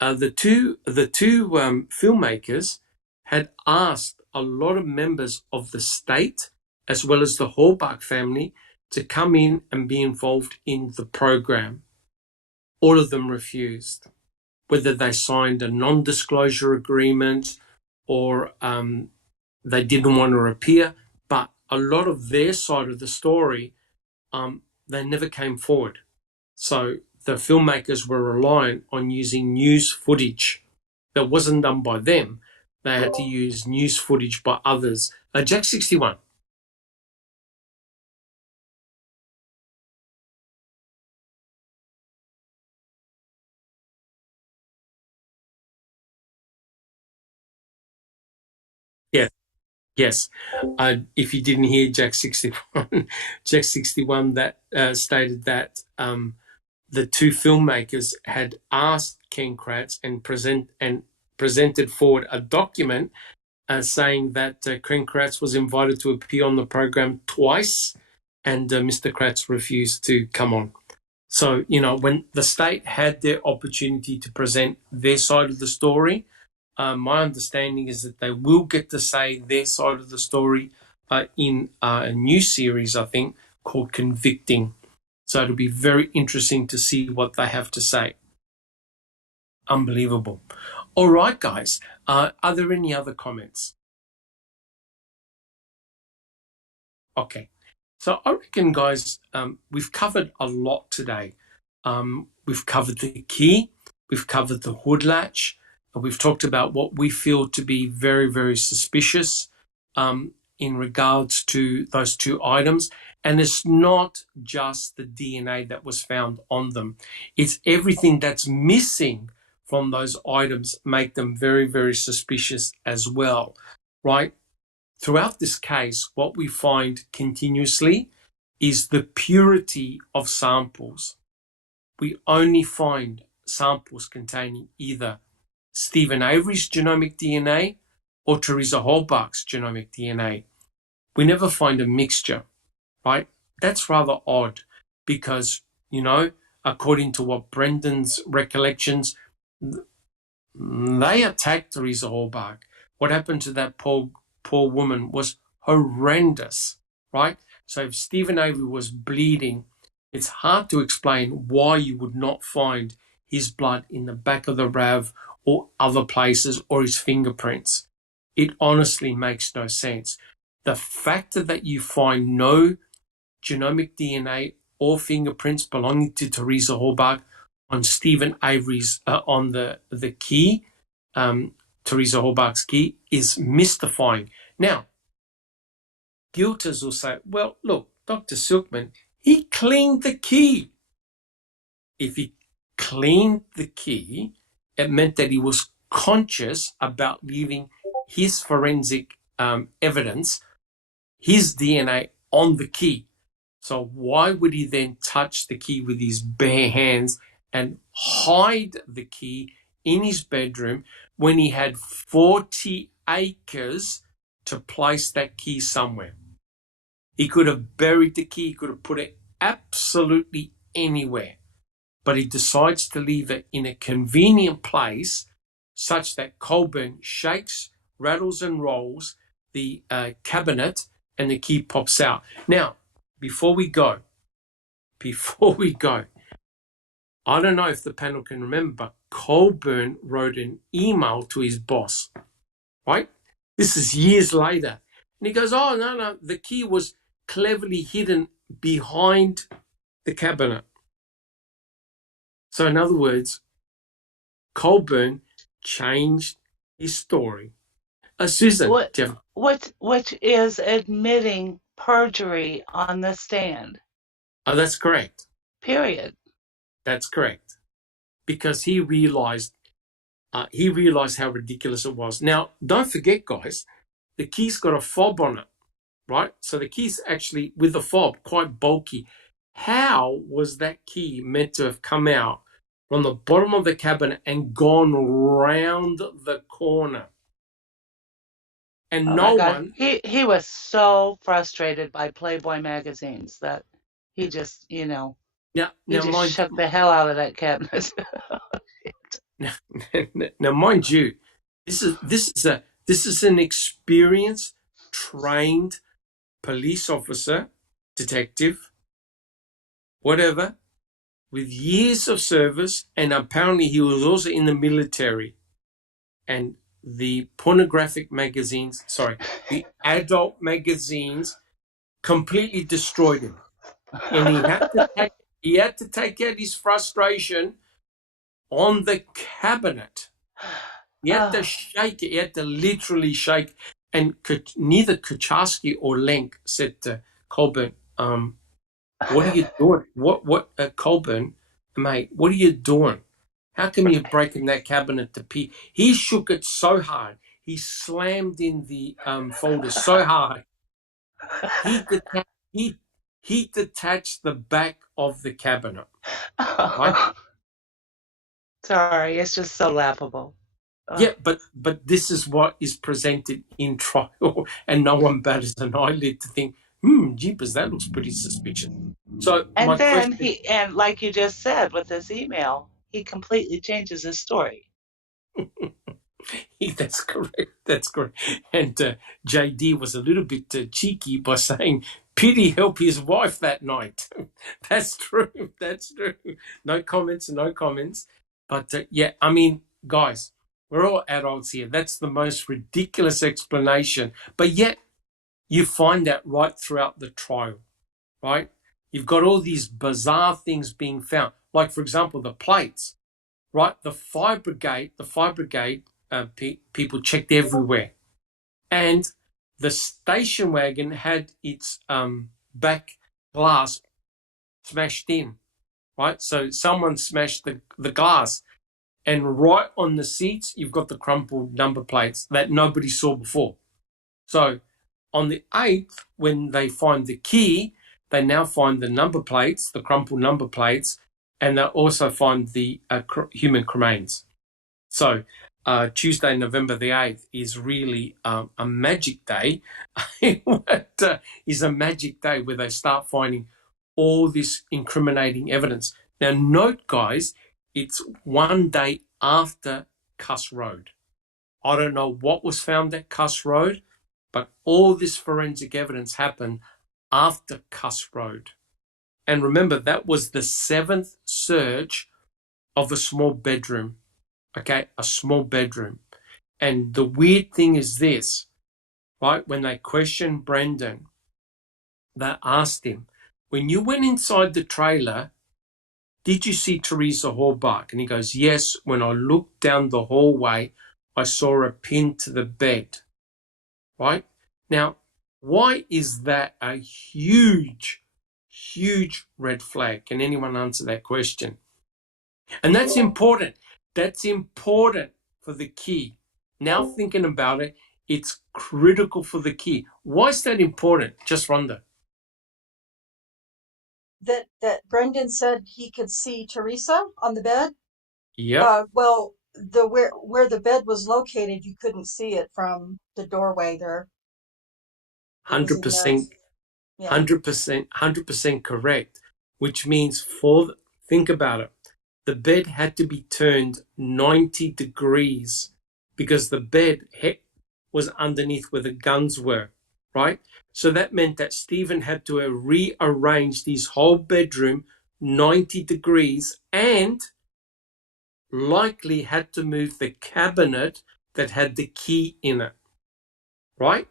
the two filmmakers had asked a lot of members of the state as well as the Hallbach family to come in and be involved in the program. All of them refused, whether they signed a non-disclosure agreement or they didn't want to appear. But a lot of their side of the story, they never came forward. So the filmmakers were reliant on using news footage that wasn't done by them. They had to use news footage by others. Jack 61. Yes, yes. If you didn't hear Jack 61, Jack 61 that stated that the two filmmakers had asked Ken Kratz and presented forward a document saying that Ken Kratz was invited to appear on the program twice, and Mr. Kratz refused to come on. So, when the state had their opportunity to present their side of the story, my understanding is that they will get to say their side of the story in a new series, I think, called Convicting. So it'll be very interesting to see what they have to say. Unbelievable. All right, guys. Are there any other comments? Okay. So I reckon, guys, we've covered a lot today. We've covered the key. We've covered the hood latch. We've talked about what we feel to be very, very suspicious in regards to those two items. And it's not just the DNA that was found on them. It's everything that's missing from those items make them very, very suspicious as well, right? Throughout this case, what we find continuously is the purity of samples. We only find samples containing either Stephen Avery's genomic DNA or Teresa Holbach's genomic DNA. We never find a mixture, right? That's rather odd because, according to what Brendan's recollections, they attacked Teresa Holbach. What happened to that poor woman was horrendous, right? So if Stephen Avery was bleeding, it's hard to explain why you would not find his blood in the back of the RAV or other places or his fingerprints. It honestly makes no sense. The fact that you find no genomic DNA or fingerprints belonging to Teresa Holbach on Stephen Avery's, on the key, Teresa Holbach's key, is mystifying. Now, guilters will say, well, look, Dr. Silkman, he cleaned the key. If he cleaned the key, it meant that he was conscious about leaving his forensic evidence, his DNA, on the key. So why would he then touch the key with his bare hands and hide the key in his bedroom when he had 40 acres to place that key somewhere? He could have buried the key, he could have put it absolutely anywhere, but he decides to leave it in a convenient place such that Colburn shakes, rattles and rolls the cabinet and the key pops out. Now, before we go, I don't know if the panel can remember, but Colburn wrote an email to his boss, right? This is years later. And he goes, oh, no, the key was cleverly hidden behind the cabinet. So in other words, Colburn changed his story. Susan, which is admitting perjury on the stand. Oh, that's correct. Period. That's correct. Because he realized how ridiculous it was. Now, don't forget, guys, the key's got a fob on it, right? So the key's actually, with the fob, quite bulky. How was that key meant to have come out from the bottom of the cabinet and gone round the corner? And no one... He was so frustrated by Playboy magazines that he just, shook the hell out of that cabinet. Now, mind you, this is an experienced, trained police officer, detective, whatever, with years of service, and apparently he was also in the military. And the pornographic magazines, the adult magazines completely destroyed him. And he had to take out his frustration on the cabinet. He had to shake it. He had to literally shake. And neither Kucharski or Lenk said to Colburn, what are you doing? Colburn, mate, what are you doing? How come you're breaking that cabinet to pieces? He shook it so hard. He slammed in the folder so hard. He detached the back of the cabinet. Right? Sorry, it's just so laughable. Yeah, but this is what is presented in trial, and no one batters an eyelid to think, jeepers, that looks pretty suspicious. So And my then question, and like you just said with this email, he completely changes his story. that's correct. That's correct. And JD was a little bit cheeky by saying, "Pity help his wife that night." That's true. That's true. No comments. No comments. But yeah, I mean, guys, we're all adults here. That's the most ridiculous explanation. But yet, you find that right throughout the trial, right? You've got all these bizarre things being found. Like, for example, the plates, right? The fire brigade people checked everywhere. And the station wagon had its back glass smashed in, right? So someone smashed the glass. And right on the seats, you've got the crumpled number plates that nobody saw before. So on the 8th, when they find the key, they now find the number plates, the crumpled number plates, and they also find the human cremains. So Tuesday, November the 8th is really a magic day. It is a magic day where they start finding all this incriminating evidence. Now, note, guys, it's one day after Cuss Road. I don't know what was found at Cuss Road, but all this forensic evidence happened after Cuss Road. And remember, that was the 7th search of a small bedroom. Okay, a small bedroom. And the weird thing is this, right? When they questioned Brendan, they asked him, when you went inside the trailer, did you see Teresa Hallbach? And he goes, yes, when I looked down the hallway, I saw her pinned to the bed, right? Now, why is that a huge, huge red flag? Can anyone answer that question? And that's important. That's important for the key. Now thinking about it, it's critical for the key. Why is that important? Just Rhonda. That Brendan said he could see Teresa on the bed. Yep. Well, where the bed was located, you couldn't see it from the doorway there. 100%, Yeah. 100% correct. Which means think about it. The bed had to be turned 90 degrees because the bed was underneath where the guns were, right? So that meant that Stephen had to rearrange his whole bedroom 90 degrees and likely had to move the cabinet that had the key in it, right?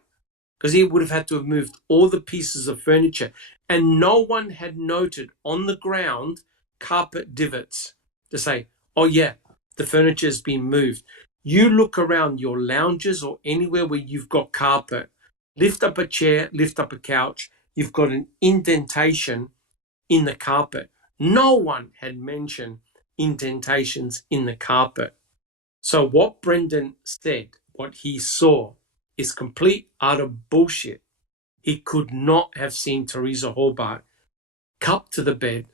Because he would have had to have moved all the pieces of furniture. And no one had noted on the ground carpet divots to say, oh yeah, the furniture has been moved. You look around your lounges or anywhere where you've got carpet, lift up a chair, lift up a couch, you've got an indentation in the carpet. No one had mentioned indentations in the carpet. So what Brendan said, what he saw, is complete utter bullshit. He could not have seen Teresa Hallbach cuffed to the bed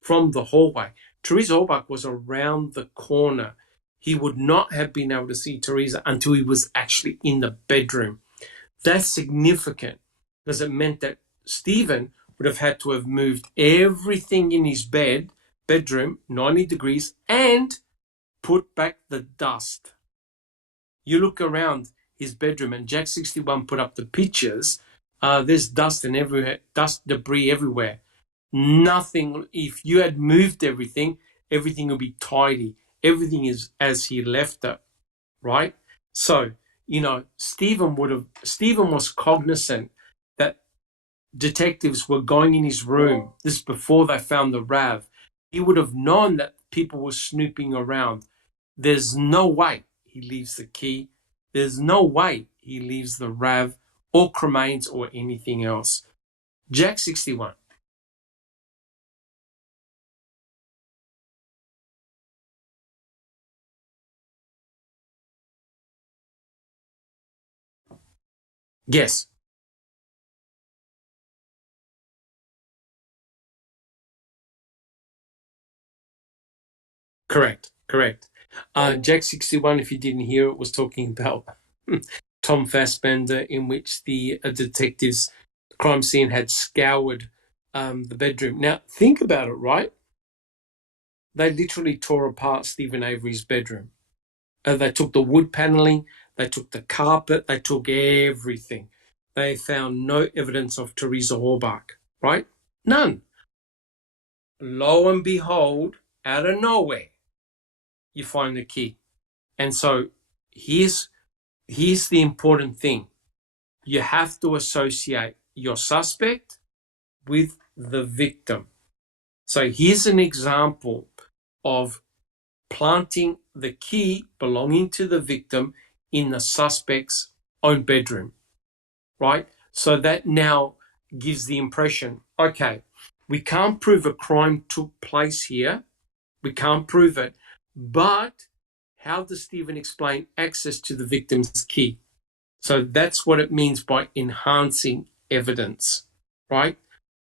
from the hallway. Teresa Hallbach was around the corner. He would not have been able to see Teresa until he was actually in the bedroom. That's significant because it meant that Stephen would have had to have moved everything in his bedroom 90 degrees and put back the dust. You look around his bedroom, and Jack 61 put up the pictures. There's dust and debris everywhere. Nothing. If you had moved everything would be tidy. Everything is as he left it. right? So, Stephen was cognizant that detectives were going in his room, this before they found the RAV. He would have known that people were snooping around. There's no way he leaves the key. There's no way he leaves the RAV or cremains or anything else. Jack 61. Yes, correct. Jack 61, if you didn't hear it, was talking about Tom Fassbender, in which the detectives, crime scene had scoured the bedroom. Now, think about it, right? They literally tore apart Stephen Avery's bedroom. They took the wood paneling, they took the carpet, they took everything. They found no evidence of Teresa Horbach, right? None. Lo and behold, out of nowhere, you find the key. And so here's the important thing. You have to associate your suspect with the victim. So here's an example of planting the key belonging to the victim in the suspect's own bedroom, right? So that now gives the impression, okay, we can't prove a crime took place here. We can't prove it. But how does Stephen explain access to the victim's key? So that's what it means by enhancing evidence, right?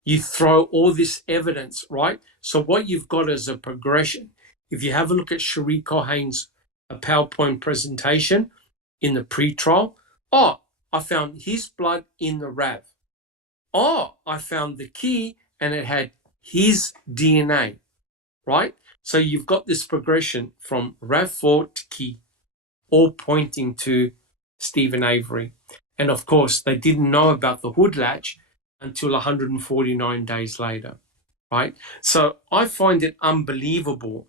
You throw all this evidence, right? So what you've got is a progression. If you have a look at Cherie Cohane's PowerPoint presentation in the pre-trial, I found his blood in the RAV. I found the key and it had his DNA, right? So you've got this progression from RAV4 to key, all pointing to Stephen Avery. And of course, they didn't know about the hood latch until 149 days later, right? So I find it unbelievable.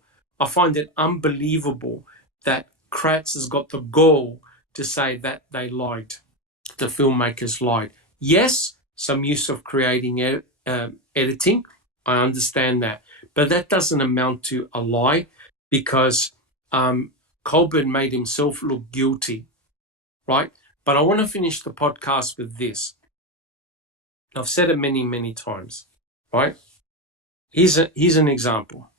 That Kratz has got the gall to say that they lied. The filmmakers lied. Yes, some use of creating editing. I understand that. But that doesn't amount to a lie, because Colburn made himself look guilty, right? But I want to finish the podcast with this. I've said it many, many times, right? Here's an example.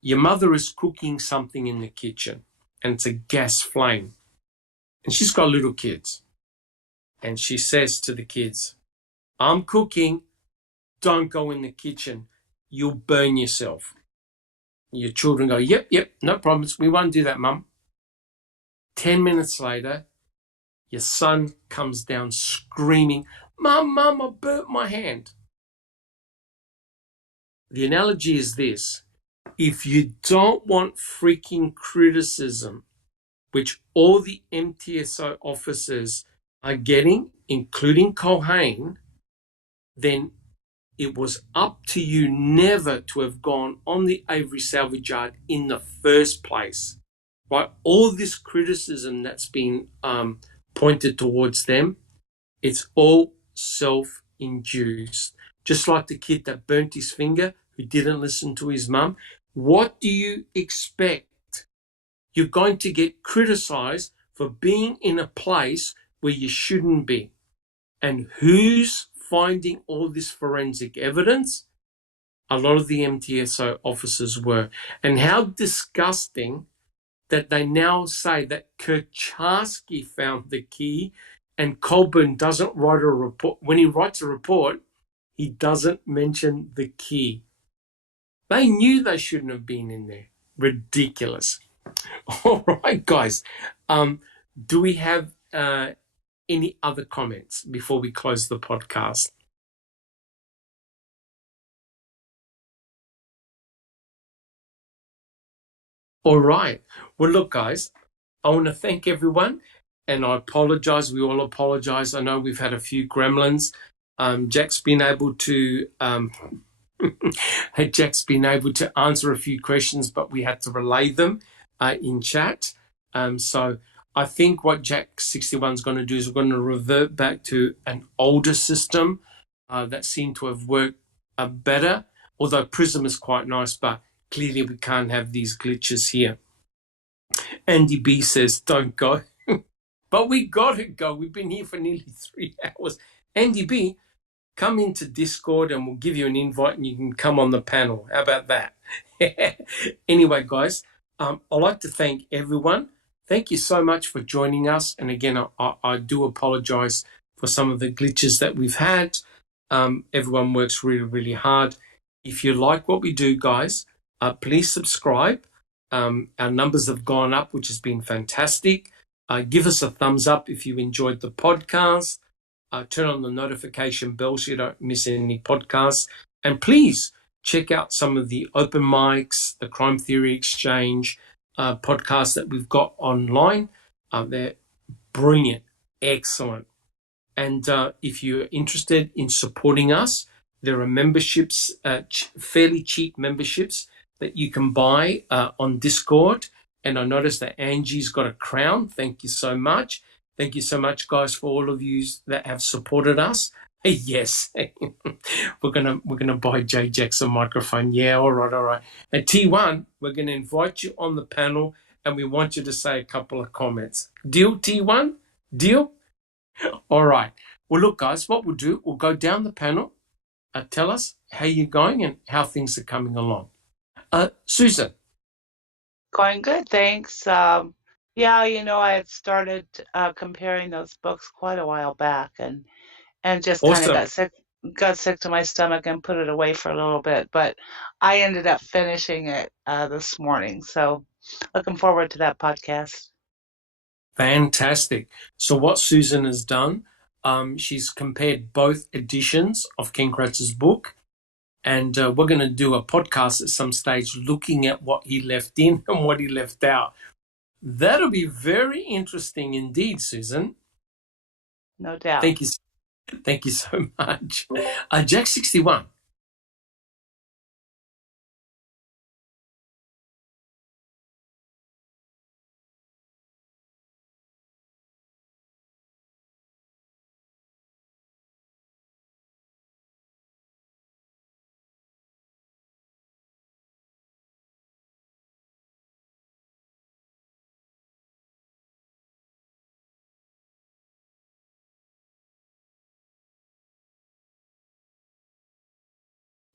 Your mother is cooking something in the kitchen, and it's a gas flame. And she's got little kids. And she says to the kids, I'm cooking, don't go in the kitchen. You'll burn yourself. Your children go, yep, no problems. We won't do that, Mum. 10 minutes later, your son comes down screaming, Mum, I burnt my hand. The analogy is this. If you don't want freaking criticism, which all the MTSO officers are getting, including Cohane, then it was up to you never to have gone on the Avery salvage yard in the first place, right? All this criticism that's been pointed towards them, it's all self-induced. Just like the kid that burnt his finger who didn't listen to his mum. What do you expect? You're going to get criticized for being in a place where you shouldn't be. And who's finding all this forensic evidence? A lot of the MTSO officers were. And how disgusting that they now say that Kircharsky found the key and Colburn doesn't write a report. When he writes a report, he doesn't mention the key. They knew they shouldn't have been in there. Ridiculous. All right, guys. Do we have any other comments before we close the podcast? All right. Well, look, guys, I want to thank everyone, and I apologize. We all apologize. I know we've had a few gremlins. Jack's been able to answer a few questions, but we had to relay them in chat. So I think what Jack 61 is going to do is we're going to revert back to an older system that seemed to have worked better, although Prism is quite nice, but clearly we can't have these glitches here. Andy B says, don't go. But we got to go. We've been here for nearly 3 hours. Andy B, come into Discord and we'll give you an invite and you can come on the panel. How about that? Anyway, guys, I'd like to thank everyone. Thank you so much for joining us. And again, I do apologize for some of the glitches that we've had. Everyone works really, really hard. If you like what we do, guys, please subscribe. Our numbers have gone up, which has been fantastic. Give us a thumbs up if you enjoyed the podcast. Turn on the notification bell so you don't miss any podcasts. And please check out some of the open mics, the Crime Theory Exchange podcasts that we've got online. They're brilliant, excellent. And if you're interested in supporting us, there are memberships, fairly cheap memberships that you can buy on Discord. And I noticed that Angie's got a crown. Thank you so much. Thank you so much, guys, for all of you that have supported us. Yes, we're gonna buy J Jackson microphone. Yeah, all right. And T1, we're gonna invite you on the panel, and we want you to say a couple of comments. Deal, T1? Deal? All right. Well, look, guys, what we'll do, we'll go down the panel. Tell us how you're going and how things are coming along. Susan. Going good, thanks. Yeah, I had started comparing those books quite a while back, and just kind of Awesome. got sick to my stomach and put it away for a little bit. But I ended up finishing it this morning, so looking forward to that podcast. Fantastic. So what Susan has done, she's compared both editions of Ken Kratz's book, and we're going to do a podcast at some stage looking at what he left in and what he left out. That'll be very interesting indeed, Susan. No doubt. Thank you so much. Jack 61.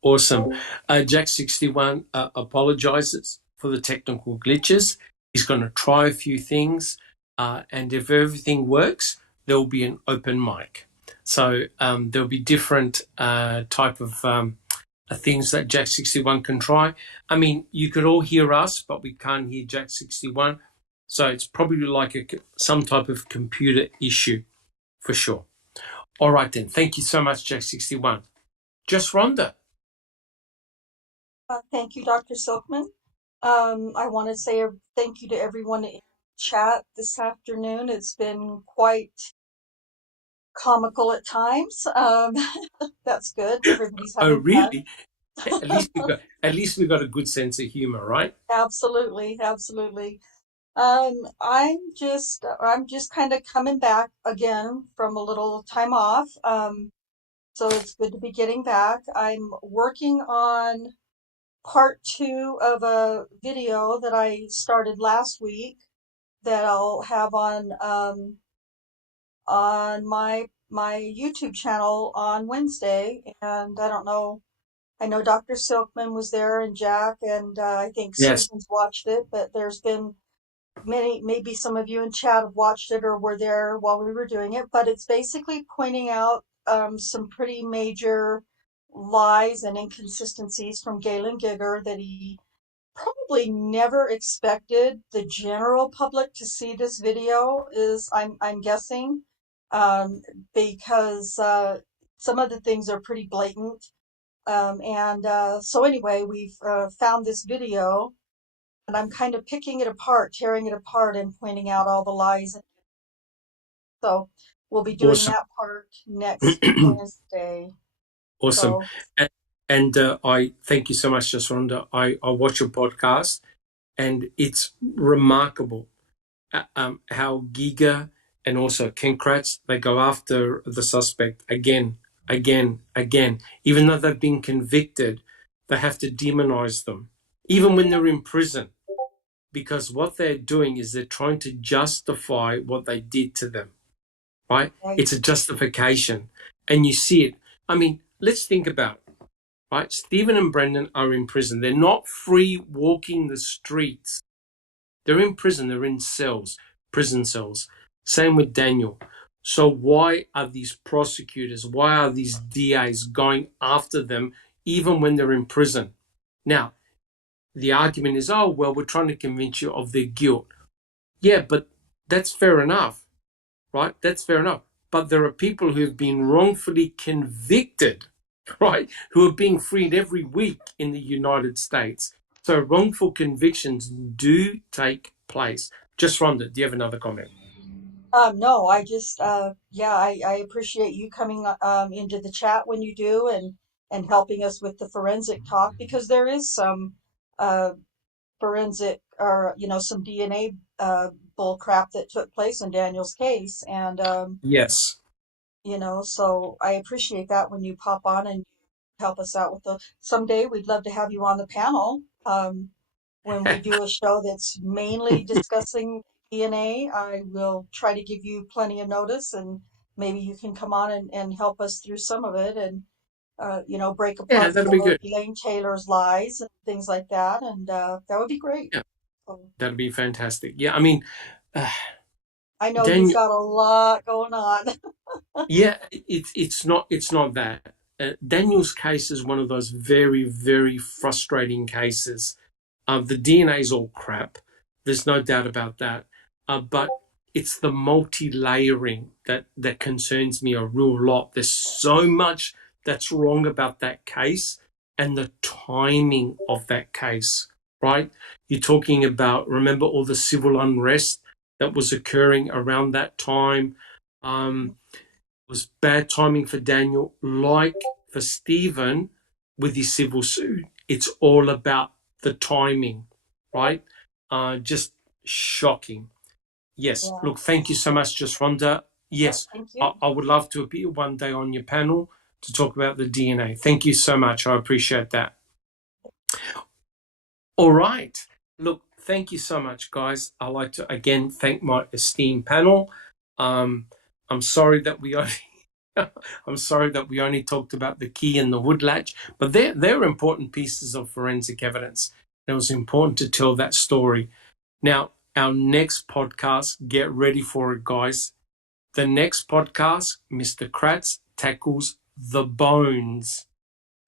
Awesome. Jack 61 apologizes for the technical glitches. He's going to try a few things, and if everything works, there will be an open mic. So there'll be different type of things that Jack 61 can try. I mean, you could all hear us, but we can't hear Jack 61. So it's probably like some type of computer issue for sure. All right, then. Thank you so much, Jack 61. Just Rhonda. Thank you, Dr. Silkman. I want to say thank you to everyone in chat this afternoon. It's been quite comical at times. That's good. Everybody's having Oh, really? At least we got a good sense of humor, right? Absolutely. I'm just kind of coming back again from a little time off. So it's good to be getting back. I'm working on part 2 of a video that I started last week that I'll have on my YouTube channel on Wednesday. And I don't know, I know Dr. Silkman was there and Jack, and I think Yes. Susan's watched it, but there's been maybe some of you in chat have watched it or were there while we were doing it, but it's basically pointing out some pretty major lies and inconsistencies from Galen Gigger that he probably never expected the general public to see this video, is I'm guessing, because some of the things are pretty blatant. So anyway, we've found this video, and I'm kind of picking it apart, tearing it apart, and pointing out all the lies. So we'll be doing Awesome. that part next Wednesday. Awesome. So, And I thank you so much, Just Rhonda. I watch your podcast, and it's remarkable how Giga and also Kinkratz, they go after the suspect again. Even though they've been convicted, they have to demonize them, even when they're in prison, because what they're doing is they're trying to justify what they did to them, right? It's a justification, and you see it. I mean, let's think about it, right? Stephen and Brendan are in prison. They're not free walking the streets. They're in prison. They're in cells, prison cells. Same with Daniel. So why are these prosecutors, why are these DAs going after them even when they're in prison? Now, the argument is, oh, well, we're trying to convince you of their guilt. Yeah, but that's fair enough, right? That's fair enough. But there are people who have been wrongfully convicted, right, who are being freed every week in the United States. So wrongful convictions do take place. Just Rhonda, do you have another comment? No, I just, yeah, I appreciate you coming into the chat when you do and helping us with the forensic talk, because there is some uh, forensic or, some DNA bull crap that took place in Daniel's case. And, Yes. so I appreciate that when you pop on and help us out with someday we'd love to have you on the panel. When we do a show that's mainly discussing DNA, I will try to give you plenty of notice, and maybe you can come on and help us through some of it, and break Yeah, apart that'll some be of good. Elaine Taylor's lies and things like that, and that would be great. Yeah, So, that'll be fantastic. Yeah, I mean, I know you've Daniel, got a lot going on. yeah, it's not that. Daniel's case is one of those very, very frustrating cases. The DNA is all crap. There's no doubt about that. But it's the multi-layering that concerns me a real lot. There's so much that's wrong about that case and the timing of that case, right? You're talking about, remember all the civil unrest that was occurring around that time. It was bad timing for Daniel, like for Stephen with his civil suit. It's all about the timing, right? Just shocking. Yes. Yeah, Look, thank you so much, Just Rhonda. Yes, thank you. I would love to appear one day on your panel to talk about the DNA. Thank you so much. I appreciate that. All right. Look, thank you so much, guys. I'd like to again thank my esteemed panel. I'm sorry that we only I'm sorry that we only talked about the key and the wood latch, but they're important pieces of forensic evidence. It was important to tell that story. Now, our next podcast, get ready for it, guys. The next podcast, Mr. Kratz tackles the bones.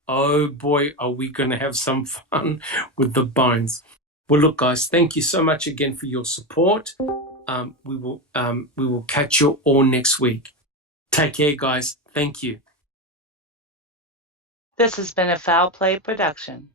Oh boy, are we going to have some fun with the bones. Well, look, guys, thank you so much again for your support. We will catch you all next week. Take care, guys. Thank you. This has been a Foul Play production.